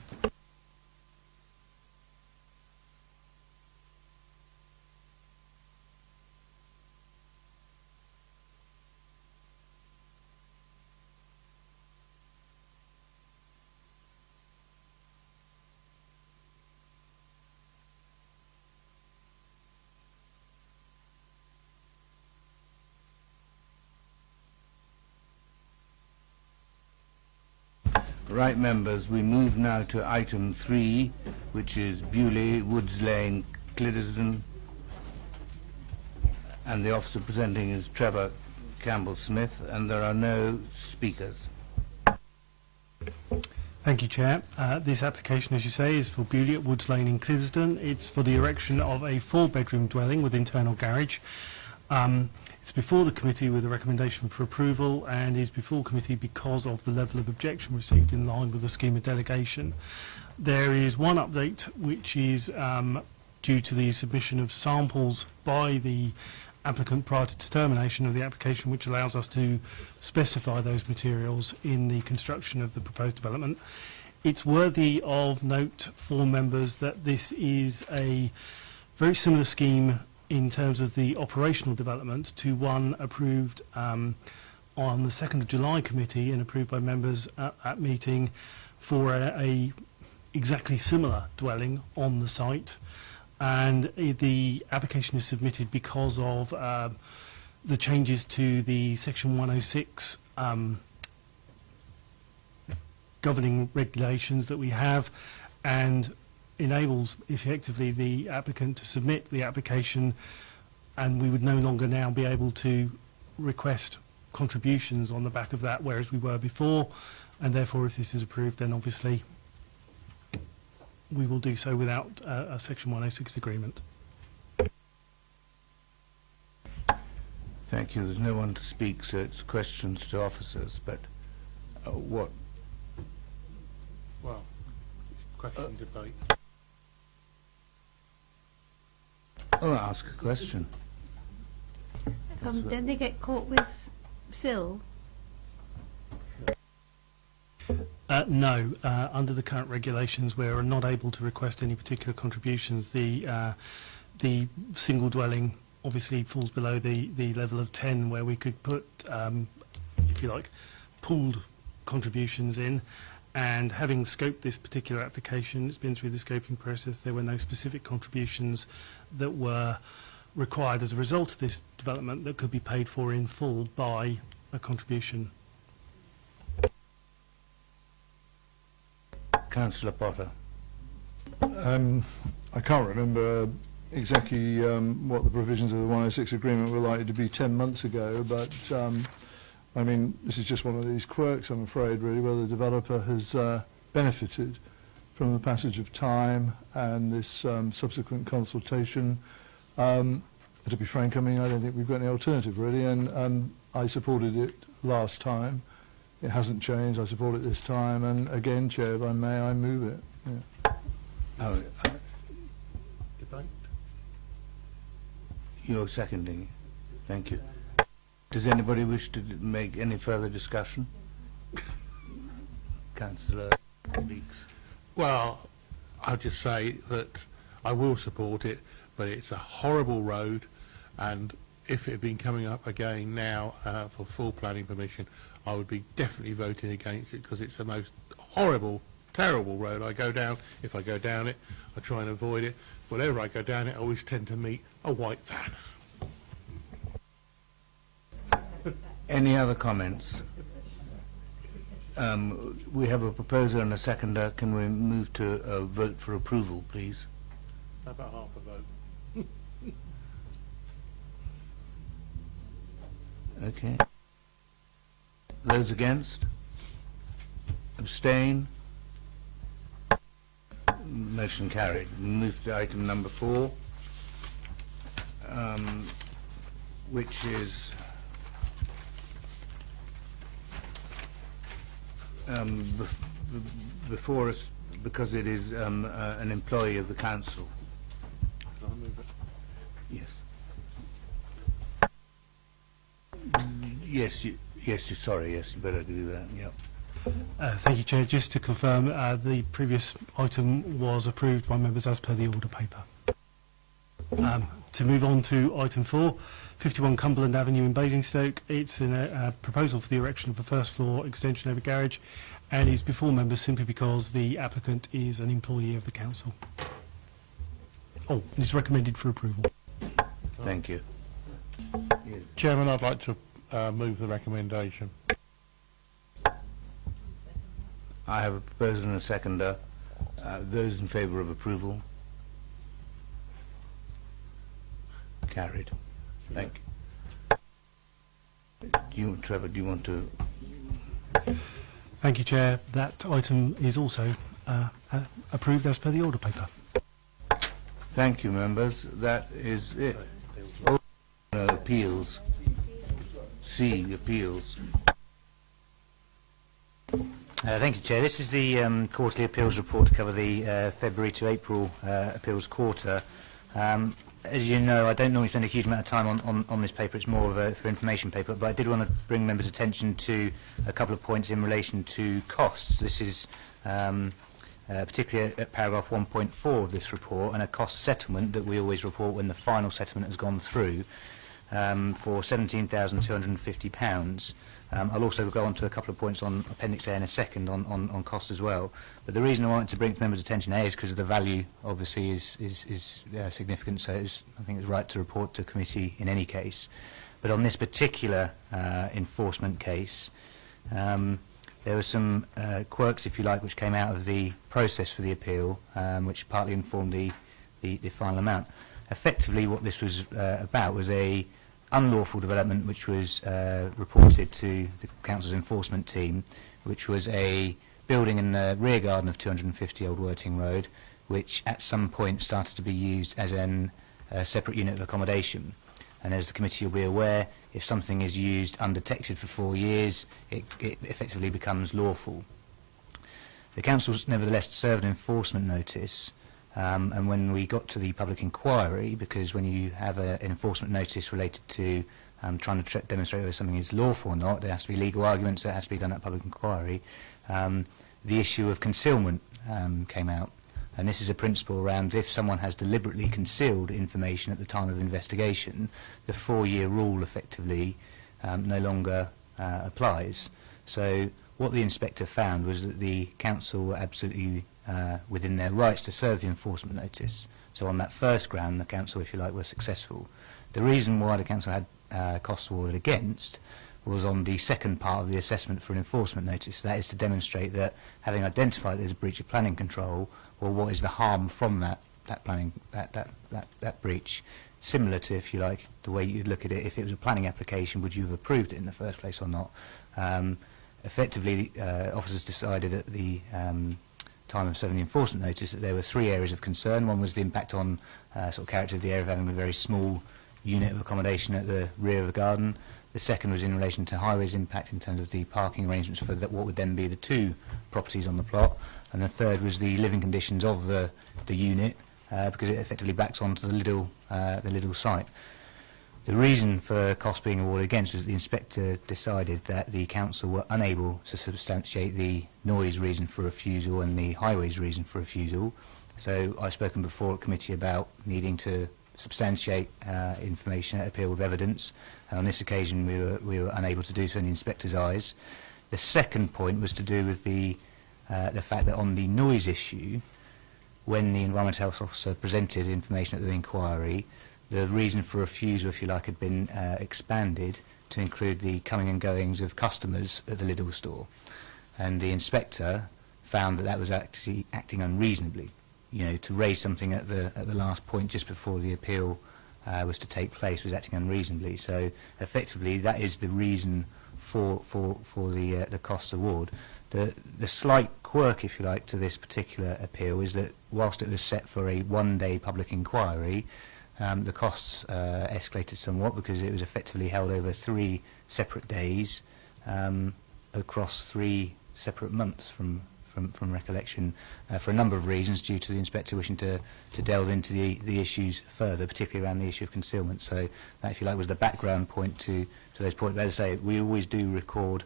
Right, members, we move now to item 3, which is Bewley, Woods Lane, Cliddesden, and the officer presenting is Trevor Campbell-Smith, and there are no speakers. Thank you, Chair. This application, as you say, is for Bewley at Woods Lane in Cliddesden. It's for the erection of a 4-bedroom dwelling with internal garage. It's before the committee with a recommendation for approval, and is before committee because of the level of objection received in line with the scheme of delegation. There is one update which is due to the submission of samples by the applicant prior to termination of the application, which allows us to specify those materials in the construction of the proposed development. It's worthy of note for members that this is a very similar scheme in terms of the operational development to one approved on the 2nd of July committee and approved by members at that meeting for a exactly similar dwelling on the site. And the application is submitted because of the changes to the Section 106 governing regulations that we have, and enables effectively the applicant to submit the application, and we would no longer now be able to request contributions on the back of that, whereas we were before, and therefore if this is approved then obviously we will do so without a Section 106 agreement. Thank you. There's no one to speak, so it's questions to officers, but what? Well, question debate. Oh, ask a question. Don't they get caught with sill? No, under the current regulations we are not able to request any particular contributions. The single dwelling obviously falls below the level of 10 where we could put, if you like, pooled contributions in. And having scoped this particular application, it's been through the scoping process, there were no specific contributions that were required as a result of this development that could be paid for in full by a contribution. Councillor Potter. I can't remember exactly what the provisions of the 106 agreement were likely to be 10 months ago, but I mean, this is just one of these quirks, I'm afraid, really, where the developer has benefited from the passage of time and this subsequent consultation. To be frank, I mean, I don't think we've got any alternative, really, and I supported it last time. It hasn't changed. I support it this time, and again, Chair, if I may, I move it. Yeah. Oh, Debate? you're seconding it. Thank you. Does anybody wish to make any further discussion? Councillor Beeks. Well, I'll just say that I will support it, but it's a horrible road, and if it had been coming up again now for full planning permission, I would be definitely voting against it, because it's the most horrible, terrible road. I go down, if I go down it, I try and avoid it, whenever I go down it, I always tend to meet a white van. Any other comments? We have a proposer and a seconder. Can we move to a vote for approval, please? About half a vote. Okay. Those against? Abstain? Motion carried. Move to item number 4, which is before us because it is an employee of the council. Can I move it? Yes. Yes, you better do that, yeah. Thank you, Chair. Just to confirm, the previous item was approved by members as per the order paper. To move on to item 4, 51 Cumberland Avenue in Basingstoke. It's a proposal for the erection of a first floor extension over garage, and is before members simply because the applicant is an employee of the council. Oh, and is recommended for approval. Thank you. Chairman, I'd like to move the recommendation. I have a proposer and a seconder. Those in favour of approval? Carried. Thank you. Trevor, do you want to? Thank you, Chair. That item is also approved as per the order paper. Thank you, members. That is it. Oh, no, appeals. C, appeals. Thank you, Chair. This is the quarterly appeals report to cover the February to April appeals quarter. As you know, I don't normally spend a huge amount of time on this paper. It's more of a for information paper, but I did want to bring members' attention to a couple of points in relation to costs. This is particularly at paragraph 1.4 of this report, and a cost settlement that we always report when the final settlement has gone through for £17,250. I'll also go on to a couple of points on Appendix A in a second on cost as well. But the reason I wanted to bring to members' attention is because the value obviously is significant, so I think it's right to report to committee in any case. But on this particular enforcement case, there were some quirks, if you like, which came out of the process for the appeal, which partly informed the final amount. Effectively, what this was about was a unlawful development which was reported to the council's enforcement team, which was a building in the rear garden of 250 Old Worthing Road, which at some point started to be used as a separate unit of accommodation. And as the committee will be aware, if something is used undetected for 4 years, it effectively becomes lawful. The council nevertheless served an enforcement notice, and when we got to the public inquiry, because when you have an enforcement notice related to trying to demonstrate whether something is lawful or not, there has to be legal arguments, so it has to be done at public inquiry, the issue of concealment came out. And this is a principle around if someone has deliberately concealed information at the time of investigation, the 4-year rule effectively no longer applies. So what the inspector found was that the council were absolutely within their rights to serve the enforcement notice. So on that first ground, the council, if you like, were successful. The reason why the council had costs awarded against was on the second part of the assessment for an enforcement notice. That is to demonstrate that, having identified there's a breach of planning control, well, what is the harm from that breach? Similar to, if you like, the way you'd look at it, if it was a planning application, would you have approved it in the first place or not? Effectively, officers decided at the time of serving the enforcement notice that there were 3 areas of concern. One was the impact on sort of character of the area of having a very small unit of accommodation at the rear of the garden. The second was in relation to highways impact in terms of the parking arrangements for what would then be the 2 properties on the plot. And the third was the living conditions of the unit, because it effectively backs onto the Lidl site. The reason for costs being awarded against was that the inspector decided that the council were unable to substantiate the noise reason for refusal and the highways reason for refusal. So I've spoken before at committee about needing to substantiate information at appeal with evidence, and on this occasion we were unable to do so in the inspector's eyes. The second point was to do with the fact that on the noise issue, when the Environmental Health Officer presented information at the inquiry, the reason for refusal, if you like, had been expanded to include the coming and goings of customers at the Lidl store. And the inspector found that that was actually acting unreasonably. You know, to raise something at the last point just before the appeal was to take place was acting unreasonably. So effectively, that is the reason for the costs award. The slight quirk, if you like, to this particular appeal is that whilst it was set for a one-day public inquiry, the costs escalated somewhat because it was effectively held over 3 separate days across 3 separate months from recollection, for a number of reasons, due to the inspector wishing to delve into the issues further, particularly around the issue of concealment. So that, if you like, was the background point to those points. But as I say, we always do record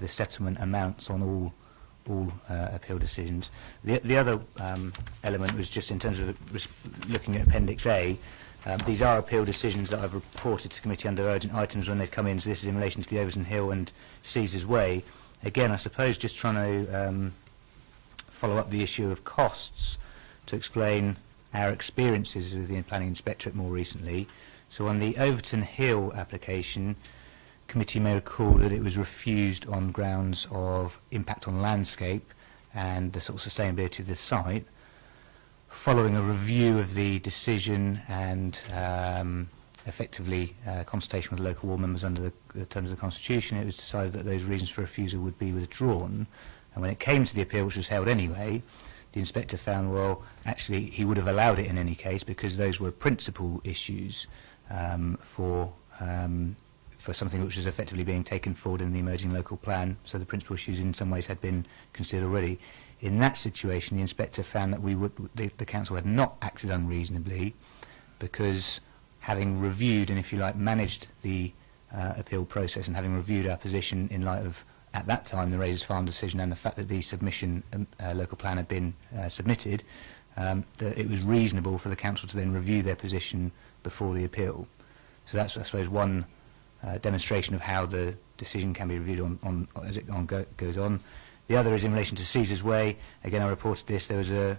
the settlement amounts on all appeal decisions. The other element was just in terms of looking at Appendix A. These are appeal decisions that I've reported to committee under urgent items when they've come in. So this is in relation to the Overton Hill and Caesars Way. Again, I suppose just trying to follow up the issue of costs to explain our experiences with the planning inspectorate more recently. So on the Overton Hill application, committee may recall that it was refused on grounds of impact on landscape and the sort of sustainability of the site. Following a review of the decision and effectively consultation with local ward members under the terms of the Constitution, it was decided that those reasons for refusal would be withdrawn. And when it came to the appeal, which was held anyway, the inspector found, well, actually he would have allowed it in any case because those were principal issues for something which was effectively being taken forward in the emerging local plan. So the principal issues in some ways had been considered already. In that situation, the inspector found that the council had not acted unreasonably because, having reviewed and, if you like, managed the appeal process and having reviewed our position in light of, at that time, the Razors Farm decision and the fact that the submission local plan had been submitted, that it was reasonable for the council to then review their position before the appeal. So that's, I suppose, one demonstration of how the decision can be reviewed as it goes on. The other is in relation to Caesars Way. Again, I reported this. There was a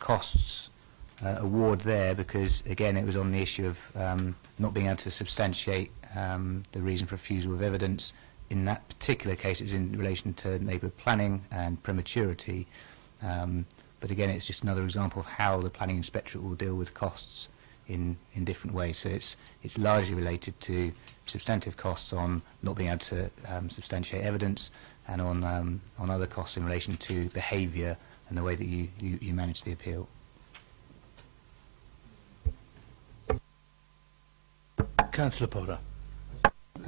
costs award there because, again, it was on the issue of not being able to substantiate the reason for refusal of evidence. In that particular case, it was in relation to neighbourhood planning and prematurity. But again, it's just another example of how the planning inspectorate will deal with costs in different ways. So it's largely related to substantive costs on not being able to substantiate evidence, and on other costs in relation to behaviour and the way that you manage the appeal. Councillor Potter.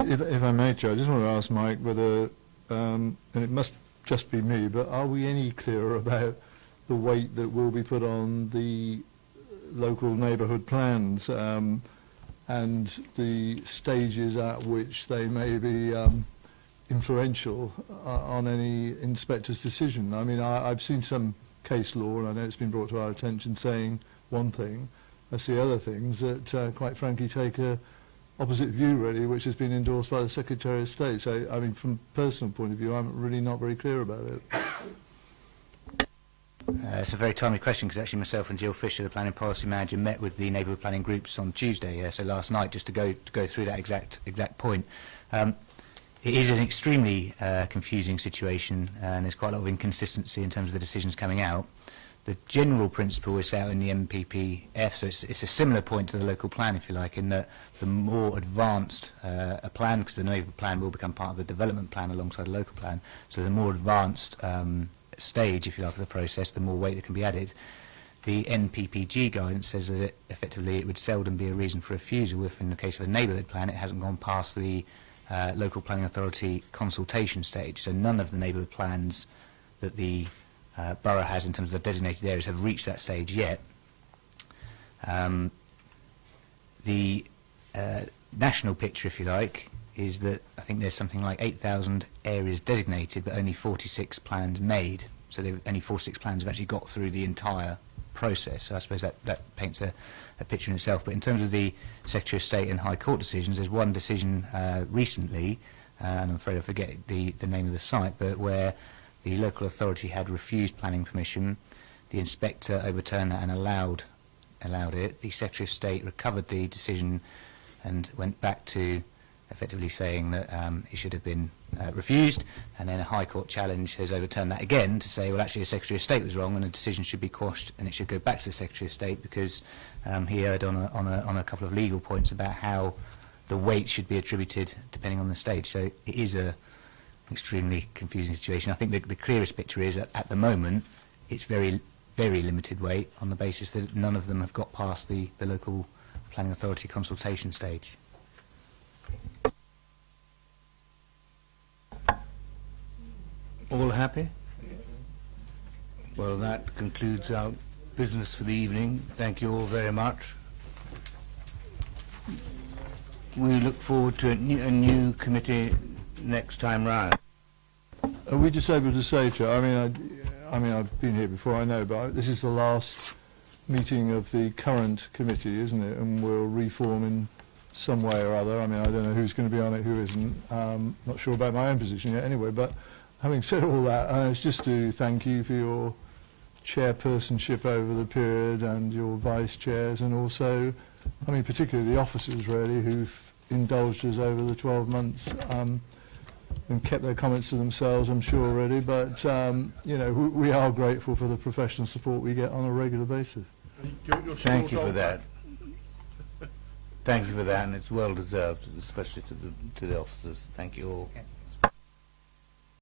If I may, Chair, I just want to ask Mike whether, and it must just be me, but are we any clearer about the weight that will be put on the local neighbourhood plans and the stages at which they may be influential on any inspector's decision? I mean, I've seen some case law, and I know it's been brought to our attention, saying one thing. I see other things that, quite frankly, take a opposite view, really, which has been endorsed by the Secretary of State. So, I mean, from a personal point of view, I'm really not very clear about it. It's a very timely question because actually myself and Jill Fisher, the planning policy manager, met with the neighbourhood planning groups on Tuesday, so last night, just to go through that exact point. It is an extremely confusing situation, and there's quite a lot of inconsistency in terms of the decisions coming out. The general principle is out in the MPPF, so it's a similar point to the local plan, if you like, in that the more advanced a plan, because the neighbourhood plan will become part of the development plan alongside the local plan, so the more advanced stage, if you like, of the process, the more weight that can be added. The NPPG guidance says that effectively it would seldom be a reason for refusal if, in the case of a neighbourhood plan, it hasn't gone past the local planning authority consultation stage. So none of the neighbourhood plans that the borough has in terms of the designated areas have reached that stage yet. The national picture, if you like, is that I think there's something like 8,000 areas designated, but only 46 plans made. So only 46 plans have actually got through the entire process. So I suppose that paints a picture in itself. But in terms of the Secretary of State and High Court decisions, there's one decision recently, and I'm afraid I forget the name of the site, but where the local authority had refused planning permission the inspector overturned that and allowed it. The Secretary of State recovered the decision and went back to effectively saying that it should have been refused, and then a High Court challenge has overturned that again to say, well, actually the Secretary of State was wrong and the decision should be quashed and it should go back to the Secretary of State because he erred on a couple of legal points about how the weight should be attributed depending on the stage. So it is a extremely confusing situation. I think the clearest picture is at the moment it's very, very limited weight on the basis that none of them have got past the local planning authority consultation stage. All happy? Well, that concludes our business for the evening. Thank you all very much. We look forward to a new committee next time round. Are we just able to say, Chair, I mean, I've been here before, I know, but this is the last meeting of the current committee, isn't it? And we'll reform in some way or other. I mean, I don't know who's going to be on it, who isn't. Not sure about my own position yet anyway, but having said all that, it's just to thank you for your chairpersonship over the period and your vice chairs, and also, I mean, particularly the officers really who've indulged us over the 12 months and kept their comments to themselves, I'm sure already, but you know, we are grateful for the professional support we get on a regular basis. Thank you for that. Thank you for that, and it's well deserved, especially to the officers. Thank you all.